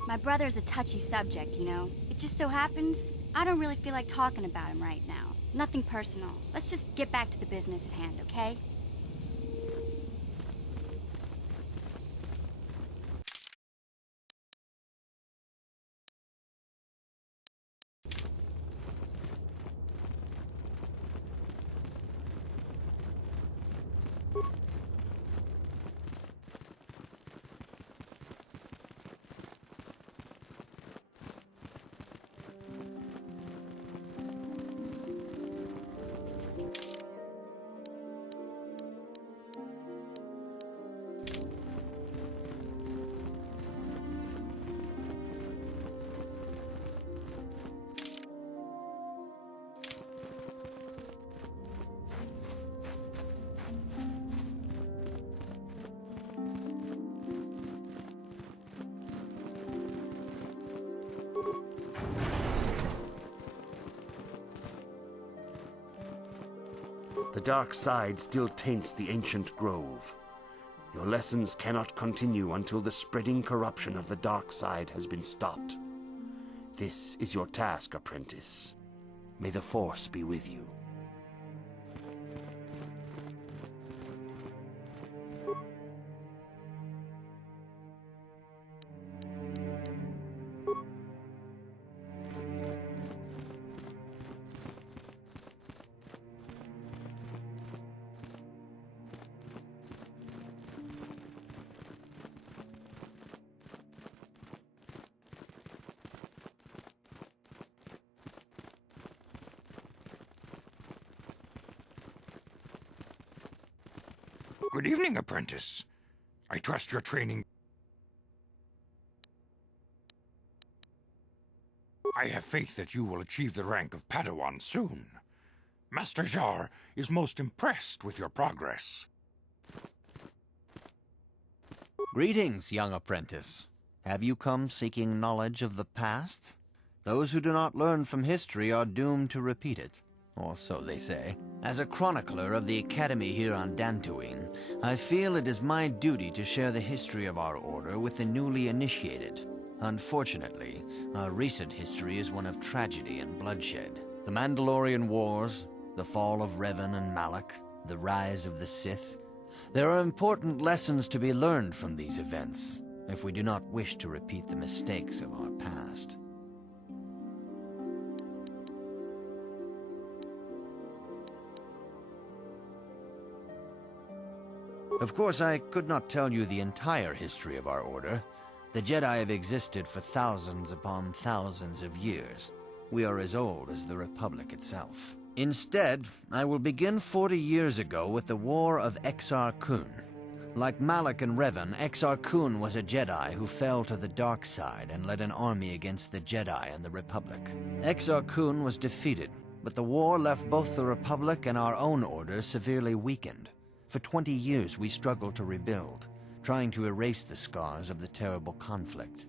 My brother's a touchy subject, you know. It just so happens, I don't really feel like talking about him right now. Nothing personal. Let's just get back to the business at hand, okay? The dark side still taints the ancient grove. Your lessons cannot continue until the spreading corruption of the dark side has been stopped. This is your task, apprentice. May the Force be with you. Good evening, apprentice. I trust your training. I have faith that you will achieve the rank of Padawan soon. Master Jar is most impressed with your progress. Greetings, young apprentice. Have you come seeking knowledge of the past? Those who do not learn from history are doomed to repeat it. Or so they say. As a chronicler of the Academy here on Dantooine, I feel it is my duty to share the history of our order with the newly initiated. Unfortunately, our recent history is one of tragedy and bloodshed. The Mandalorian Wars, the fall of Revan and Malak, the rise of the Sith. There are important lessons to be learned from these events, if we do not wish to repeat the mistakes of our past. Of course, I could not tell you the entire history of our order. The Jedi have existed for thousands upon thousands of years. We are as old as the Republic itself. Instead, I will begin 40 years ago with the War of Exar Kun. Like Malak and Revan, Exar Kun was a Jedi who fell to the dark side and led an army against the Jedi and the Republic. Exar Kun was defeated, but the war left both the Republic and our own order severely weakened. For 20 years, we struggled to rebuild. trying to erase the scars of the terrible conflict.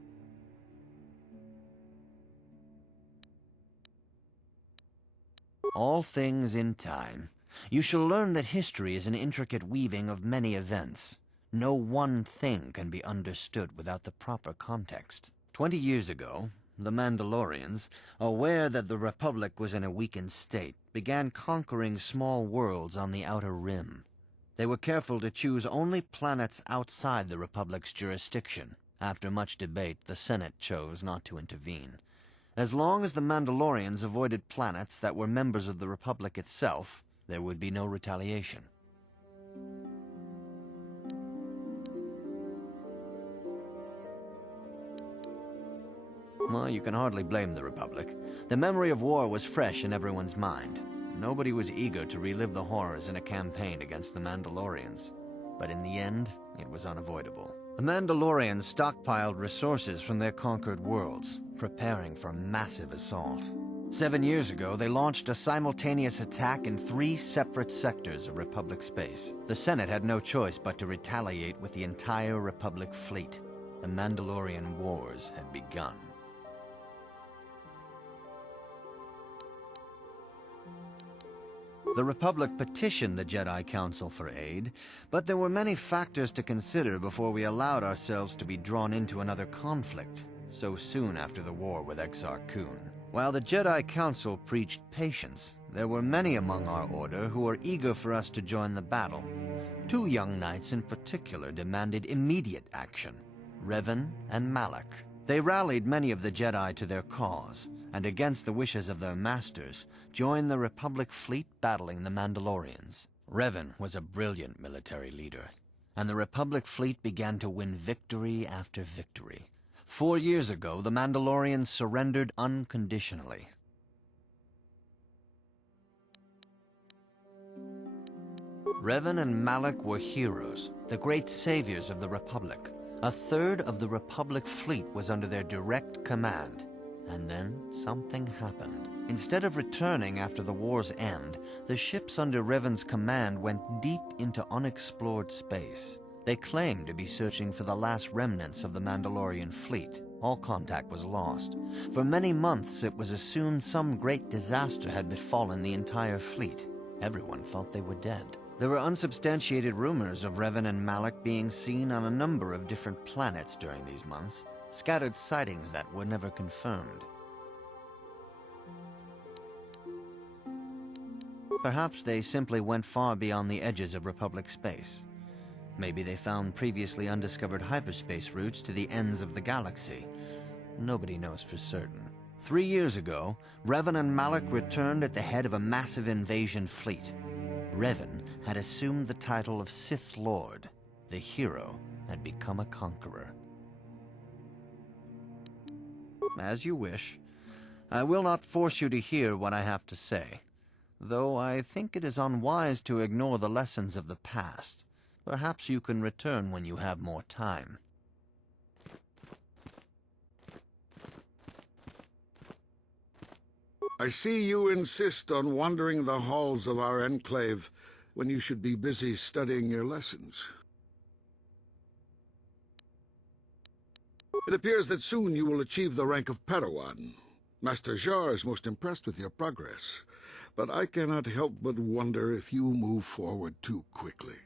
All things in time. You shall learn that history is an intricate weaving of many events. No one thing can be understood without the proper context. 20 years ago, the Mandalorians, aware that the Republic was in a weakened state, began conquering small worlds on the Outer Rim. They were careful to choose only planets outside the Republic's jurisdiction. After much debate, the Senate chose not to intervene. As long as the Mandalorians avoided planets that were members of the Republic itself, there would be no retaliation. Well, you can hardly blame the Republic. The memory of war was fresh in everyone's mind. Nobody was eager to relive the horrors in a campaign against the Mandalorians. But in the end, it was unavoidable. The Mandalorians stockpiled resources from their conquered worlds, preparing for a massive assault. 7 years ago, they launched a simultaneous attack in 3 separate sectors of Republic space. The Senate had no choice but to retaliate with the entire Republic fleet. The Mandalorian Wars had begun. The Republic petitioned the Jedi Council for aid, but there were many factors to consider before we allowed ourselves to be drawn into another conflict, so soon after the war with Exar Kun. While the Jedi Council preached patience, there were many among our order who were eager for us to join the battle. 2 young knights in particular demanded immediate action, Revan and Malak. They rallied many of the Jedi to their cause, and against the wishes of their masters, joined the Republic fleet battling the Mandalorians. Revan was a brilliant military leader, and the Republic fleet began to win victory after victory. 4 years ago, the Mandalorians surrendered unconditionally. Revan and Malak were heroes, the great saviors of the Republic. 1/3 of the Republic fleet was under their direct command. And then something happened. Instead of returning after the war's end, the ships under Revan's command went deep into unexplored space. They claimed to be searching for the last remnants of the Mandalorian fleet. All contact was lost. For many months, it was assumed some great disaster had befallen the entire fleet. Everyone thought they were dead. There were unsubstantiated rumors of Revan and Malak being seen on a number of different planets during these months, scattered sightings that were never confirmed. Perhaps they simply went far beyond the edges of Republic space. Maybe they found previously undiscovered hyperspace routes to the ends of the galaxy. Nobody knows for certain. 3 years ago, Revan and Malak returned at the head of a massive invasion fleet. Revan had assumed the title of Sith Lord. The hero had become a conqueror. As you wish. I will not force you to hear what I have to say, though I think it is unwise to ignore the lessons of the past. Perhaps you can return when you have more time. I see you insist on wandering the halls of our enclave when you should be busy studying your lessons. It appears that soon you will achieve the rank of Padawan. Master Jar is most impressed with your progress, but I cannot help but wonder if you move forward too quickly.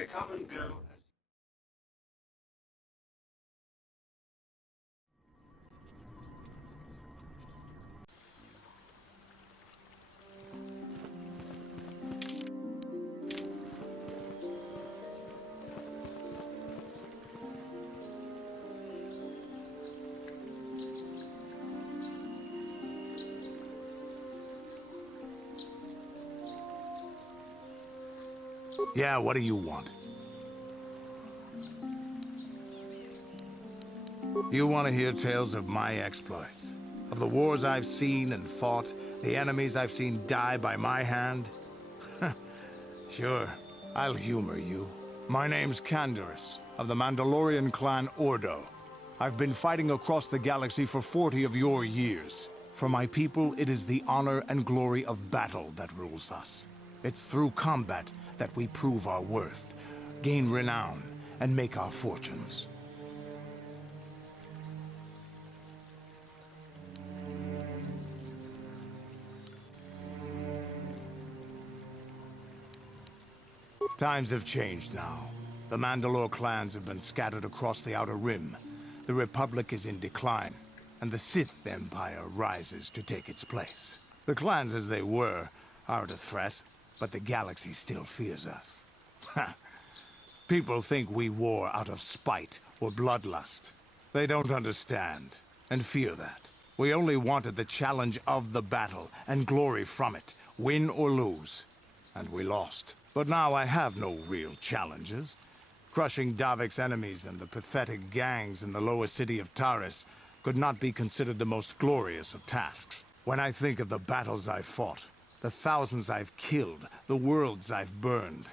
may come and go. Yeah, what do you want? You want to hear tales of my exploits? Of the wars I've seen and fought? The enemies I've seen die by my hand? Sure, I'll humor you. My name's Canderous, of the Mandalorian clan Ordo. I've been fighting across the galaxy for 40 of your years. For my people, it is the honor and glory of battle that rules us. It's through combat that we prove our worth, gain renown, and make our fortunes. Times have changed now. The Mandalore clans have been scattered across the Outer Rim. The Republic is in decline, and the Sith Empire rises to take its place. The clans as they were aren't a threat, but the galaxy still fears us. People think we war out of spite or bloodlust. They don't understand, and fear that. We only wanted the challenge of the battle, and glory from it, win or lose. And we lost. But now I have no real challenges. Crushing Davik's enemies and the pathetic gangs in the lower city of Taris could not be considered the most glorious of tasks. When I think of the battles I've fought, the thousands I've killed, the worlds I've burned,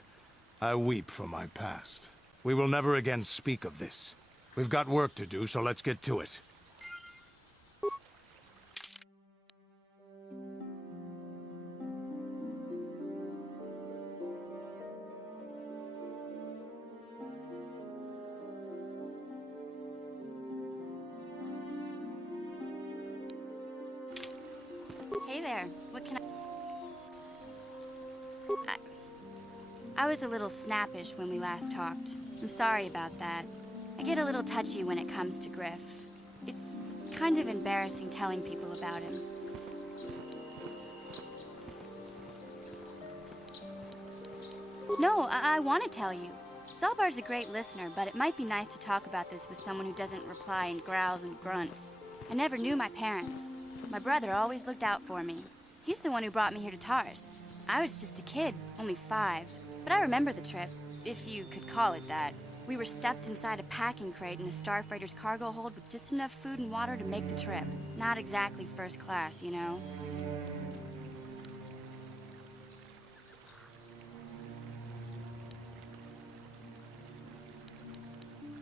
I weep for my past. We will never again speak of this. We've got work to do, so let's get to it. Hey there, what can I was a little snappish when we last talked. I'm sorry about that. I get a little touchy when it comes to Griff. It's kind of embarrassing telling people about him. No, I want to tell you. Zalbar's a great listener, but it might be nice to talk about this with someone who doesn't reply in growls and grunts. I never knew my parents. My brother always looked out for me. He's the one who brought me here to Taris. I was just a kid, only 5. But I remember the trip, if you could call it that. We were stuffed inside a packing crate in a starfighter's cargo hold with just enough food and water to make the trip. Not exactly first class, you know?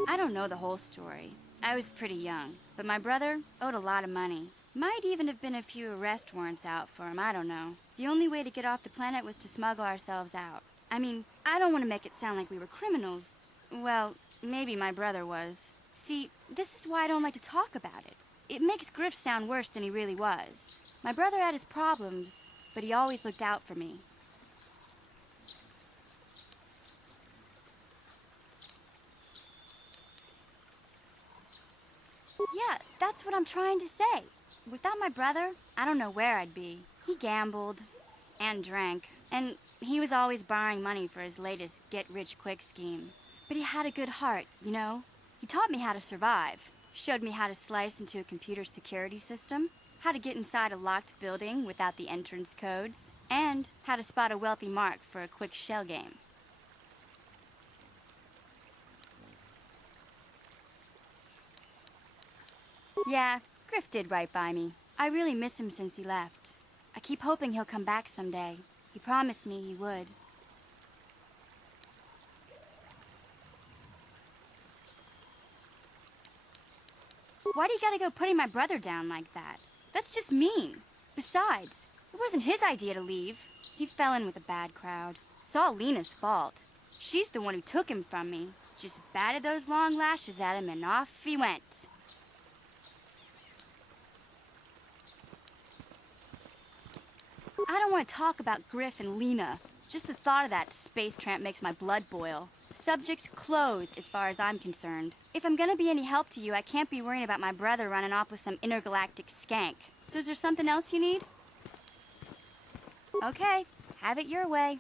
I don't know the whole story. I was pretty young, but my brother owed a lot of money. Might even have been a few arrest warrants out for him, I don't know. The only way to get off the planet was to smuggle ourselves out. I mean, I don't want to make it sound like we were criminals. Well, maybe my brother was. See, this is why I don't like to talk about it. It makes Griff sound worse than he really was. My brother had his problems, but he always looked out for me. Yeah, that's what I'm trying to say. Without my brother, I don't know where I'd be. He gambled and drank, and he was always borrowing money for his latest get-rich-quick scheme. But he had a good heart, you know? He taught me how to survive, showed me how to slice into a computer security system, how to get inside a locked building without the entrance codes, and how to spot a wealthy mark for a quick shell game. Yeah, Griff did right by me. I really miss him since he left. I keep hoping he'll come back someday. He promised me he would. Why do you gotta go putting my brother down like that? That's just mean. Besides, it wasn't his idea to leave. He fell in with a bad crowd. It's all Lena's fault. She's the one who took him from me. Just batted those long lashes at him and off he went. I don't want to talk about Griff and Lena. Just the thought of that space tramp makes my blood boil. Subject's closed, as far as I'm concerned. If I'm gonna be any help to you, I can't be worrying about my brother running off with some intergalactic skank. So is there something else you need? Okay, have it your way.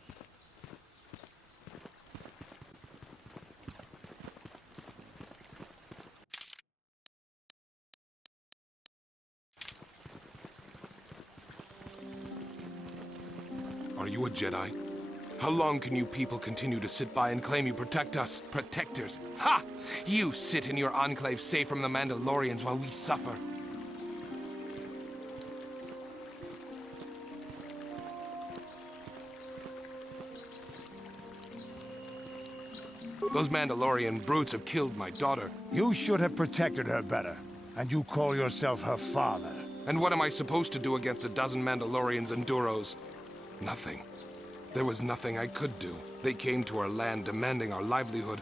Are you a Jedi? How long can you people continue to sit by and claim you protect us? Protectors? Ha! You sit in your enclave safe from the Mandalorians while we suffer. Those Mandalorian brutes have killed my daughter. You should have protected her better. And you call yourself her father. And what am I supposed to do against a dozen Mandalorians and Duros? Nothing. There was nothing I could do. They came to our land demanding our livelihood.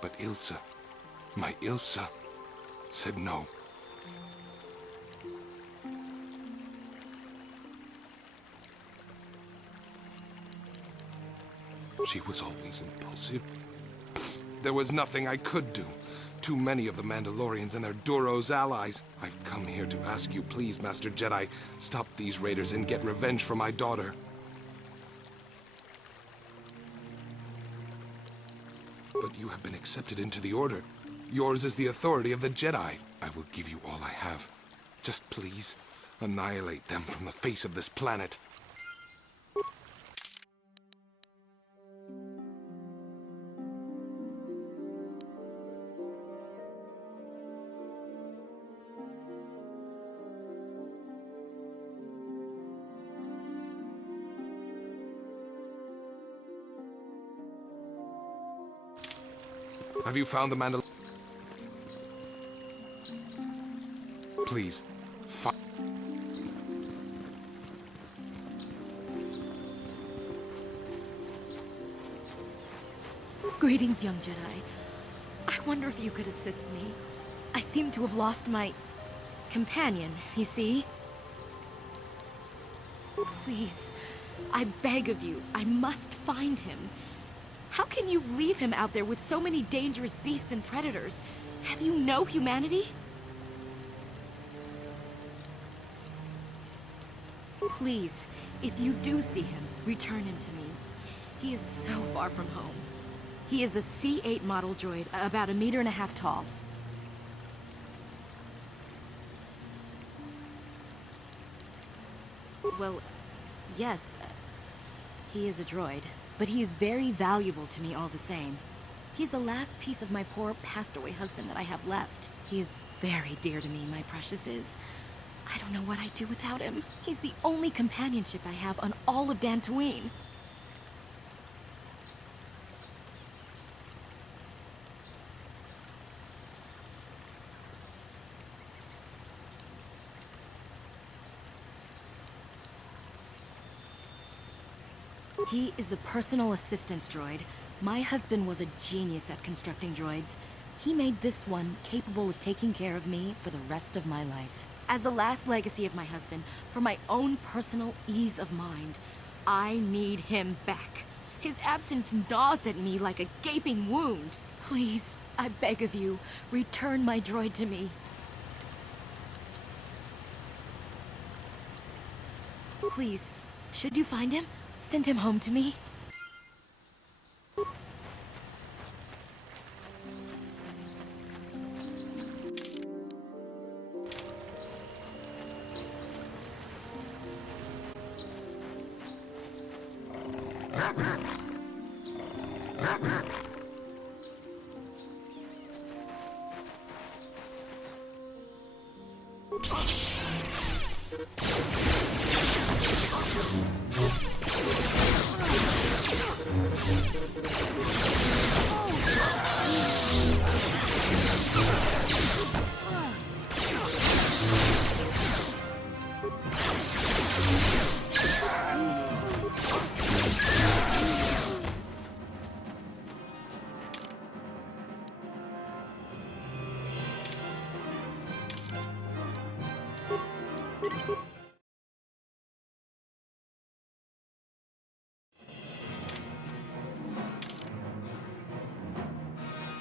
But Ilsa, my Ilsa, said no. She was always impulsive. There was nothing I could do. Too many of the Mandalorians and their Duros allies. I've come here to ask you, please, Master Jedi, stop these raiders and get revenge for my daughter. But you have been accepted into the Order. Yours is the authority of the Jedi. I will give you all I have. Just please, annihilate them from the face of this planet. Have you found the Mandal... Please, Greetings, young Jedi. I wonder if you could assist me. I seem to have lost my... companion, you see? Please, I beg of you, I must find him. How can you leave him out there with so many dangerous beasts and predators? Have you no humanity? Please, if you do see him, return him to me. He is so far from home. He is a C8 model droid, about 1.5 meters tall. Well, yes, he is a droid. But he is very valuable to me all the same. He's the last piece of my poor passed-away husband that I have left. He is very dear to me, my precious is. I don't know what I'd do without him. He's the only companionship I have on all of Dantooine. He is a personal assistance droid. My husband was a genius at constructing droids. He made this one capable of taking care of me for the rest of my life. As the last legacy of my husband, for my own personal ease of mind, I need him back. His absence gnaws at me like a gaping wound. Please, I beg of you, return my droid to me. Please, should you find him, send him home to me.